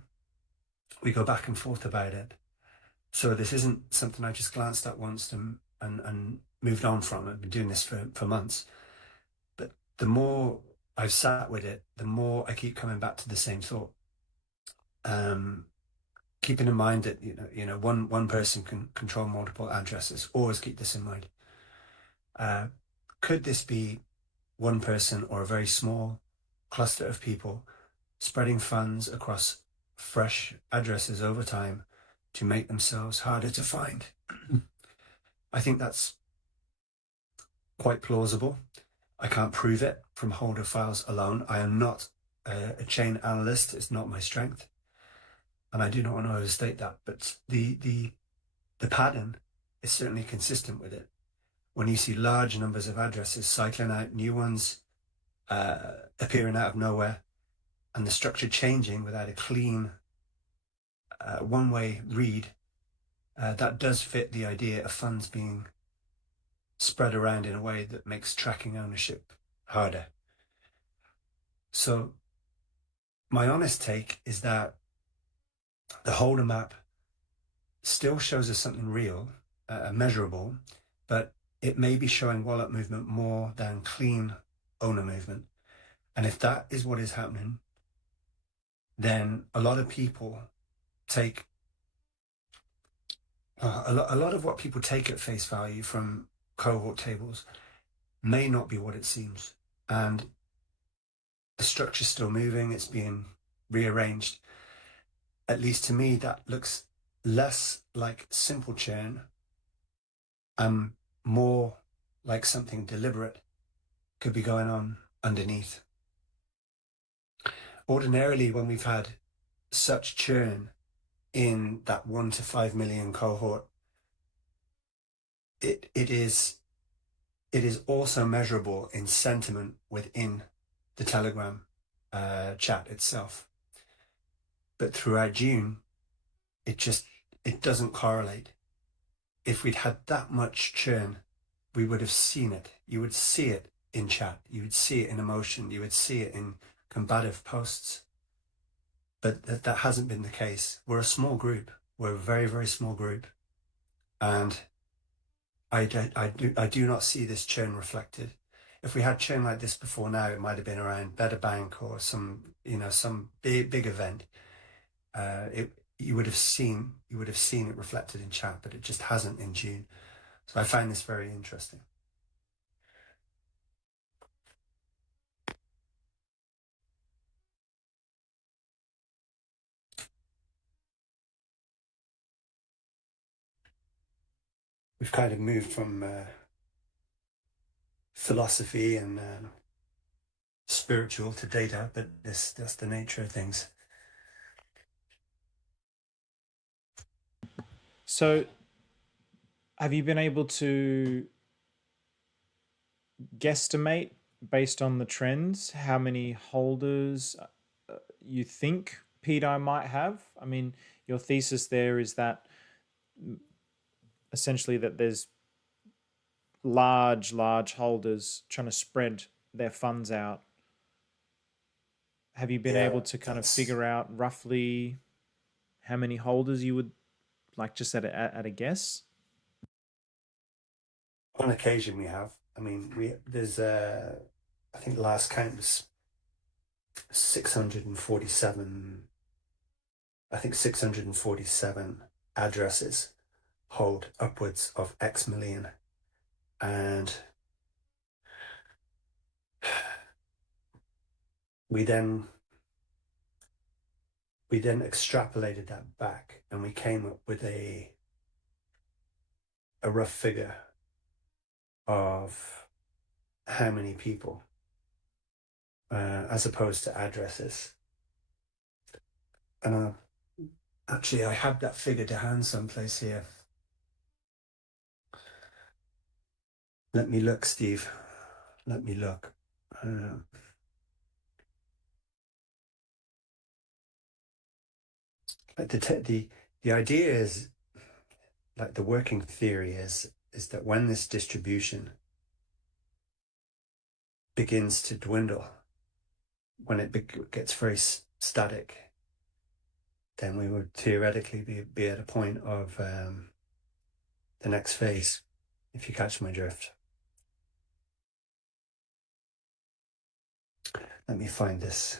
We go back and forth about it. So this isn't something I just glanced at once and moved on from. I've been doing this for months. But the more I've sat with it, the more I keep coming back to the same thought. Keeping in mind that one person can control multiple addresses. Always keep this in mind. Could this be one person or a very small cluster of people spreading funds across fresh addresses over time to make themselves harder to find? I think that's quite plausible. I can't prove it from holder files alone. I am not a chain analyst. It's not my strength. And I do not want to overstate that, but the pattern is certainly consistent with it. When you see large numbers of addresses cycling out, new ones appearing out of nowhere, and the structure changing without a clean one-way read, that does fit the idea of funds being spread around in a way that makes tracking ownership harder. So my honest take is that the holder map still shows us something real, measurable, but it may be showing wallet movement more than clean owner movement. And if that is what is happening, then a lot of people take a lot of what people take at face value from cohort tables may not be what it seems. And the structure's still moving, it's being rearranged. At least to me, that looks less like simple churn and more like something deliberate could be going on underneath. Ordinarily, when we've had such churn in that 1 to 5 million cohort, it is also measurable in sentiment within the Telegram chat itself. But throughout June, it doesn't correlate. If we'd had that much churn, we would have seen it. You would see it in chat. You would see it in emotion. You would see it in combative posts. But that hasn't been the case. We're a small group. We're a very, very small group. And I do not see this churn reflected. If we had churn like this before now, it might have been around Better Bank or some big event. You would have seen it reflected in chat, but it just hasn't in June. So I find this very interesting. We've kind of moved from philosophy and spiritual to data, but that's the nature of things. So, have you been able to guesstimate based on the trends how many holders you think pDAI might have? I mean, your thesis there is that essentially that there's large holders trying to spread their funds out. Have you been able to kind of figure out roughly how many holders you would like, just at a guess? On occasion we have. I mean, there's I think the last count was 647. I think 647 addresses hold upwards of X million. And we then we then extrapolated that back, and we came up with a rough figure of how many people, as opposed to addresses. And actually, I have that figure to hand someplace here. Let me look, Steve. Let me look. The idea is, like, the working theory is that when this distribution begins to dwindle, when it gets very static, then we would theoretically be at a point of the next phase, if you catch my drift. Let me find this.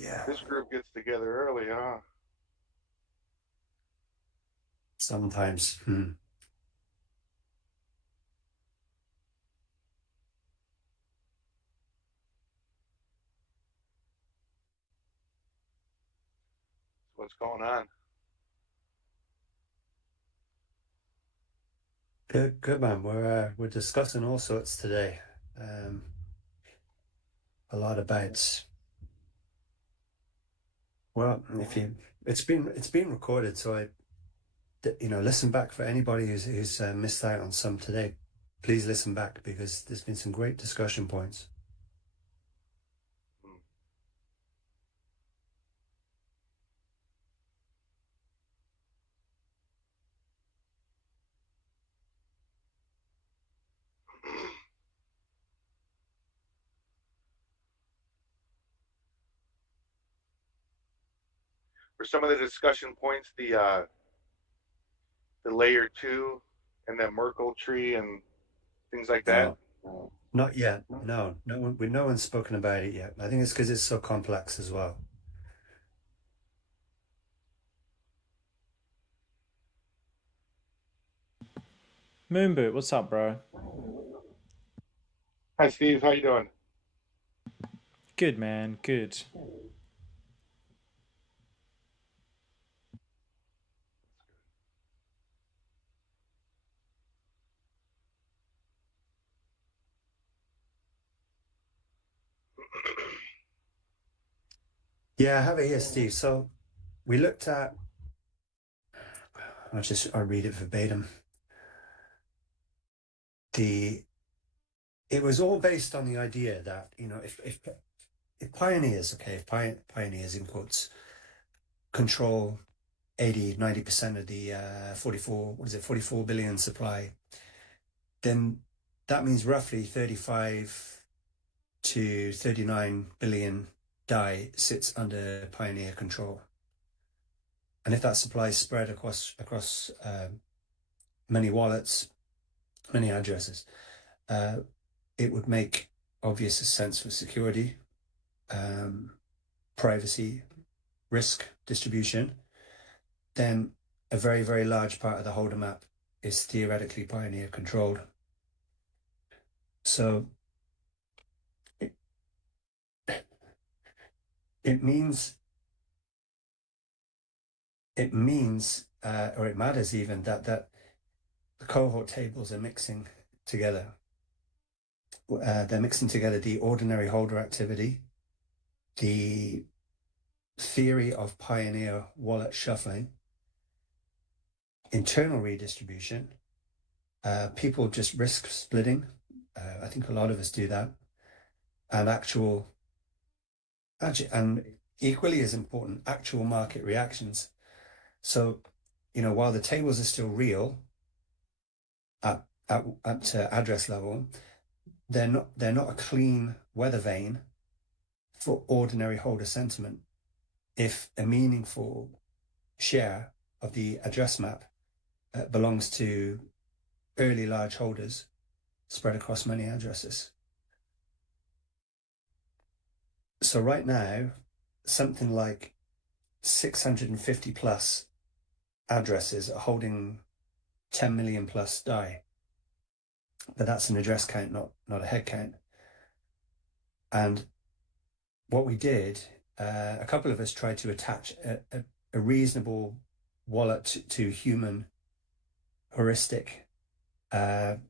Yeah. This group gets together early, huh? Sometimes. What's going on? Good man. We're discussing all sorts today. A lot about, well, it's been recorded, so listen back for anybody who's missed out on some today. Please listen back, because there's been some great discussion points. For some of the discussion points, the layer 2 and that Merkle tree and things like that? No, not yet. No one's spoken about it yet. I think it's because it's so complex as well. Moonboot, what's up, bro? Hi, Steve. How you doing? Good, man. Good. Yeah, I have it here, Steve. So we looked at, I'll read it verbatim. It was all based on the idea that, if pioneers, if pioneers in quotes, control 80-90% of the 44 billion supply, then that means roughly 35 to 39 billion DAI sits under pioneer control. And if that supply is spread across many wallets, many addresses, it would make obvious sense for security, privacy, risk distribution. Then a very, very large part of the holder map is theoretically pioneer controlled. So it means, or it matters even, that the cohort tables are mixing together. They're mixing together the ordinary holder activity, the theory of pioneer wallet shuffling, internal redistribution, people just risk splitting. I think a lot of us do that, and equally as important, actual market reactions. So, while the tables are still real at address level, they're not a clean weather vane for ordinary holder sentiment. If a meaningful share of the address map belongs to early large holders spread across many addresses. So right now, something like 650 plus addresses are holding 10 million plus DAI. But that's an address count, not a head count. And what we did, a couple of us tried to attach a reasonable wallet to human heuristic head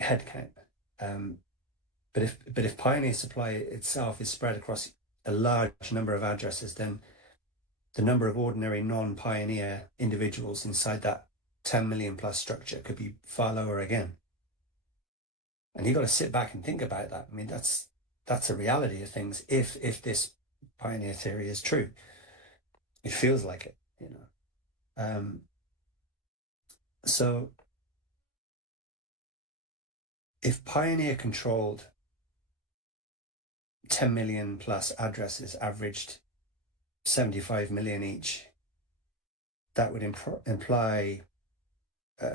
count. But if Pioneer supply itself is spread across a large number of addresses, then the number of ordinary non-Pioneer individuals inside that 10 million plus structure could be far lower again. And you've got to sit back and think about that. I mean, that's a reality of things. If this Pioneer theory is true, it feels like it, So if Pioneer controlled 10 million plus addresses, averaged 75 million each, that would imply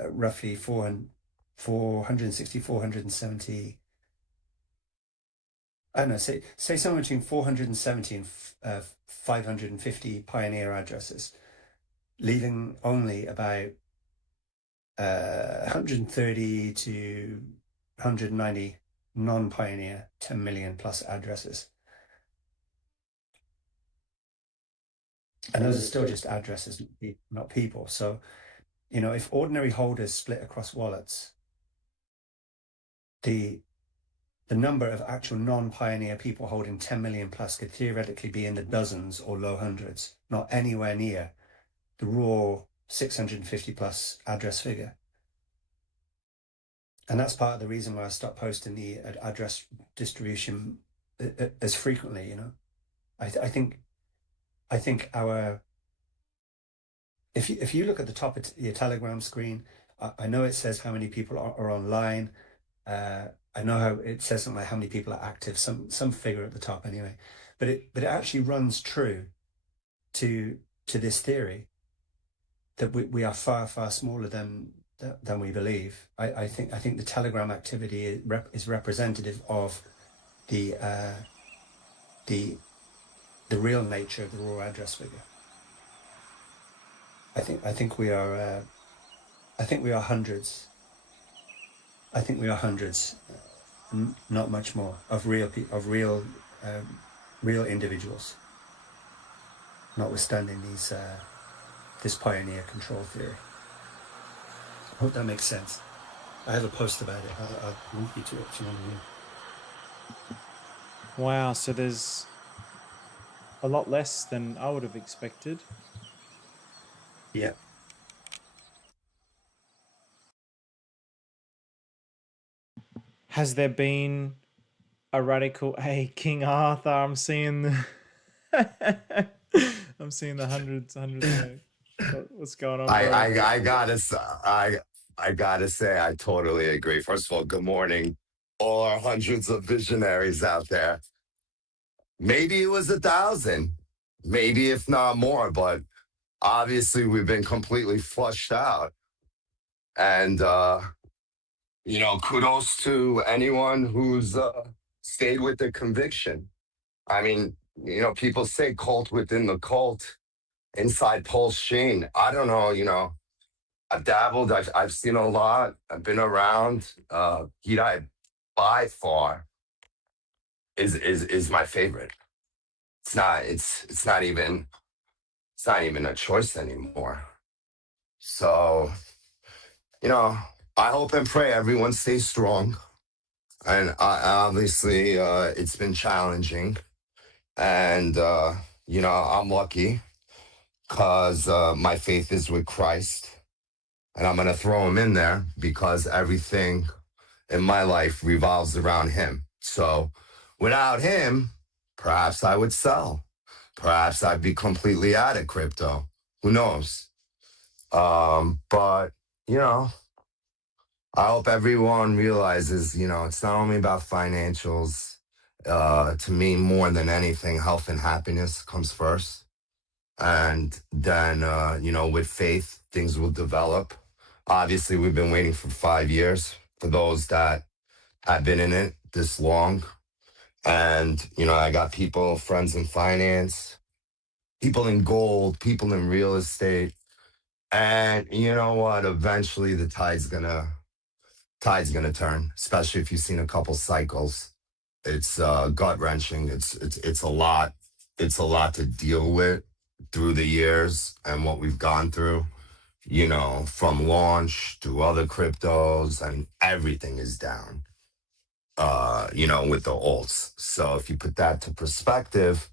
roughly 460, 470. I don't know, say somewhere between 470 and 550 Pioneer addresses, leaving only about 130 to 190 non-Pioneer 10 million plus addresses. And those are still just addresses, not people. So, if ordinary holders split across wallets, the number of actual non-Pioneer people holding 10 million plus could theoretically be in the dozens or low hundreds, not anywhere near the raw 650 plus address figure. And that's part of the reason why I stopped posting the address distribution as frequently. I think our, if you look at the top of your Telegram screen, I know it says how many people are online. I know how it says something like how many people are active, some figure at the top anyway. But it actually runs true to this theory that we are far, far smaller than we believe. I think the Telegram activity is representative of the real nature of the raw address figure. I think we are hundreds. I think we are hundreds, not much more, of real individuals, notwithstanding this Pioneer control theory. I hope that makes sense. I have a post about it. I'll link you to it if you want to read. Wow, so there's a lot less than I would have expected. Yeah. Has there been a radical? Hey, King Arthur, I'm seeing the hundreds. What's going on? Bro? I gotta say, I totally agree. First of all, good morning, all our hundreds of visionaries out there. Maybe it was 1,000, maybe if not more, but obviously we've been completely flushed out. And kudos to anyone who's stayed with the conviction. I mean, people say cult within the cult. Inside Paul's Sheen, I don't know, I've dabbled, I've seen a lot, I've been around. pDAI by far is my favorite. It's not even a choice anymore. So, I hope and pray everyone stays strong. And obviously it's been challenging. And I'm lucky because my faith is with Christ. And I'm going to throw him in there because everything in my life revolves around him. So without him, Perhaps I would sell. Perhaps I'd be completely out of crypto. Who knows? But you know, I hope everyone realizes, it's not only about financials. To me, more than anything, health and happiness comes first. And then, with faith, things will develop. Obviously, we've been waiting for 5 years for those that have been in it this long. And, I got people, friends in finance, people in gold, people in real estate. And you know what? Eventually the tide's gonna turn, especially if you've seen a couple cycles. It's gut wrenching. It's a lot. It's a lot to deal with through the years and what we've gone through. From launch to other cryptos, and everything is down. With the alts. So if you put that to perspective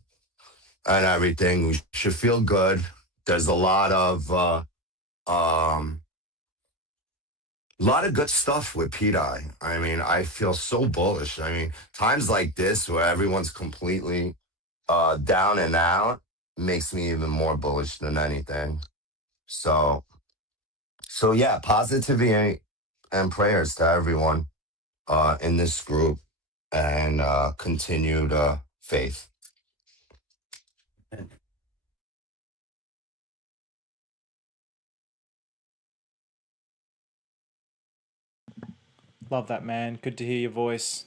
and everything, we should feel good. There's a lot of good stuff with pDAI. I mean, I feel so bullish. I mean, times like this where everyone's completely down and out makes me even more bullish than anything. So yeah, positivity and prayers to everyone in this group, and continued faith. And Love that, man. Good to hear your voice.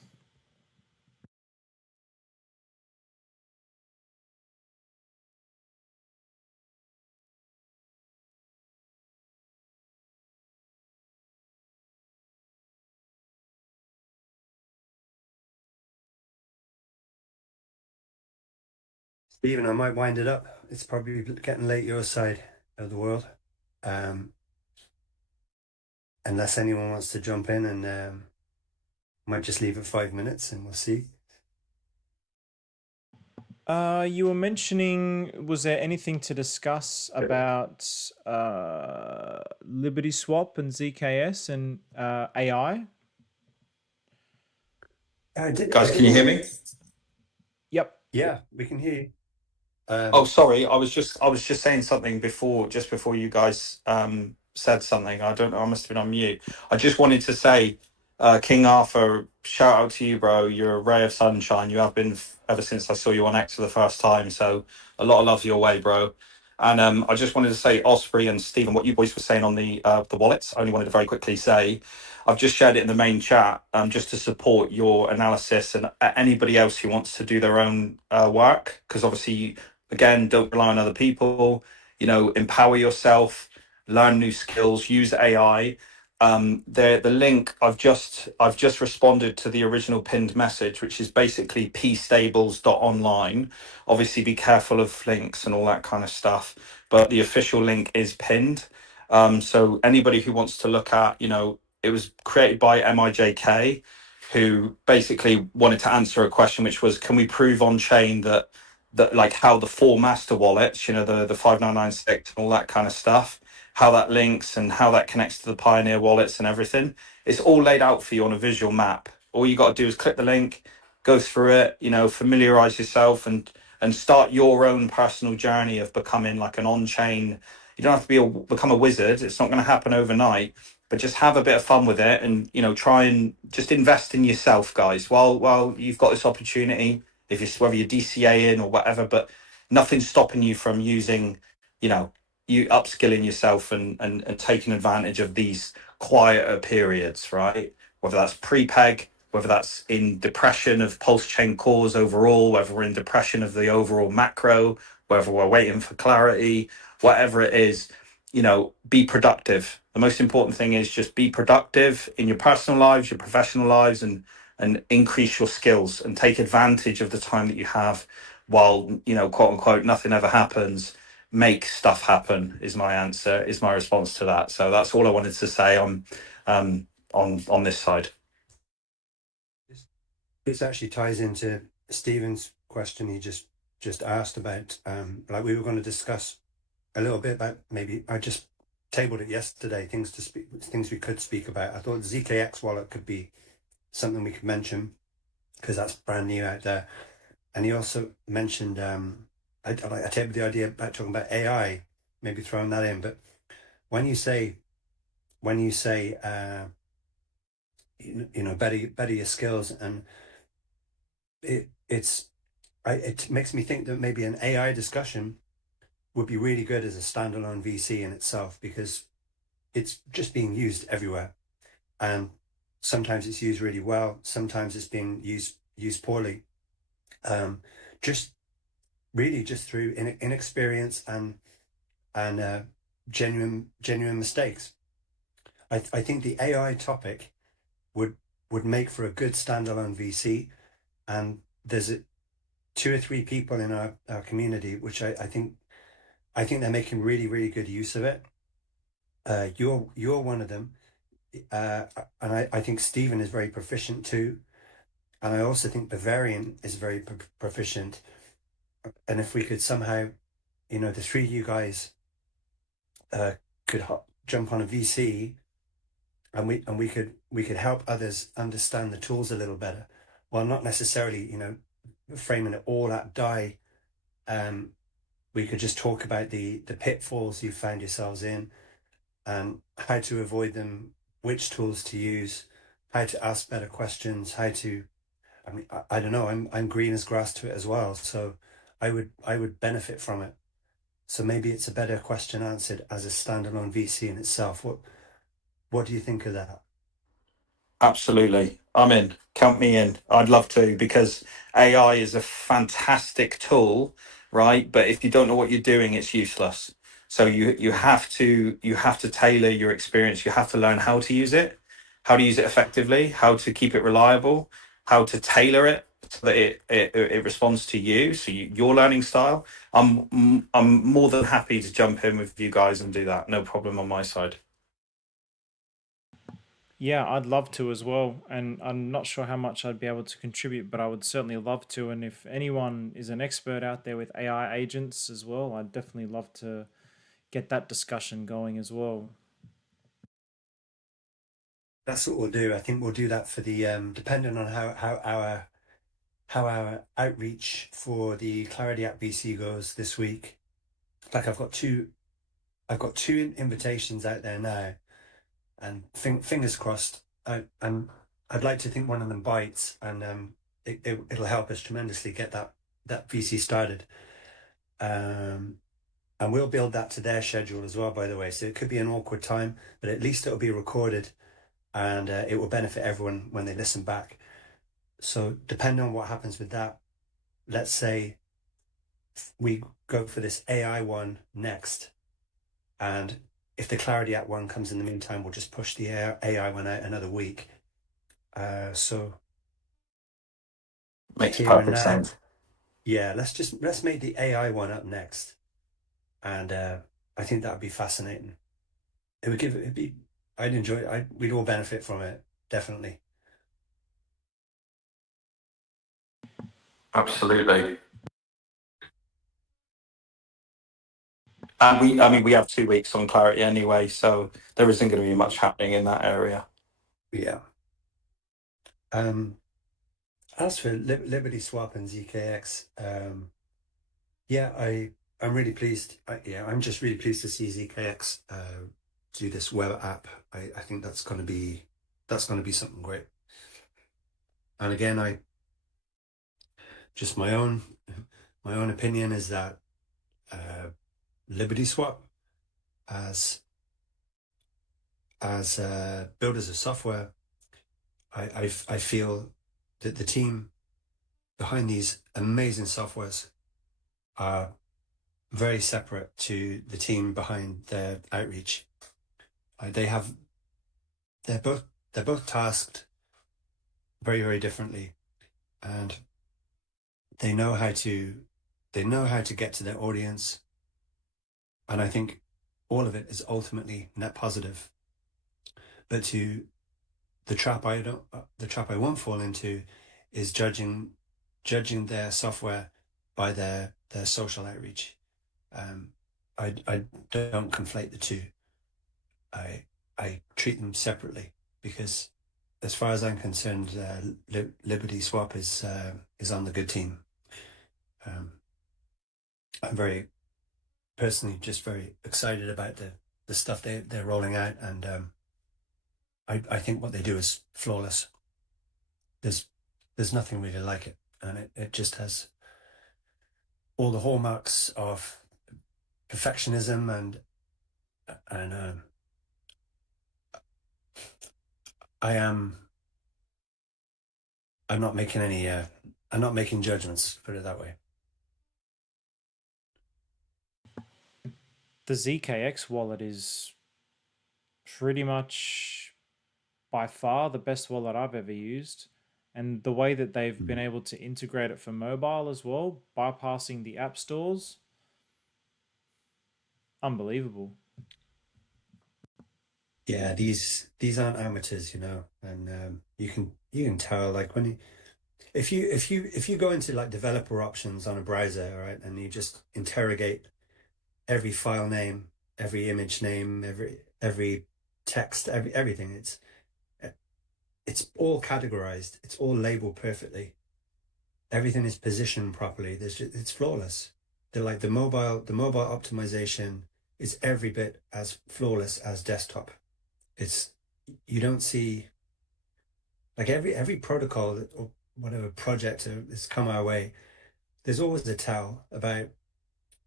Stephen, I might wind it up. It's probably getting late your side of the world. Unless anyone wants to jump in, and might just leave it 5 minutes and we'll see. You were mentioning, was there anything to discuss about LibertySwap and ZKS and AI? Guys, can you hear me? Yep. Yeah, we can hear you. Oh, sorry. I was just saying something before you guys said something. I don't know. I must have been on mute. I just wanted to say, King Arthur, shout out to you, bro. You're a ray of sunshine. You have been ever since I saw you on X for the first time. So a lot of love your way, bro. And I just wanted to say, Osprey and Stephen, what you boys were saying on the wallets. I only wanted to very quickly say, I've just shared it in the main chat, just to support your analysis and anybody else who wants to do their own work, because obviously, again, don't rely on other people. Empower yourself, learn new skills, use AI. The link, I've just responded to the original pinned message, which is basically pstables.online. Obviously be careful of links and all that kind of stuff, but the official link is pinned. So anybody who wants to look at, it was created by MiCA, who basically wanted to answer a question, which was, can we prove on chain that like how the four master wallets, the 5996 and all that kind of stuff, how that links and how that connects to the Pioneer wallets and everything. It's all laid out for you on a visual map. All you got to do is click the link, go through it, familiarize yourself and start your own personal journey of becoming like an on-chain. You don't have to become a wizard. It's not going to happen overnight, but just have a bit of fun with it and, try and just invest in yourself, guys, while you've got this opportunity, if it's whether you're DCAing or whatever, but nothing's stopping you from using, you upskilling yourself and taking advantage of these quieter periods, right? Whether that's pre-peg, whether that's in depression of pulse chain cores overall, whether we're in depression of the overall macro, whether we're waiting for clarity, whatever it is, be productive. The most important thing is just be productive in your personal lives, your professional lives, and increase your skills and take advantage of the time that you have while, quote unquote, nothing ever happens. Make stuff happen is my answer, is my response to that. So that's all I wanted to say on this side. This actually ties into Stephen's question he just asked about. Like we were going to discuss a little bit about, maybe I just tabled it yesterday, things we could speak about. I thought the ZKX wallet could be something we could mention because that's brand new out there. and he also mentioned I take the idea about talking about AI, maybe throwing that in. But when you say better your skills, and it makes me think that maybe an AI discussion would be really good as a standalone VC in itself, because it's just being used everywhere, and sometimes it's used really well, sometimes it's being used poorly, just through inexperience and genuine mistakes. I think the AI topic would make for a good standalone VC, and there's 2 or 3 people in our community which I think they're making really good use of it. You're one of them, and I think Stephen is very proficient too, and I also think Bavarian is very proficient. And if we could somehow, the 3 of you guys could jump on a VC, and we could help others understand the tools a little better, while not necessarily framing it all at DAI. We could just talk about the pitfalls you found yourselves in, and how to avoid them, which tools to use, how to ask better questions, how to, I don't know, I'm green as grass to it as well, so I would benefit from it. So maybe it's a better question answered as a standalone VC in itself. What do you think of that? Absolutely. I'm in. Count me in. I'd love to, because AI is a fantastic tool, right? But if you don't know what you're doing, it's useless. So you have to tailor your experience. You have to learn how to use it effectively, how to keep it reliable, how to tailor it so that it responds to you, so your learning style. I'm more than happy to jump in with you guys and do that. No problem on my side. Yeah, I'd love to as well. And I'm not sure how much I'd be able to contribute, but I would certainly love to. And if anyone is an expert out there with AI agents as well, I'd definitely love to get that discussion going as well. That's what we'll do. I think we'll do that for the depending on how our outreach for the Clarity App VC goes this week. Like I've got two invitations out there now, and fingers crossed. I'd like to think one of them bites, and it'll help us tremendously get that VC started. And we'll build that to their schedule as well, by the way. So it could be an awkward time, but at least it'll be recorded, and it will benefit everyone when they listen back. So depending on what happens with that, let's say we go for this AI one next, and if the Clarity App one comes in the meantime, we'll just push the AI one out another week. So Makes here and perfect now, sense. yeah, let's make the AI one up next, and I think that would be fascinating. I'd enjoy it. We'd all benefit from it, definitely. Absolutely. And we have 2 weeks on Clarity anyway, so there isn't going to be much happening in that area. Yeah. As for LibertySwap and ZKX, yeah, I'm really pleased. I'm just really pleased to see ZKX do this web app. I think that's going to be something great. And again, just my own opinion is that LibertySwap as builders of software, I feel that the team behind these amazing softwares are very separate to the team behind their outreach. They're both tasked very, very differently, and they know how to get to their audience, and I think all of it is ultimately net positive. But the trap I won't fall into is judging their software by their social outreach. I don't conflate the two. I treat them separately, because as far as I'm concerned, LibertySwap is on the good team. I'm very personally just very excited about the stuff they're rolling out, and I think what they do is flawless. There's nothing really like it, and it just has all the hallmarks of perfectionism and I'm not making any I'm not making judgments, put it that way. The ZKX wallet is pretty much by far the best wallet I've ever used. And the way that they've been able to integrate it for mobile as well, bypassing the app stores, unbelievable. Yeah, these aren't amateurs, you know, and you can tell, like, when you if you go into like developer options on a browser, right, and you just interrogate every file name, every image name, every text, everything, it's all categorized, it's all labeled perfectly, everything is positioned properly. It's flawless. The mobile optimization is every bit as flawless as desktop. You don't see, like, every protocol or whatever project that's come our way, there's always a tell about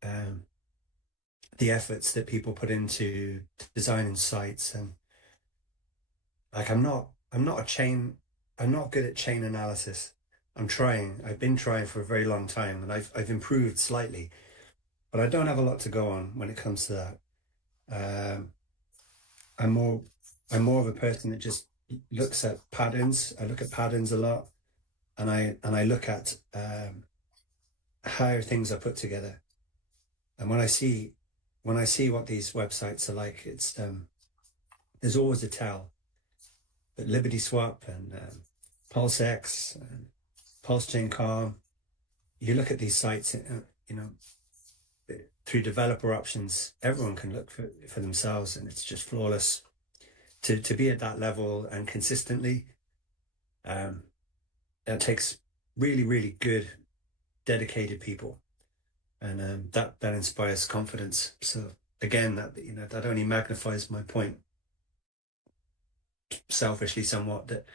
the efforts that people put into designing sites. And like, I'm not good at chain analysis. I've been trying for a very long time, and I've improved slightly, but I don't have a lot to go on when it comes to that. I'm more of a person that just looks at patterns. I look at patterns a lot, and I look at how things are put together. And when I see what these websites are like, it's there's always a tell. But LibertySwap and PulseX and PulseChain.com, you look at these sites, you know, through developer options, everyone can look for themselves, and it's just flawless. To be at that level and consistently, it takes really, really good, dedicated people, and that inspires confidence. So again, that only magnifies my point, selfishly somewhat, that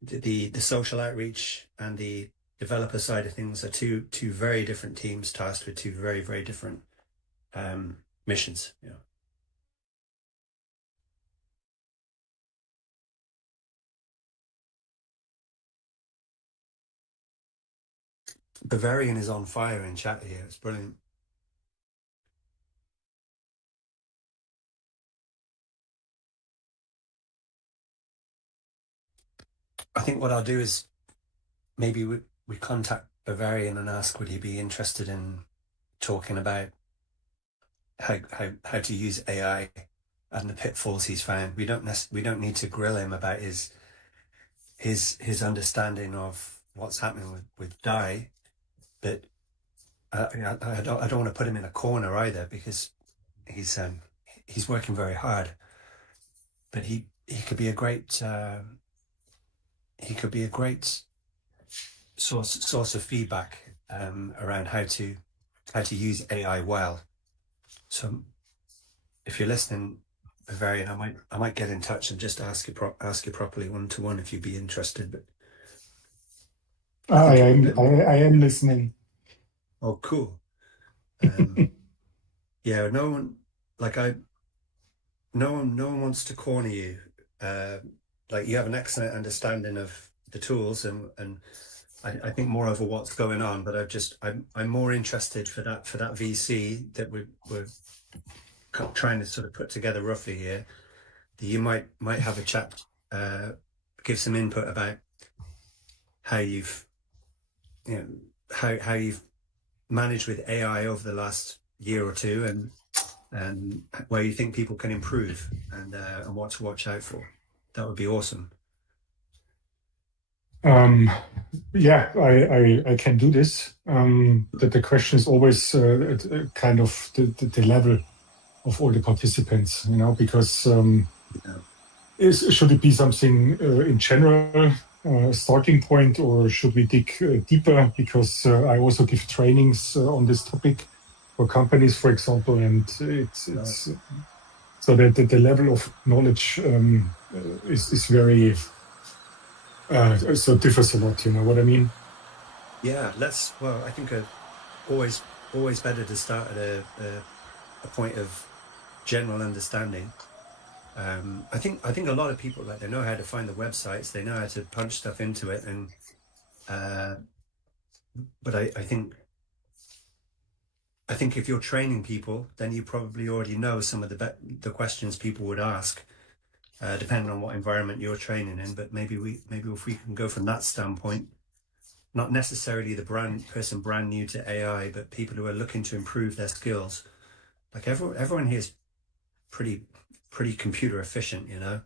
the social outreach and the developer side of things are two very different teams tasked with two very, very different missions. You know. Bavarian is on fire in chat here. It's brilliant. I think what I'll do is maybe we contact Bavarian and ask, would he be interested in talking about how to use AI and the pitfalls he's found. We don't need to grill him about his understanding of what's happening with DAI, but I don't want to put him in a corner either, because he's working very hard, but he could be a great source of feedback around how to use AI well. So if you're listening, Bavarian, I might get in touch and just ask you properly one-to-one if you'd be interested. But I am listening. Oh, cool. Yeah, no one wants to corner you. Like, you have an excellent understanding of the tools, and I think more over what's going on. But I'm more interested for that VC that we're trying to sort of put together roughly here. That you might have a chat, give some input about how you've managed with AI over the last year or two, and where you think people can improve, and what to watch out for. That would be awesome. Yeah, I can do this. The question is always kind of the level of all the participants, because should it be something in general starting point, or should we dig deeper? Because I also give trainings on this topic for companies, for example, and it's so that the level of knowledge is very so differs a lot. You know what I mean? Yeah, well, I think always better to start at a point of general understanding. I think a lot of people, like, they know how to find the websites, they know how to punch stuff into it, and but I think if you're training people, then you probably already know some of the questions people would ask, depending on what environment you're training in. But maybe if we can go from that standpoint, not necessarily the person brand new to AI, but people who are looking to improve their skills. Like everyone here is pretty computer efficient, you know.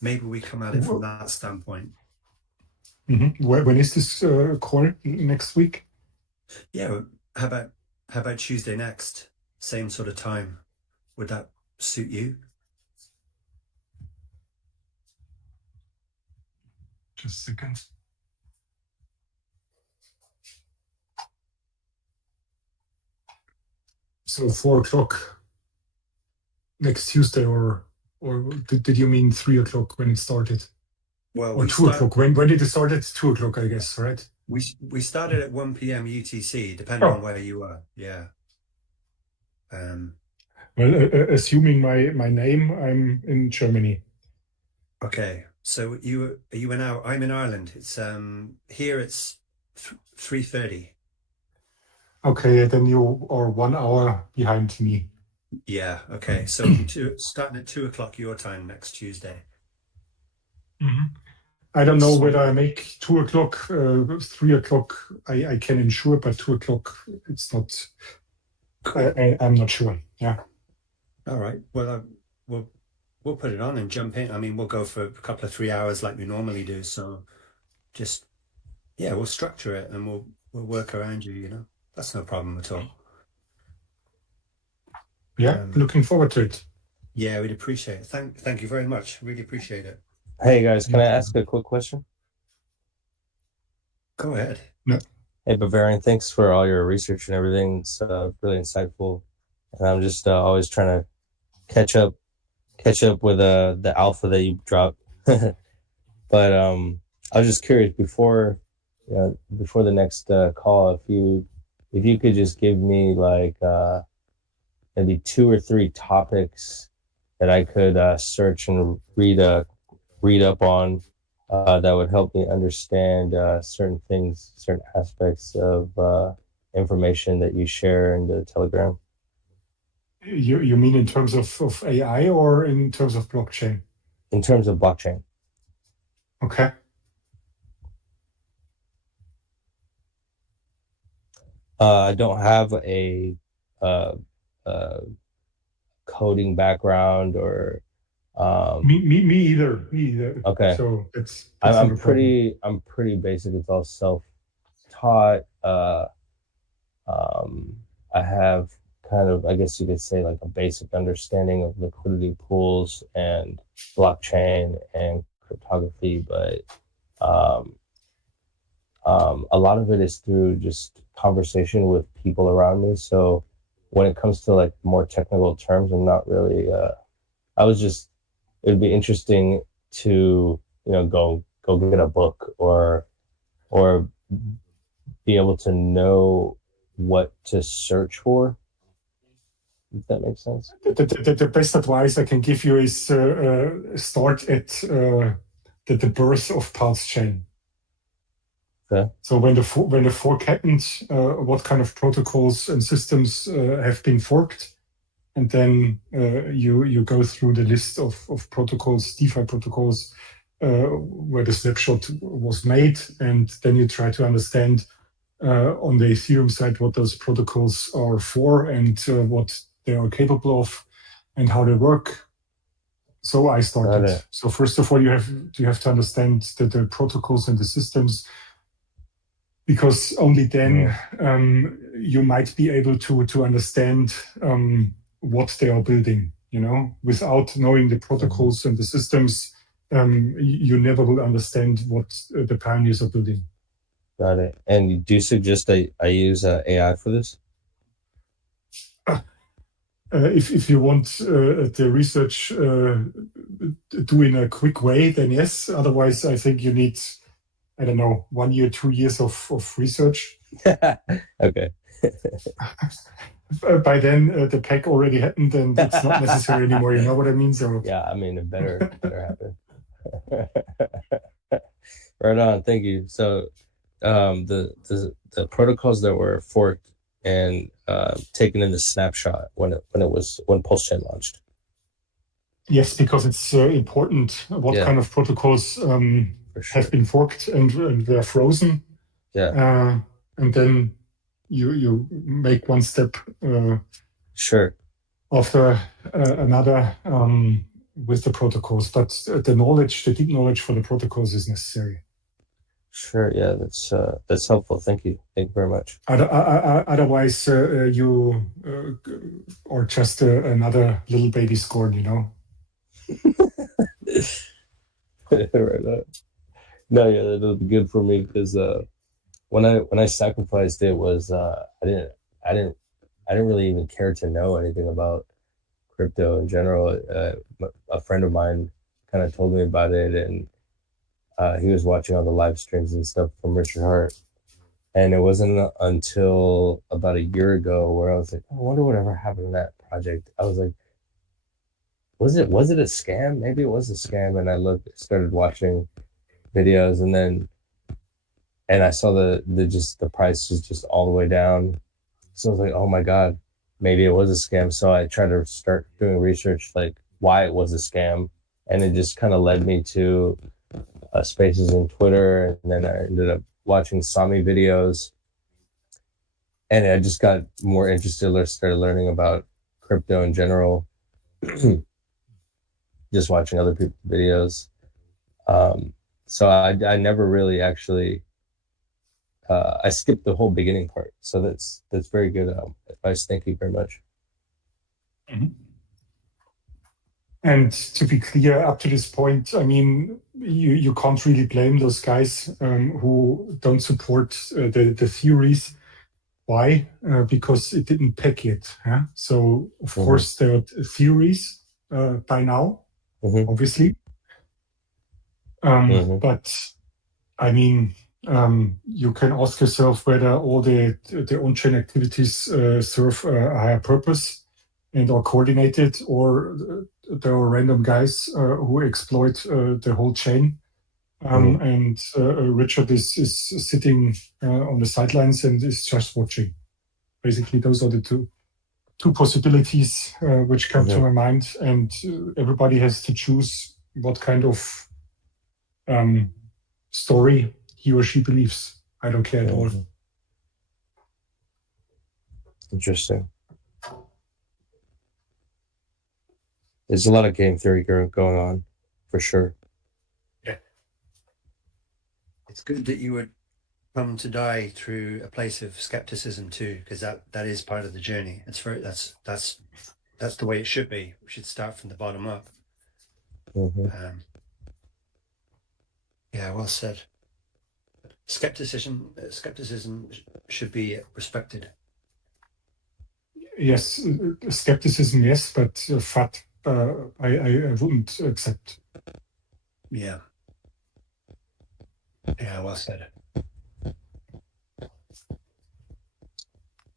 Maybe we come at it from that standpoint. Mm-hmm. When is this call next week? Yeah, how about Tuesday next, same sort of time? Would that suit you? Just a second. So 4:00 next Tuesday, or did you mean 3:00 when it started? Well, or 2:00. When did it start? At 2:00, I guess, right? We started at 1 p.m. UTC, depending on where you are. Yeah. Well, assuming my name, I'm in Germany. Okay, so are you in I'm in Ireland. It's here it's 3:30. Okay, then you are 1 hour behind me. Yeah. Okay, so starting at 2:00 your time next Tuesday. Mm-hmm. I don't know whether I make 2:00, 3:00. I can ensure, but 2:00 it's not. Cool. I'm not sure. Yeah. All right. Well, we'll put it on and jump in. I mean, we'll go for a couple of 3 hours like we normally do. So, just we'll structure it and we'll work around you. You know, that's no problem at all. Yeah, looking forward to it. Yeah, we'd appreciate it. Thank you very much. Really appreciate it. Hey guys, can I ask a quick question? Go ahead. No. Hey Bavarian, thanks for all your research and everything. It's really insightful, and I'm just always trying to catch up with the alpha that you dropped. But I was just curious before the next call, if you could just give me like maybe 2 or 3 topics that I could search and read up on that would help me understand certain things, certain aspects of information that you share in the Telegram. You mean in terms of AI or in terms of blockchain? In terms of blockchain. Okay. I don't have a coding background or me either. Okay. So that's I'm pretty basic. It's all self-taught. I have kind of, I guess you could say, like a basic understanding of liquidity pools and blockchain and cryptography, but a lot of it is through just conversation with people around me. So when it comes to like more technical terms, I'm not really it would be interesting to, go get a book or be able to know what to search for, if that makes sense. The best advice I can give you is start at the birth of Pulse Chain. Okay. So when the fork happened, what kind of protocols and systems have been forked, and then you go through the list of protocols, DeFi protocols, where the snapshot was made, and then you try to understand on the Ethereum side what those protocols are for and what they are capable of and how they work. So I started. So first of all, you have to understand the protocols and the systems, because only then you might be able to understand what they are building. Without knowing the protocols and the systems, you never will understand what the pioneers are building. Got it. And do you suggest I use AI for this? If you want the research do in a quick way, then yes. Otherwise, I think you need, I don't know, 1 year, 2 years of research. Okay. By then, the pack already happened, and it's not necessary anymore. You know what I mean? So Yeah, I mean, it better happen. Right on. Thank you. So, the protocols that were forked and taken in the snapshot when PulseChain launched. yes, because it's important what Yeah. kind of protocols For sure. have been forked and they're frozen. Yeah. And then you make one step Sure. after another with the protocols. But the deep knowledge for the protocols is necessary. Sure. Yeah, that's helpful. Thank you. Thank you very much. Otherwise, you are just another little baby scorn, you know. Right on. No, yeah, that'll be good for me because when I sacrificed it was I didn't really even care to know anything about crypto in general. A friend of mine kind of told me about it, and he was watching all the live streams and stuff from Richard Hart. And it wasn't until about a year ago where I was like, I wonder whatever happened to that project. I was like, was it a scam? Maybe it was a scam. And I started watching videos, and I saw the price was just all the way down. So I was like, oh my God, maybe it was a scam. So I tried to start doing research, like why it was a scam. And it just kind of led me to spaces in Twitter. And then I ended up watching Sami videos. And I just got more interested, started learning about crypto in general, just watching other people's videos. So I never really actually, I skipped the whole beginning part. So that's very good advice. Thank you very much. Mm-hmm. And to be clear, up to this point, I mean, you can't really blame those guys who don't support the theories. Why? Because it didn't pack yet. Huh? So, of course, there are theories by now, obviously. But, I mean, you can ask yourself whether all the on-chain activities serve a higher purpose and are coordinated, or there are random guys who exploit the whole chain. And Richard is sitting on the sidelines and is just watching. Basically, those are the two possibilities which come to my mind, and everybody has to choose what kind of story he or she believes. I don't care at all. Interesting. There's a lot of game theory going on, for sure. Yeah. It's good that you would come to DAI through a place of skepticism too, because that is part of the journey. That's the way it should be. We should start from the bottom up. Yeah, well said. Skepticism should be respected. Yes, skepticism, yes, but FAT, I wouldn't accept. Yeah. Yeah, well said.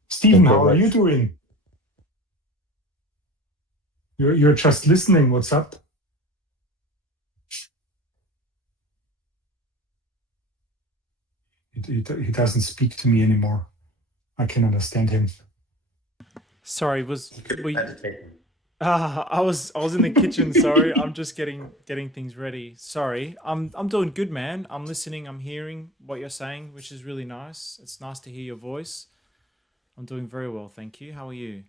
Stephen, how are you doing? You're just listening. What's up? He doesn't speak to me anymore. I can understand him. Sorry, I was in the kitchen. Sorry, I'm just getting things ready. Sorry, I'm doing good, man. I'm listening. I'm hearing what you're saying, which is really nice. It's nice to hear your voice. I'm doing very well, thank you. How are you?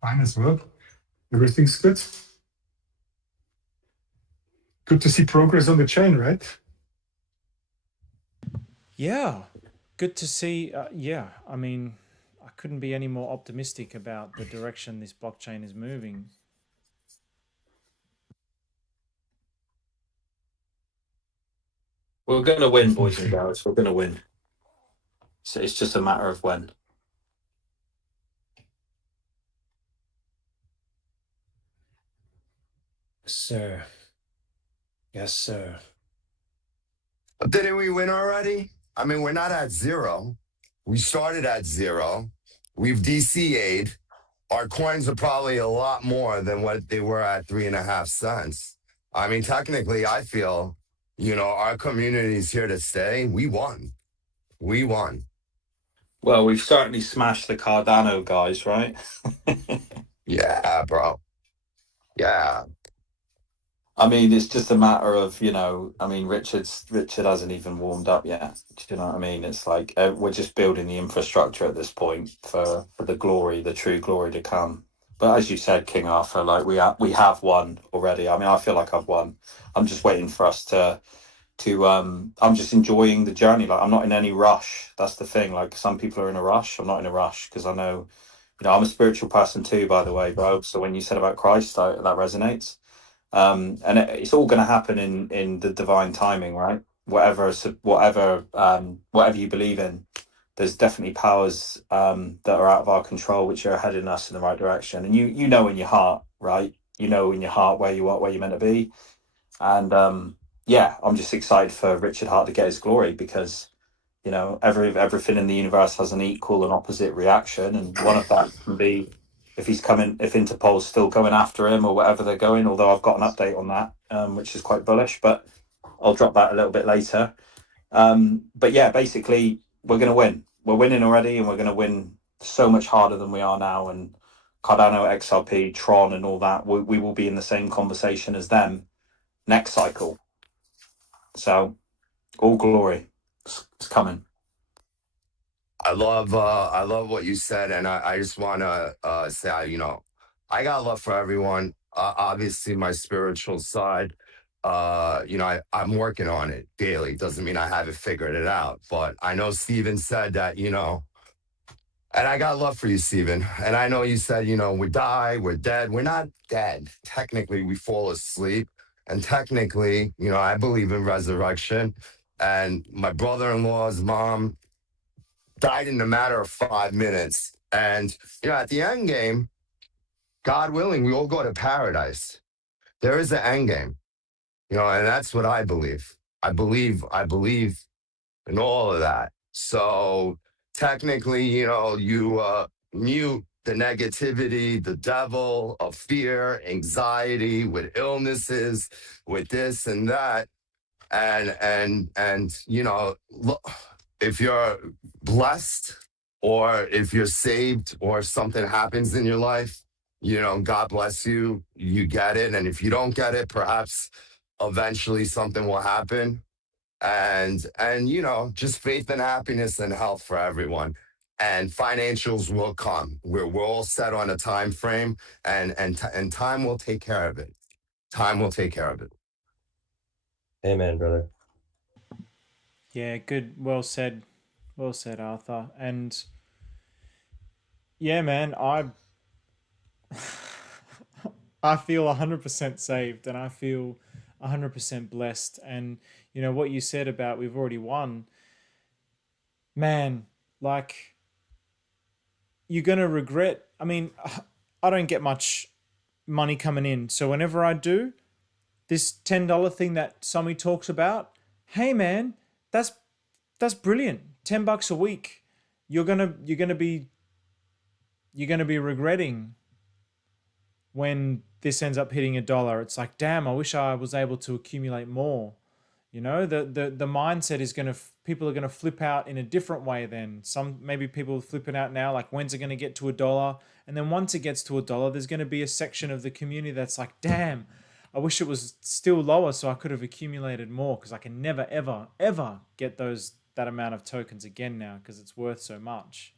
Fine as well. Everything's good. Good to see progress on the chain, right? Yeah, good to see. Yeah, I mean, I couldn't be any more optimistic about the direction this blockchain is moving. We're going to win, boys and girls. We're going to win. So it's just a matter of when. Sir. Yes, sir. Didn't we win already? I mean, we're not at zero. We started at zero. We've DCA'd. Our coins are probably a lot more than what they were at 3.5 cents. I mean, technically, I feel, our community's here to stay. We won. We won. Well, we've certainly smashed the Cardano guys, right? Yeah, bro. Yeah. I mean, it's just a matter of, I mean, Richard hasn't even warmed up yet. Do you know what I mean? It's like we're just building the infrastructure at this point for the true glory to come. But as you said, King Arthur, like we have won already. I mean, I feel like I've won. I'm just waiting for us to I'm just enjoying the journey. Like I'm not in any rush. That's the thing. Like some people are in a rush. I'm not in a rush because I know, I'm a spiritual person too, by the way, bro. So when you said about Christ, that resonates. And it's all going to happen in the divine timing, right? Whatever you believe in, there's definitely powers that are out of our control, which are heading us in the right direction. And you know in your heart, right? You know in your heart where you are, where you're meant to be. And yeah, I'm just excited for Richard Hart to get his glory because everything in the universe has an equal and opposite reaction, and one of that can be if Interpol's still going after him or whatever they're going, although I've got an update on that, which is quite bullish, but I'll drop that a little bit later. But yeah, basically, we're going to win. We're winning already, and we're going to win so much harder than we are now. And Cardano, XRP, Tron, and all that, we will be in the same conversation as them next cycle. So, all glory. It's coming. I love what you said, and I just want to say, I got love for everyone. Obviously, my spiritual side, I'm working on it daily. Doesn't mean I haven't figured it out, but I know Steven said that, and I got love for you, Steven. And I know you said, we die, we're dead. We're not dead. Technically, we fall asleep, and technically, I believe in resurrection. And my brother-in-law's mom died in a matter of 5 minutes. And, at the end game, God willing, we all go to paradise. There is an end game, and that's what I believe. I believe in all of that. So technically, you mute the negativity, the devil of fear, anxiety, with illnesses, with this and that. And look, if you're blessed or if you're saved or something happens in your life, God bless you, you get it. And if you don't get it, perhaps eventually something will happen. And just faith and happiness and health for everyone. And financials will come. We're all set on a time frame, and time will take care of it. Time will take care of it. Amen, brother. Yeah, good. Well said, Arthur. And yeah, man, I feel 100% saved, and I feel 100% blessed. And what you said about we've already won, man, like you're gonna regret. I mean, I don't get much money coming in, so whenever I do, this $10 thing that Sami talks about, hey man, that's brilliant. $10 a week. You're gonna be regretting when this ends up hitting $1. It's like, damn, I wish I was able to accumulate more. The mindset is people are gonna flip out in a different way. Then maybe people are flipping out now, like when's it gonna get to $1? And then once it gets to $1, there's gonna be a section of the community that's like, damn, I wish it was still lower so I could have accumulated more, because I can never ever ever get that amount of tokens again now because it's worth so much.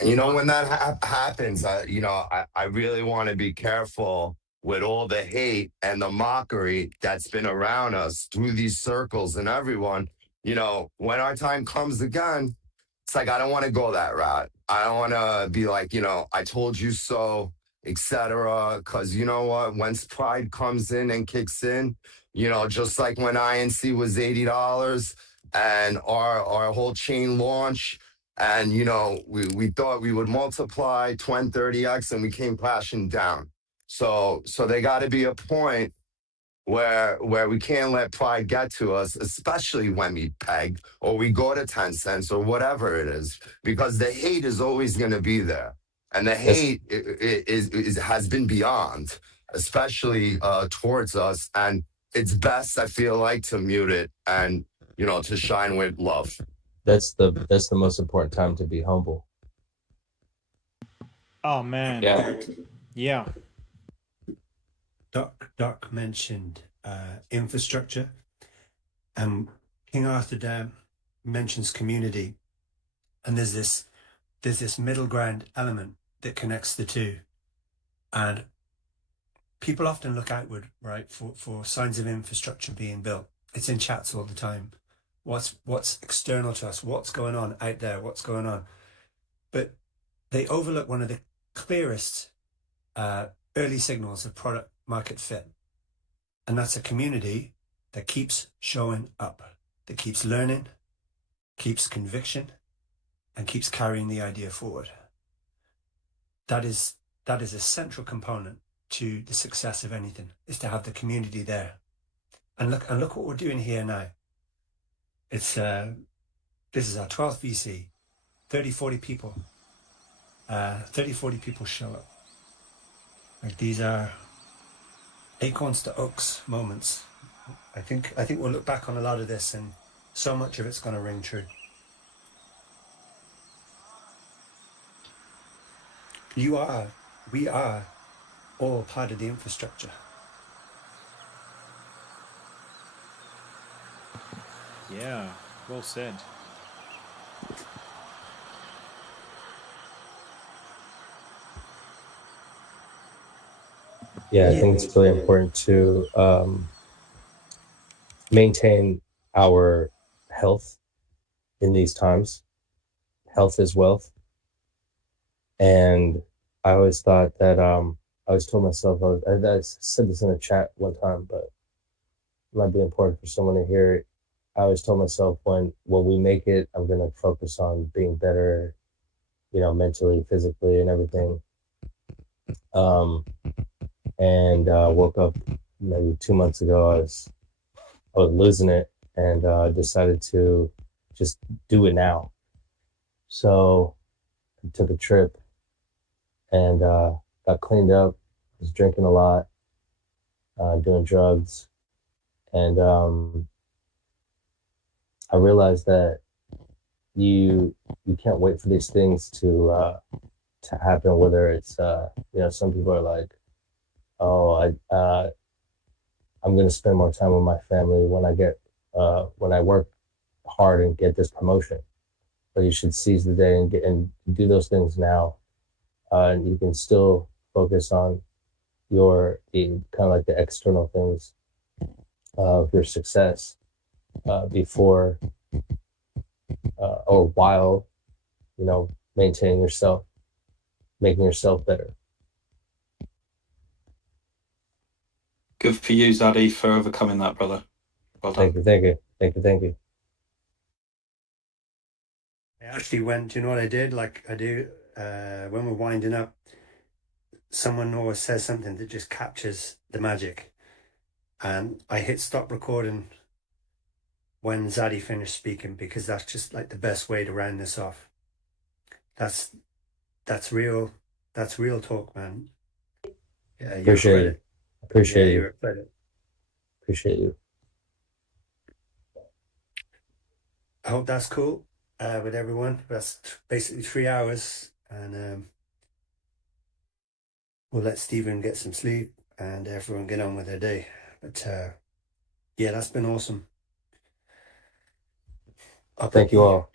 And when that happens, I really want to be careful with all the hate and the mockery that's been around us through these circles and everyone. When our time comes again, it's like, I don't want to go that route. I don't want to be like, I told you so. etc. Because you know what? Once pride comes in and kicks in, you know, just like when INC was $80 and our whole chain launch, and you know, we thought we would multiply 20, 30x, and we came crashing down. So there got to be a point where we can't let pride get to us, especially when we peg or we go to 10 cents or whatever it is, because the hate is always going to be there. And the hate has been beyond, especially towards us. And it's best, I feel like, to mute it and, you know, to shine with love. That's the most important time to be humble. Oh man. Yeah. Doc mentioned infrastructure, and King Arthur Dam mentions community, and there's this middle ground element that connects the two, and people often look outward, right, for signs of infrastructure being built. It's in chats all the time. What's external to us? What's going on out there? What's going on? But they overlook one of the clearest early signals of product market fit, and that's a community that keeps showing up, that keeps learning, keeps conviction, and keeps carrying the idea forward. That is a central component to the success of anything, is to have the community there. And look what we're doing here now. It's this is our 12th VC, 30-40 people. 30-40 people show up. Like, these are acorns to oaks moments. I think we'll look back on a lot of this, and so much of it's going to ring true. We are all part of the infrastructure. Yeah. Well said. Yeah, I think it's really important to maintain our health in these times. Health is wealth. And I always thought that, I always told myself, I said this in a chat one time, but it might be important for someone to hear it. I always told myself, when we make it, I'm going to focus on being better, you know, mentally, physically, and everything. And woke up maybe 2 months ago. I was losing it, and decided to just do it now. So I took a trip and got cleaned up. Was drinking a lot, doing drugs, and I realized that you can't wait for these things to happen. Whether it's you know, some people are like, oh, I'm going to spend more time with my family when I work hard and get this promotion. But you should seize the day and do those things now, and you can still focus on the kind of like the external things of your success before or while, you know, maintaining yourself, making yourself better. Good for you, Zaddy, for overcoming that, brother. Well done. Thank you. I actually went, do you know what I did? Like I do when we're winding up, someone always says something that just captures the magic. And I hit stop recording when Zaddy finished speaking, because that's just like the best way to round this off. That's real talk, man. Yeah, Appreciate it. Appreciate you. Appreciate you. I hope that's cool with everyone. That's basically 3 hours, and we'll let Stephen get some sleep and everyone get on with their day. But yeah, that's been awesome. Thank you all.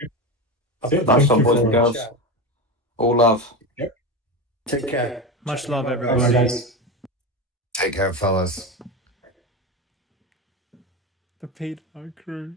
Nice one, boys and girls. All love. Yep. Take care. Much love, Bye, everybody. guys. Take care, fellas. The pDAI crew.